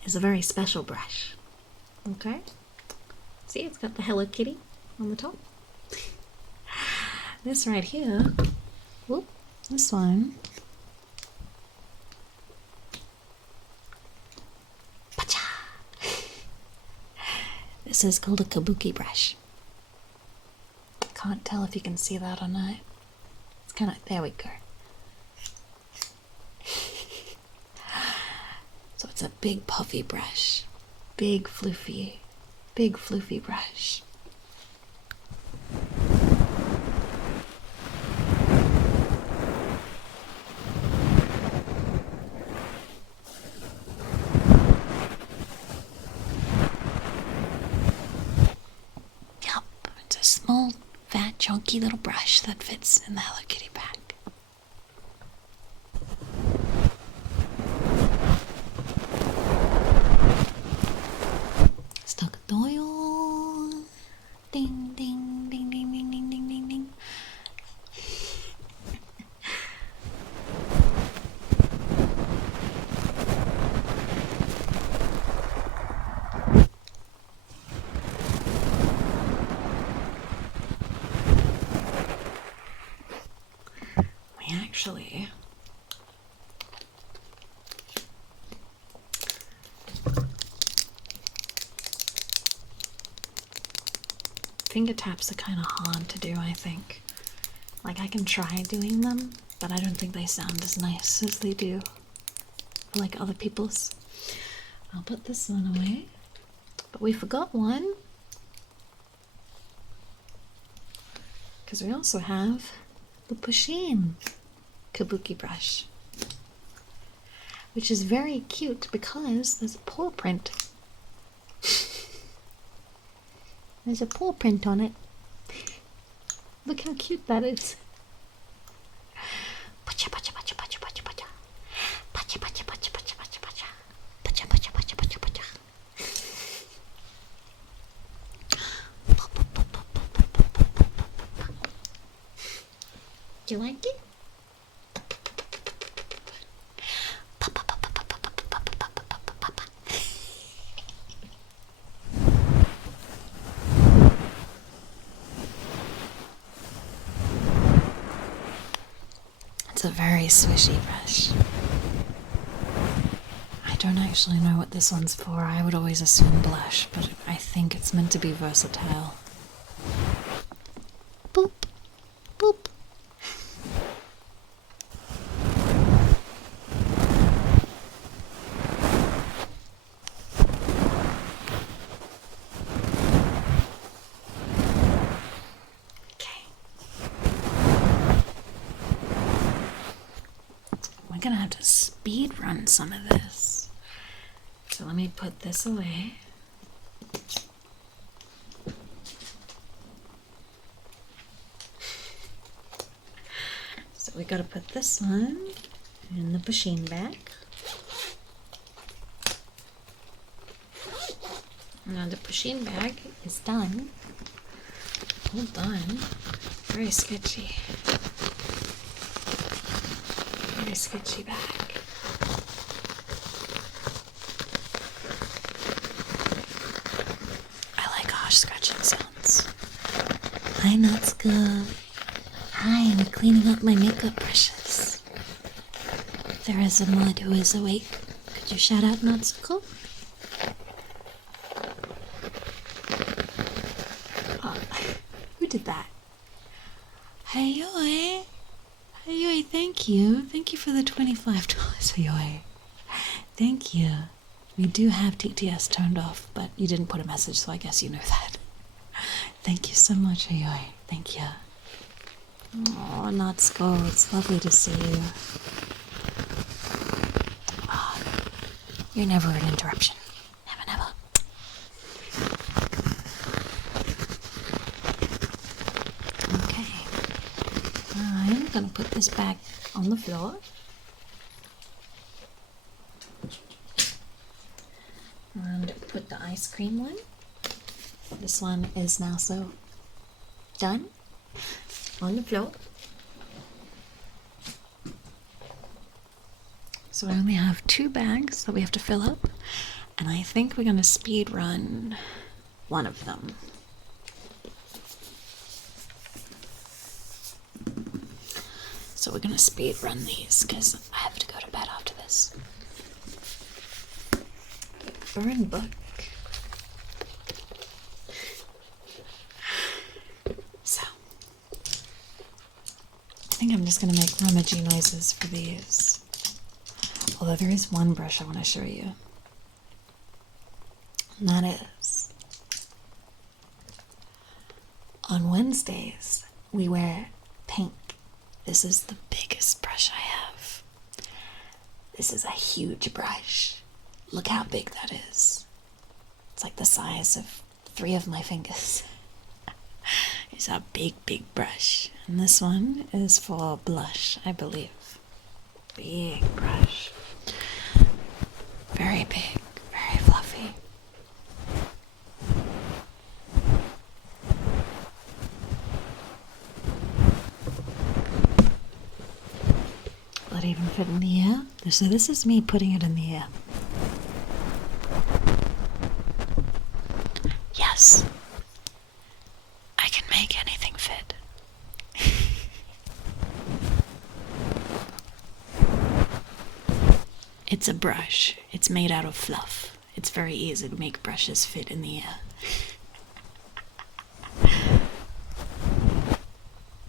is a very special brush. Okay? See, it's got the Hello Kitty on the top. This right here, whoop, this one. Pacha! This is called a kabuki brush. can't tell if you can see that or not. It's kind of, there we go. So it's a big puffy brush. Big floofy brush. Yup, it's a small, fat, chunky little brush that fits in the Hello Kitty bag. Stuck the oil. Ding, ding, ding, ding, ding, ding, ding, ding, ding. We actually finger taps are kind of hard to do, I think. Like, I can try doing them, but I don't think they sound as nice as they do for, like, other people's. I'll put this one away. But we forgot one. Because we also have the Pusheen kabuki brush, which is very cute because there's a paw print. There's a paw print on it. Look how cute that is. Pacha, pacha, pacha, pacha, pacha, pacha. Pacha, pacha, pacha, pacha, pacha, pacha. Pacha, pacha, pacha, pacha, pacha. Do you like it? It's a very swishy brush. I don't actually know what this one's for. I would always assume blush, but I think it's meant to be versatile. Boop, boop. We're gonna have to speed run some of this. So let me put this away. So we gotta put this one in the Pusheen bag. Now the Pusheen bag is done. Hold on. Very sketchy. Very sketchy bag. I like harsh scratching sounds. Hi, Natsuko. Hi, I'm cleaning up my makeup brushes. There is a mod who is awake. Could you shout out Natsuko? Oh, who did that? Hey, Ayoi, thank you. Thank you for the $25, Ayoi. Thank you. We do have TTS turned off, but you didn't put a message, so I guess you know that. Thank you so much, Ayoi. Thank you. Oh, Natsuko, it's lovely to see you. Oh, you're never an interruption. Never, never. Okay. I'm gonna put this back on the floor. And put the ice cream one. This one is now so done on the floor. So I only have 2 bags that we have to fill up, and I think we're gonna speed run one of them. So we're gonna speed run these because I have to go to bed after this. Burn book. So I'm just going to make rummaging noises for these. Although there is one brush I want to show you. And that is, on Wednesdays, we wear pink. This is the biggest brush I have. This is a huge brush. Look how big that is. It's like the size of 3 of my fingers. It's a big, big brush. And this one is for blush, I believe. Big brush. Very big, very fluffy. Will it even fit in the air? So this is me putting it in the air. Yes. I can make anything fit. It's a brush. It's made out of fluff. It's very easy to make brushes fit in the air.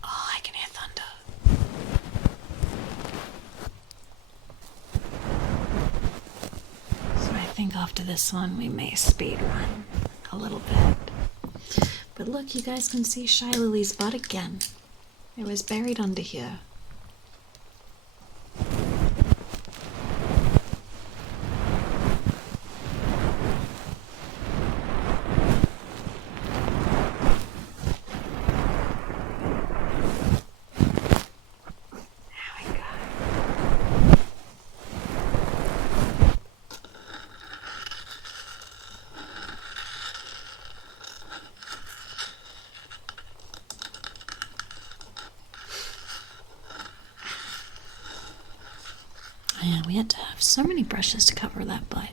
Oh, I can hear thunder. So I think after this one we may speed run a little bit. But look, you guys can see Shy Lily's butt again. It was buried under here. Yeah, we had to have so many brushes to cover that butt.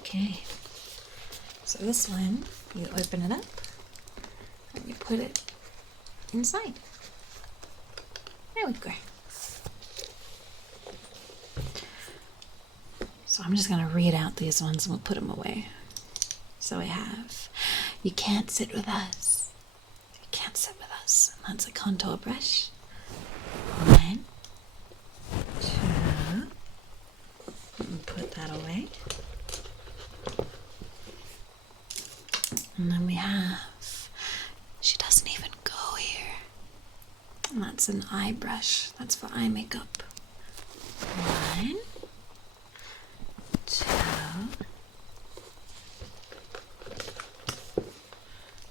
Okay, so this one, you open it up and you put it inside. There we go. So I'm just going to read out these ones and we'll put them away. So we have, you can't sit with us. You can't sit with us. And that's a contour brush. 1, 2, and put that away. And then we have, she doesn't even go here. And that's an eye brush. That's for eye makeup. 1, 2.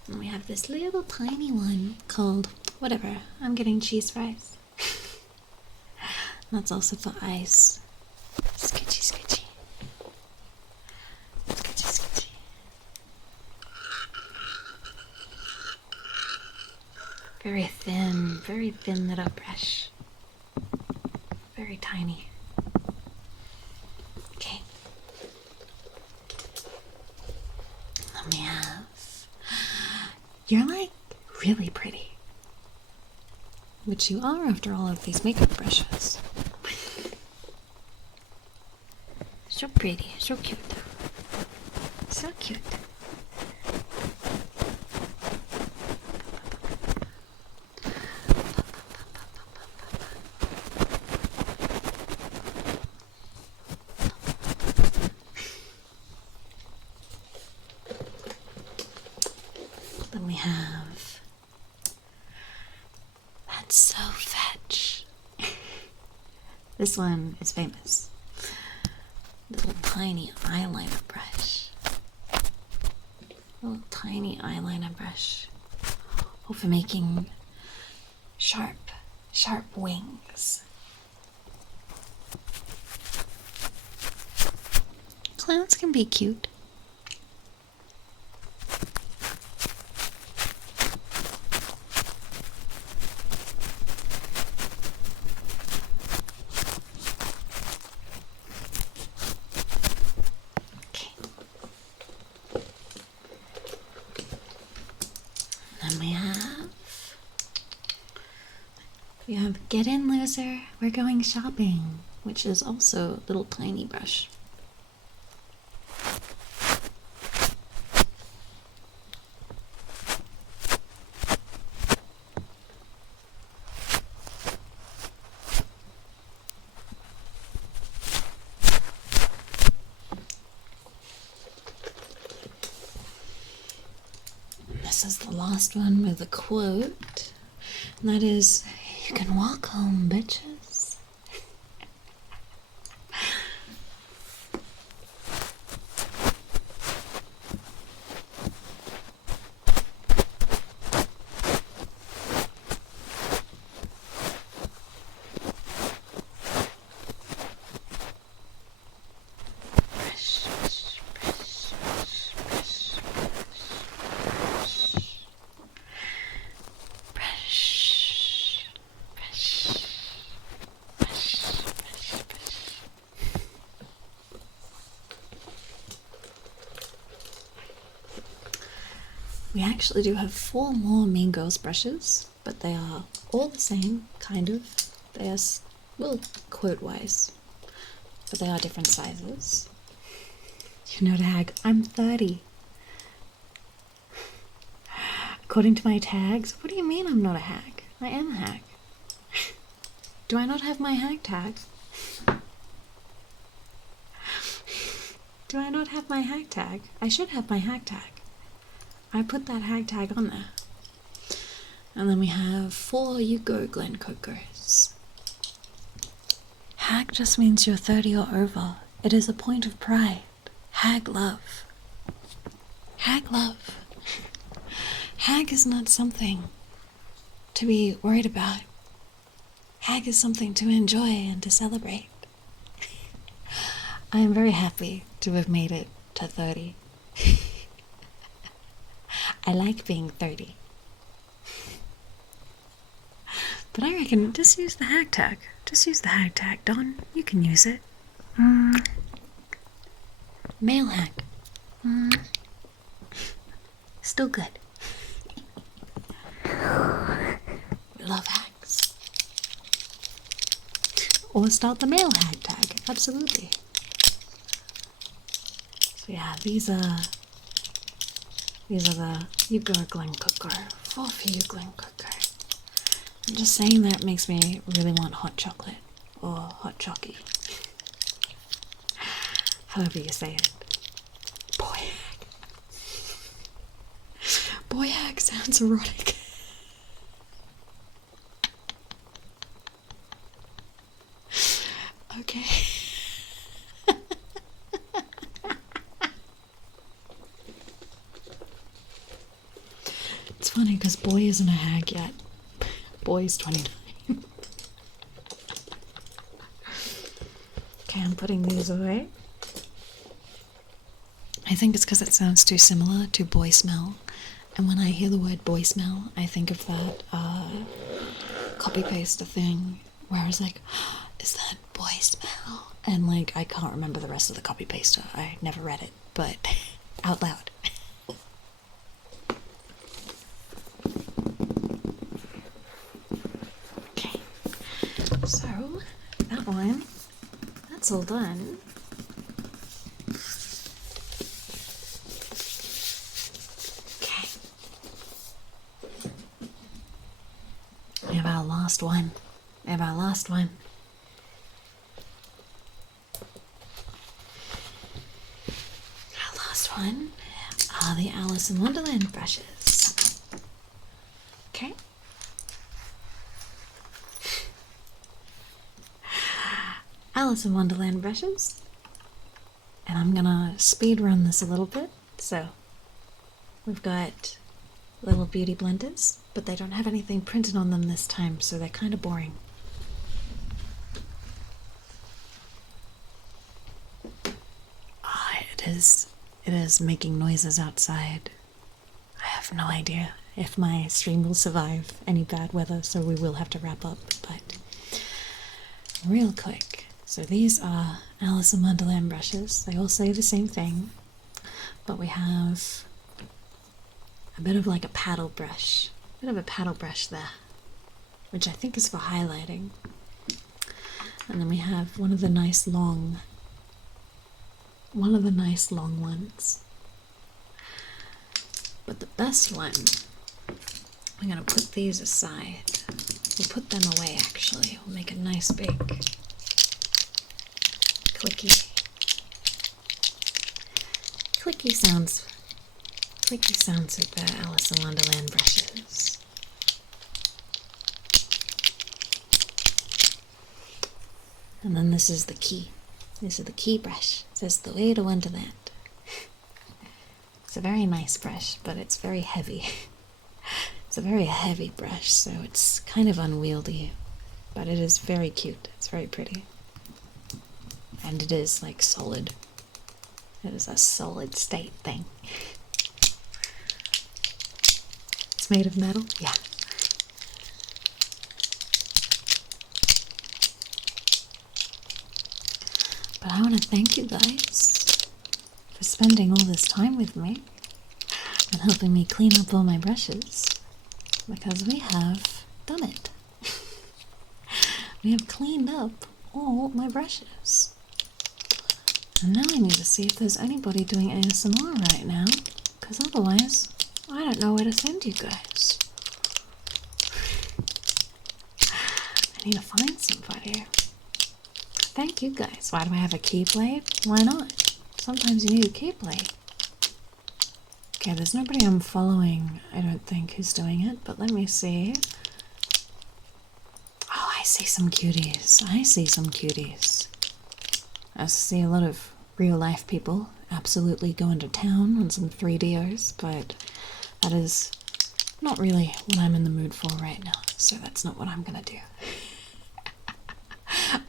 And we have this little tiny one called, whatever, I'm getting cheese fries. That's also for eyes. Sketchy, sketchy. Sketchy, sketchy. Very thin little brush. Very tiny. Okay. Then we have, you're like really pretty. Which you are after all of these makeup brushes. So pretty, so cute. So cute. Then we have, that's so fetch. This one is famous. Little tiny eyeliner brush. Little tiny eyeliner brush. Oh, for making sharp wings. Clowns can be cute. We have Get In Loser, We're Going Shopping, which is also a little tiny brush. this is the last one with a quote, and that is, "You can walk home, bitches." We actually do have 4 more Mean Girls brushes, but they are all the same, kind of. They are, well, quote-wise, but they are different sizes. You know, tag, I'm 30. According to my tags, what do you mean I'm not a hag? I am a hag. Do I not have my hag tag? Do I not have my hag tag? I should have my hag tag. I put that hag tag on there. And then we have 4 You Go Glen Cocos. Hag just means you're 30 or over. It is a point of pride. Hag love. Hag love. Hag is not something to be worried about. Hag is something to enjoy and to celebrate. I am very happy to have made it to 30. I like being 30. But I reckon just use the hag tag. Just use the hag tag, Don. You can use it. Male hag. Still good. We love hags. Or start the male hag tag. Absolutely. So yeah, these are the You Go Glen Cooker. 4 for You Glen Cooker. I'm just saying that makes me really want hot chocolate. Or hot chocky. However you say it. Boy hag. Boy hag sounds erotic. Okay. It's funny because boy isn't a hag yet. Boy's 29. Okay, I'm putting these away. I think it's because it sounds too similar to boy smell. And when I hear the word boy smell, I think of that copy paste thing where I was like, is that boy smell? And like, I can't remember the rest of the copy paster. I never read it, but out loud. Okay, so that one, that's all done. Okay. We have our last one. We have our last one. Our last one are the Alice in Wonderland brushes. Okay. Alice in Wonderland brushes. And I'm gonna speed run this a little bit. So we've got little beauty blenders, but they don't have anything printed on them this time, so they're kind of boring. It is making noises outside. I have no idea if my stream will survive any bad weather, so we will have to wrap up, but real quick. So these are Alice in Wonderland brushes. They all say the same thing, but we have a bit of like a paddle brush. A bit of a paddle brush there, which I think is for highlighting. And then we have one of the nice long ones. But the best one, I'm gonna put these aside. We'll put them away actually. We'll make a nice big clicky. Clicky sounds Squeaky sounds with the Alice in Wonderland brushes. And then this is the key. This is the key brush. It says the way to Wonderland. It's a very nice brush, but it's very heavy. It's a very heavy brush, so it's kind of unwieldy. But it is very cute. It's very pretty. And it is like solid. It is a solid state thing. It's made of metal? Yeah. But I want to thank you guys for spending all this time with me and helping me clean up all my brushes, because we have done it. We have cleaned up all my brushes. And now I need to see if there's anybody doing ASMR right now, because otherwise I don't know where to send you guys. I need to find somebody. Thank you guys. Why do I have a keyblade? Why not? Sometimes you need a keyblade. Okay, there's nobody I'm following, I don't think, who's doing it, but let me see. Oh, I see some cuties. I see some cuties. I see a lot of real-life people absolutely going to town on some 3Ds, but that is not really what I'm in the mood for right now, so that's not what I'm gonna do.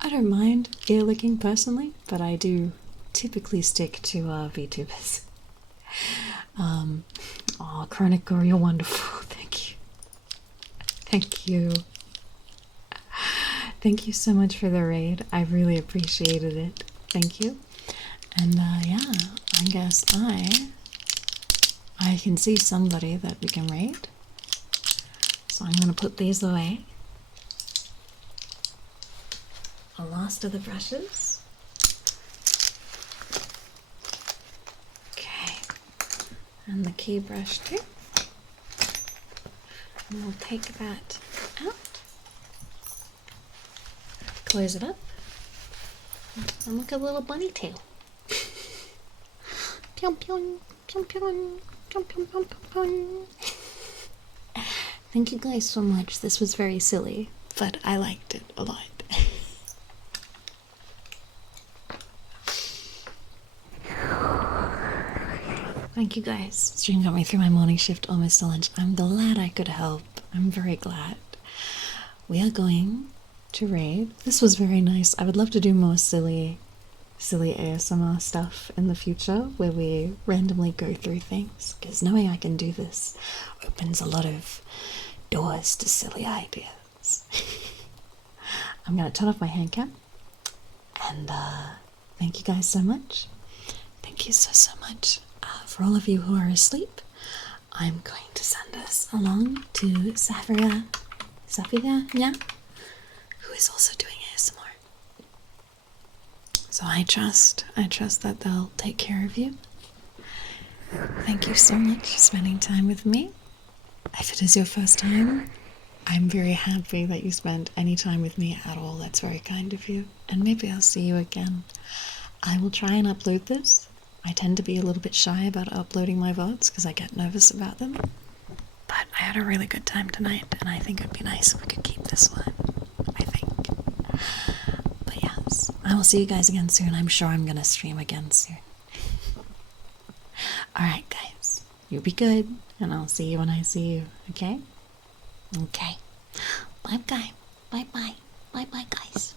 I don't mind ear licking personally, but I do typically stick to VTubers. Oh, Chronicle, you're wonderful. Thank you. Thank you. Thank you so much for the raid. I really appreciated it. Thank you. And yeah, I guess I can see somebody that we can raid. So I'm gonna put these away. The last of the brushes. Okay. And the key brush too. And we'll take that out. Close it up. And look at a little bunny tail. Pion, pion, pion, pion, pion, pion, pion, pion. Thank you guys so much. This was very silly, but I liked it a lot. Thank you guys. Stream got me through my morning shift almost to lunch. I'm glad I could help. I'm very glad. We are going to raid. This was very nice. I would love to do more silly ASMR stuff in the future where we randomly go through things, because knowing I can do this opens a lot of doors to silly ideas. I'm going to turn off my hand cam, and thank you guys so much. Thank you so much. For all of you who are asleep, I'm going to send us along to Safia, yeah, who is also doing ASMR. So I trust that they'll take care of you. Thank you so much for spending time with me. If it is your first time, I'm very happy that you spent any time with me at all. That's very kind of you. And maybe I'll see you again. I will try and upload this. I tend to be a little bit shy about uploading my VODs because I get nervous about them. But I had a really good time tonight, and I think it would be nice if we could keep this one. I think. But yes, I will see you guys again soon. I'm sure I'm going to stream again soon. Alright guys, you be good, and I'll see you when I see you, okay? Okay. Bye bye. Bye bye. Bye bye guys.